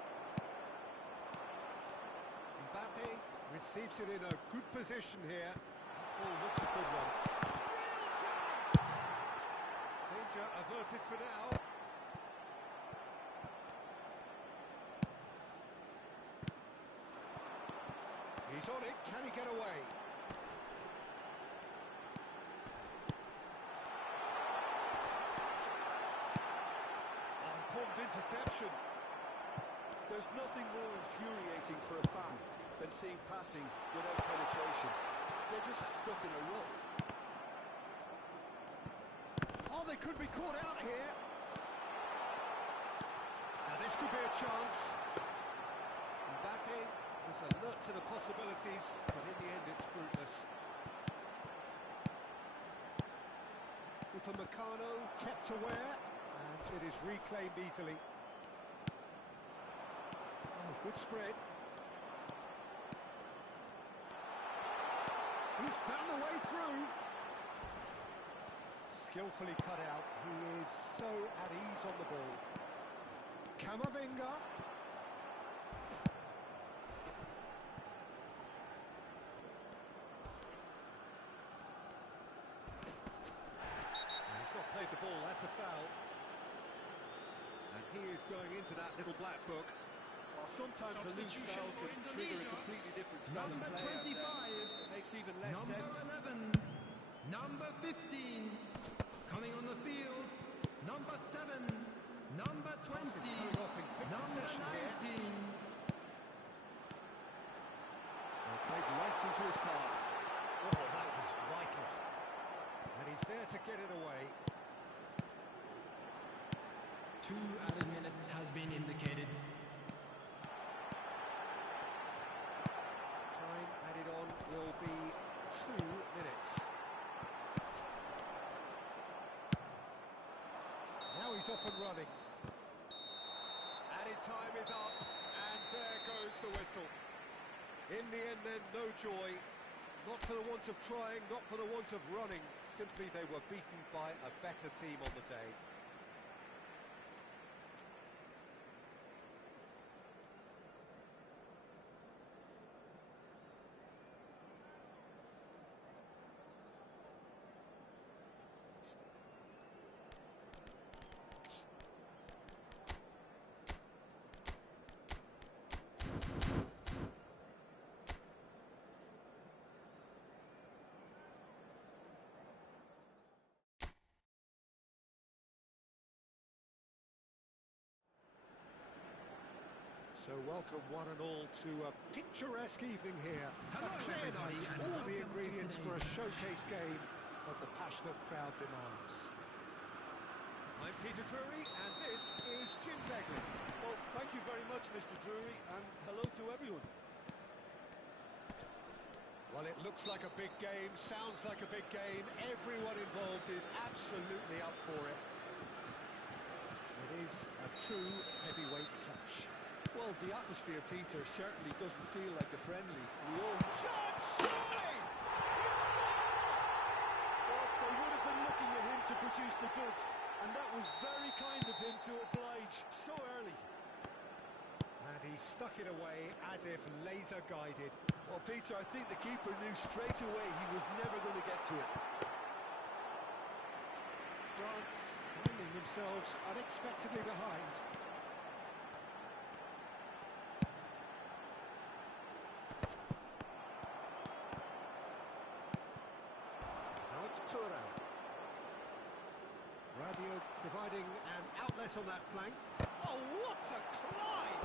Mbappe receives it in a good position here. Oh, looks a good one. Real chance! Danger averted for now. He's on it. Can he get away? Important interception. There's nothing more infuriating for a fan than seeing passing without penetration. They're just stuck in a rut. Oh, they could be caught out here. Now this could be a chance. Mbappe There's alert to the possibilities, but in the end it's fruitless. Upamecano kept aware, and it is reclaimed easily. Oh, good spread. He's found a way through. Skillfully cut out. He is so at ease on the ball. Camavinga. He's not played the ball, that's a foul. And he is going into that little black book. Well, sometimes a loose foul can trigger a completely different spell of Number play. 25. It makes even less Number sense. 11. Number 15. Coming on the field. Number 7. Number 20. Pass is coming off in quick Number succession here. 19. Well, played right into his path. Oh, that was vital. And he's there to get it away. 2 added minutes has been indicated. Time added on will be 2 minutes. Now he's off and running. Added time is up, and there goes the whistle. In the end then, no joy. Not for the want of trying, not for the want of running. Simply they were beaten by a better team on the day. So welcome one and all to a picturesque evening here. Hello, A clear everybody, night, and all the welcome to ingredients for a today's showcase game that the passionate crowd demands. I'm Peter Drury, and this is Jim Begley. Well, thank you very much, Mr. Drury, and hello to everyone. Well, it looks like a big game, sounds like a big game. Everyone involved is absolutely up for it. It is a true heavyweight clash. Well, the atmosphere, Peter, certainly doesn't feel like a friendly. We all... Shot, surely! Well, they would have been looking at him to produce the goods, and that was very kind of him to oblige so early. And he stuck it away as if laser guided. Well, Peter, I think the keeper knew straight away he was never going to get to it. France finding themselves unexpectedly behind. Now it's Thuram. Rabiot providing an outlet on that flank. Oh, what a climb!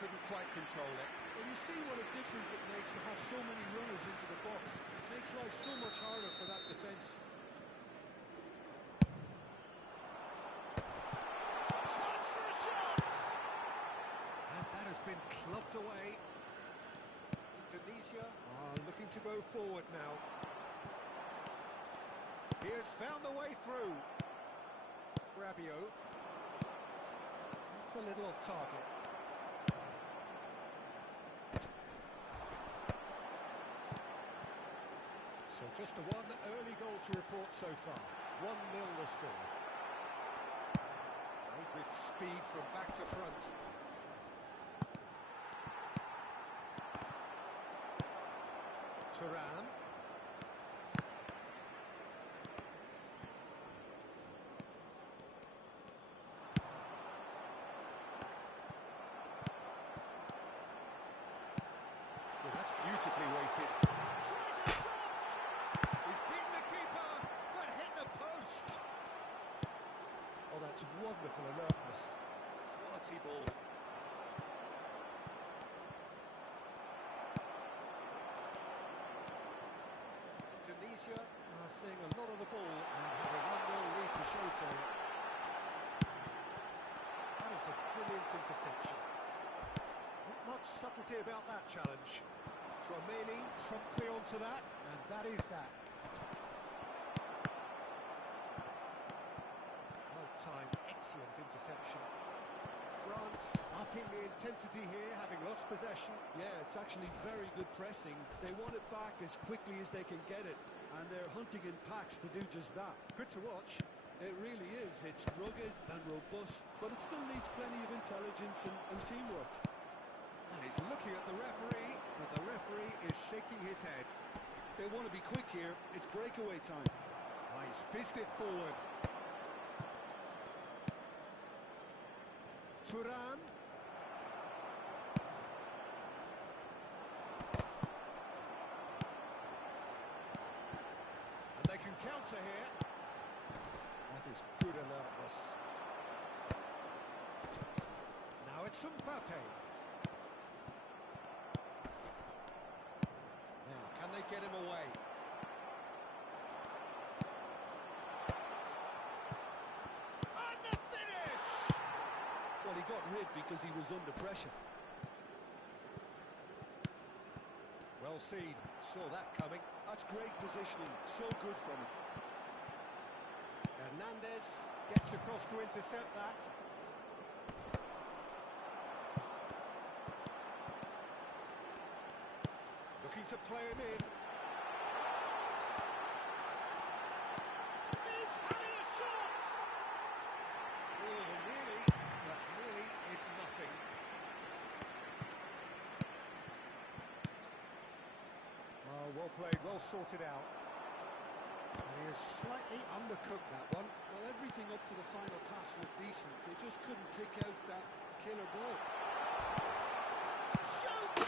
Couldn't quite control it. Well, you see what a difference it makes to have so many runners into the box. It makes life so much harder for that defence. Chance for a shot! And that has been clubbed away. Indonesia are looking to go forward now. He has found a way through. Rabiot. That's a little off target. So just the one early goal to report so far. 1-0 the score. Played with speed from back to front. Thuram. Well, that's beautifully weighted. Tries a shot! He's beaten the keeper, but hit the post. Oh, that's wonderful alertness. Quality ball. Indonesia are seeing a lot of the ball and have a 1-0 lead to show for it. That is a brilliant interception. Not much subtlety about that challenge. Tchouameni promptly onto that, and that is that. Well timed, excellent interception. France upping the intensity here, having lost possession. Yeah, it's actually very good pressing. They want it back as quickly as they can get it, and they're hunting in packs to do just that. Good to watch. It really is. It's rugged and robust, but it still needs plenty of intelligence and teamwork. Well, he's looking at the referee, but the referee is shaking his head. They want to be quick here. It's breakaway time. Oh, he's fizzed it forward. Thuram. And they can counter here. That is good alertness. Now it's Mbappe. Now, can they get him away? And the finish! Well, he got rid because he was under pressure. Well seen, saw that coming. That's great positioning, so good from him. Hernandez gets across to intercept that. Looking to play him in. He's having a shot! Oh, nearly, but nearly is nothing. Oh, well played, well sorted out. And he has slightly undercooked that one. Well, everything up to the final pass looked decent. They just couldn't pick out that killer ball. Shoots!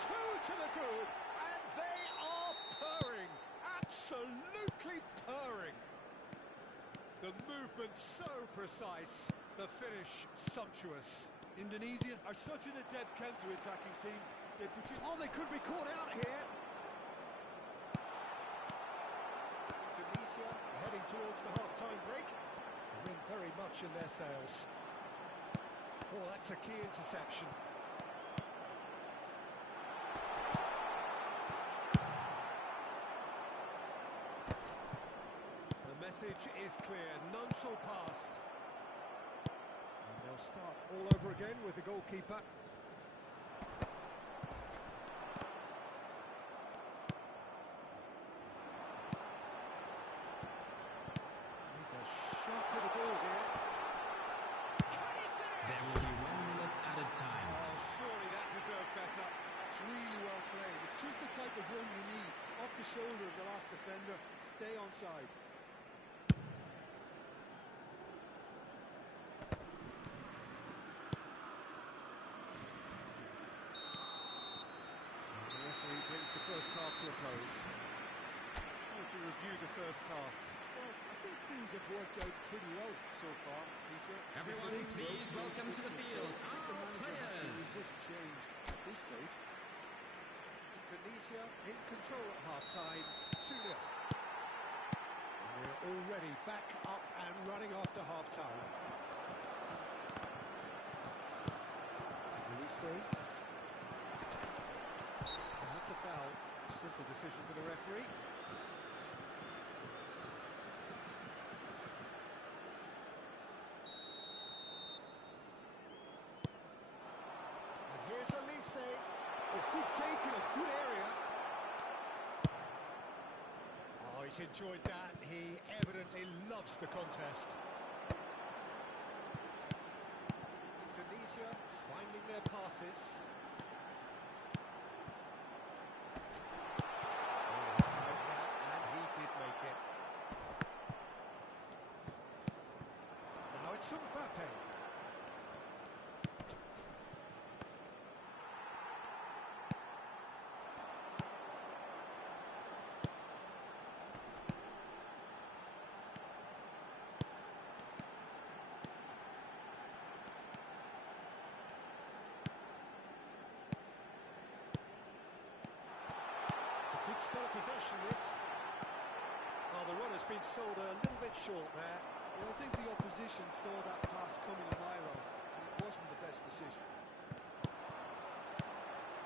Two to the good, and they are purring. Absolutely purring. The movement so precise, the finish sumptuous. Indonesia are such an adept counter-attacking team. Oh, they could be caught out here. Tunisia heading towards the half-time break. The wind very much in their sails. Oh, that's a key interception. The message is clear. None shall pass. And they'll start all over again with the goalkeeper. Shot to the ball here. There will be 1 minute added time. Oh, surely that deserved better. It's really well played. It's just the type of run you need. Off the shoulder of the last defender. Stay onside. The referee brings the first half to a close. How would you review the first half? Well, I think things have worked out pretty well so far, Peter. Everyone, please welcome to the field I think the our manager has to players. resist change at this stage. Indonesia in control at half-time, 2-0. And we're already back up and running after half-time. Here we see. And that's a foul. Simple decision for the referee. And here's Elise. Oh, good take in a good area. Oh, he's enjoyed that. He evidently loves the contest. Indonesia finding their passes. Oh, he had to make that, and he did make it. Now it's Mbappe. Good spell of possession, this. Well, the run has been sold a little bit short there. Well, I think the opposition saw that pass coming a mile off, and it wasn't the best decision.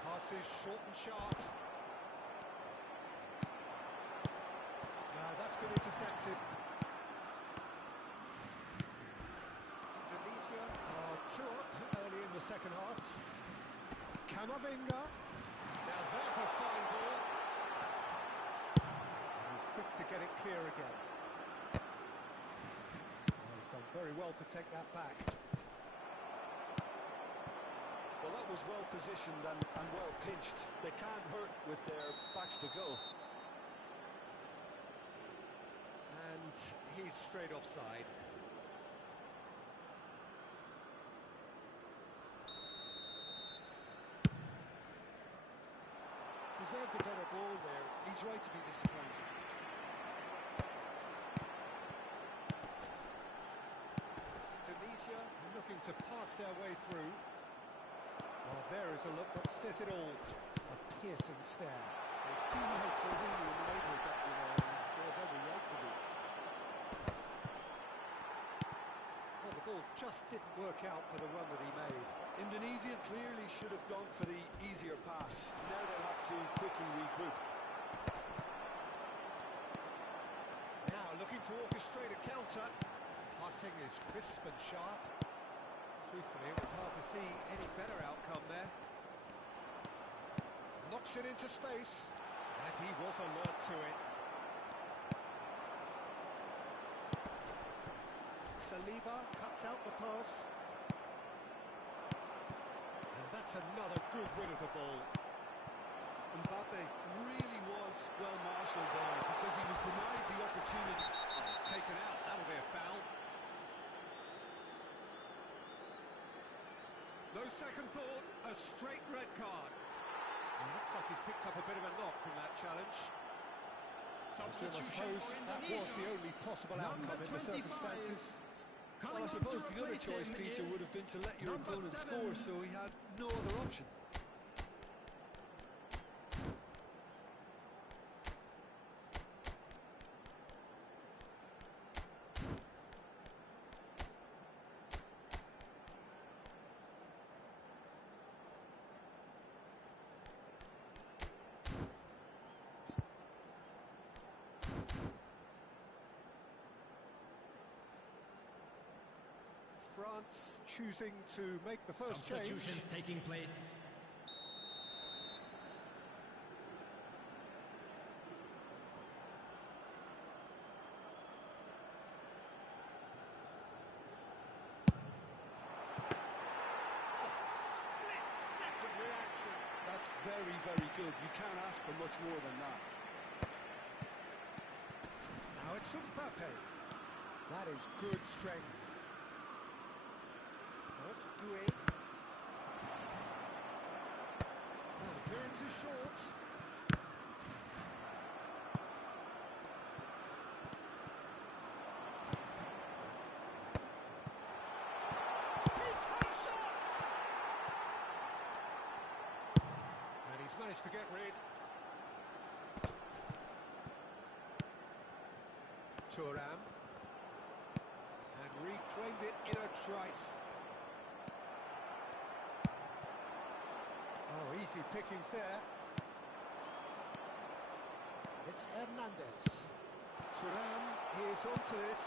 Pass is short and sharp. That's been intercepted. Indonesia are 2 up early in the second half. Kamavinga. Now there's a fine ball. And he's quick to get it clear again. He's done very well to take that back. Well, that was well positioned and well pinched. They can't hurt with their backs to goal. And he's straight offside. Deserved a better ball there. He's right to be disappointed. Indonesia looking to pass their way through. Well, there is a look that says it all. A piercing stare. His teammates are really annoyed with that, you know, and they have every right to be. Well, the ball just didn't work out for the run that he made. Indonesia clearly should have gone for the easier pass. Now they'll have to quickly regroup. Now looking to orchestrate a counter. Passing is crisp and sharp. Truthfully, it was hard to see any better outcome there. Knocks it into space. And he was alert to it. Saliba cuts out the pass. And that's another good win of the ball. Mbappe really was well marshalled there because he was denied the opportunity. Oh, it's taken out. That'll be a foul. No second thought, a straight red card. And looks like he's picked up a bit of a knock from that challenge. I suppose that was the only possible outcome in the circumstances. Well, I suppose the other choice, Peter, would have been to let your opponent score, so he had no other option. France choosing to make the first change. Substitutions taking place. Split-second reaction. That's very, very good. You can't ask for much more than that. Now it's Mbappe. That is good strength. It's Doué. Well, the clearance is short. He's had a shot! And he's managed to get rid. Thuram. And reclaimed it in a trice. Oh, easy pickings there. It's Hernandez. Thuram is onto this.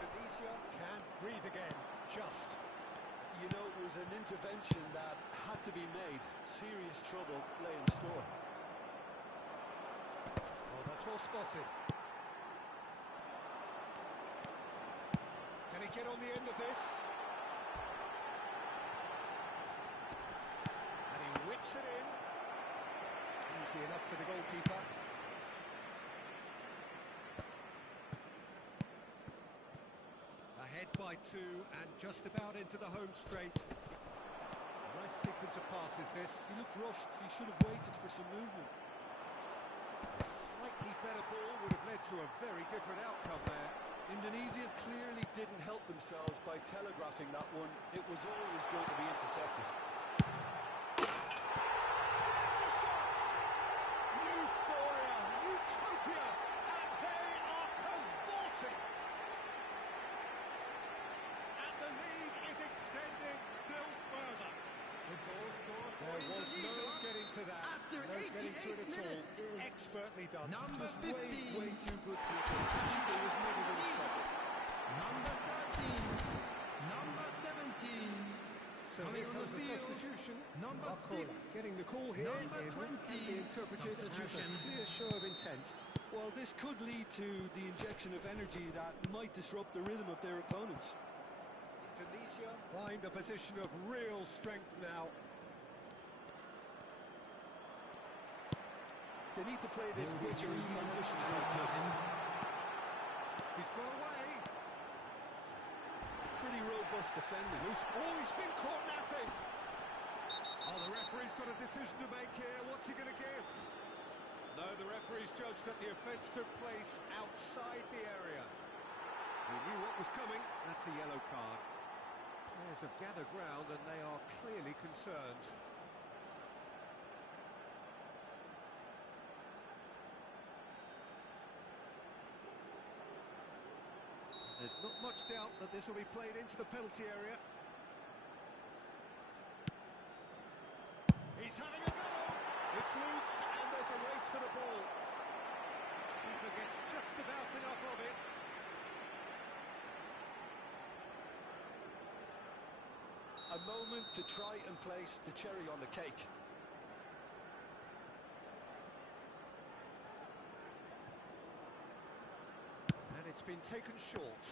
Indonesia can breathe again, just. You know, it was an intervention that had to be made. Serious trouble lay in store. Oh, that's well spotted. Can he get on the end of this? Whips it in. Easy enough for the goalkeeper. Ahead by 2 and just about into the home straight. Nice sequence of passes this. He looked rushed. He should have waited for some movement. A slightly better ball would have led to a very different outcome there. Indonesia clearly didn't help themselves by telegraphing that one. It was always going to be intercepted. Euphoria, utopia, and there it expertly done. Number Just 15. way too good to take. There was never going to stop it. Number 13. Number 17. So Coming here on the comes the field, substitution. number Barcola 6. getting the call here. Number It 20, can be interpreted as a substitution. clear show of intent. Well, this could lead to the injection of energy that might disrupt the rhythm of their opponents. Indonesia find a position of real strength now. They need to play this There will be quicker 3 in minutes transitions added like this. time. He's got away. Pretty robust defending. Oh, he's been caught napping. Oh, the referee's got a decision to make here. What's he going to give? No, the referee's judged that the offence took place outside the area. He knew what was coming. That's a yellow card. Players have gathered round and they are clearly concerned. There's not much doubt that this will be played into the penalty area. He's having a go! It's loose and there's a race for the ball. Keeper gets just about enough of it. A moment to try and place the cherry on the cake. And it's been taken short.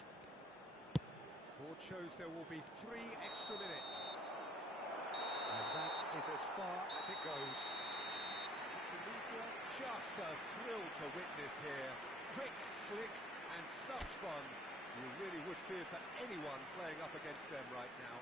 Board shows there will be 3 extra minutes. And that is as far as it goes. Tunisia, just a thrill to witness here. Quick, slick, and such fun. You really would fear for anyone playing up against them right now.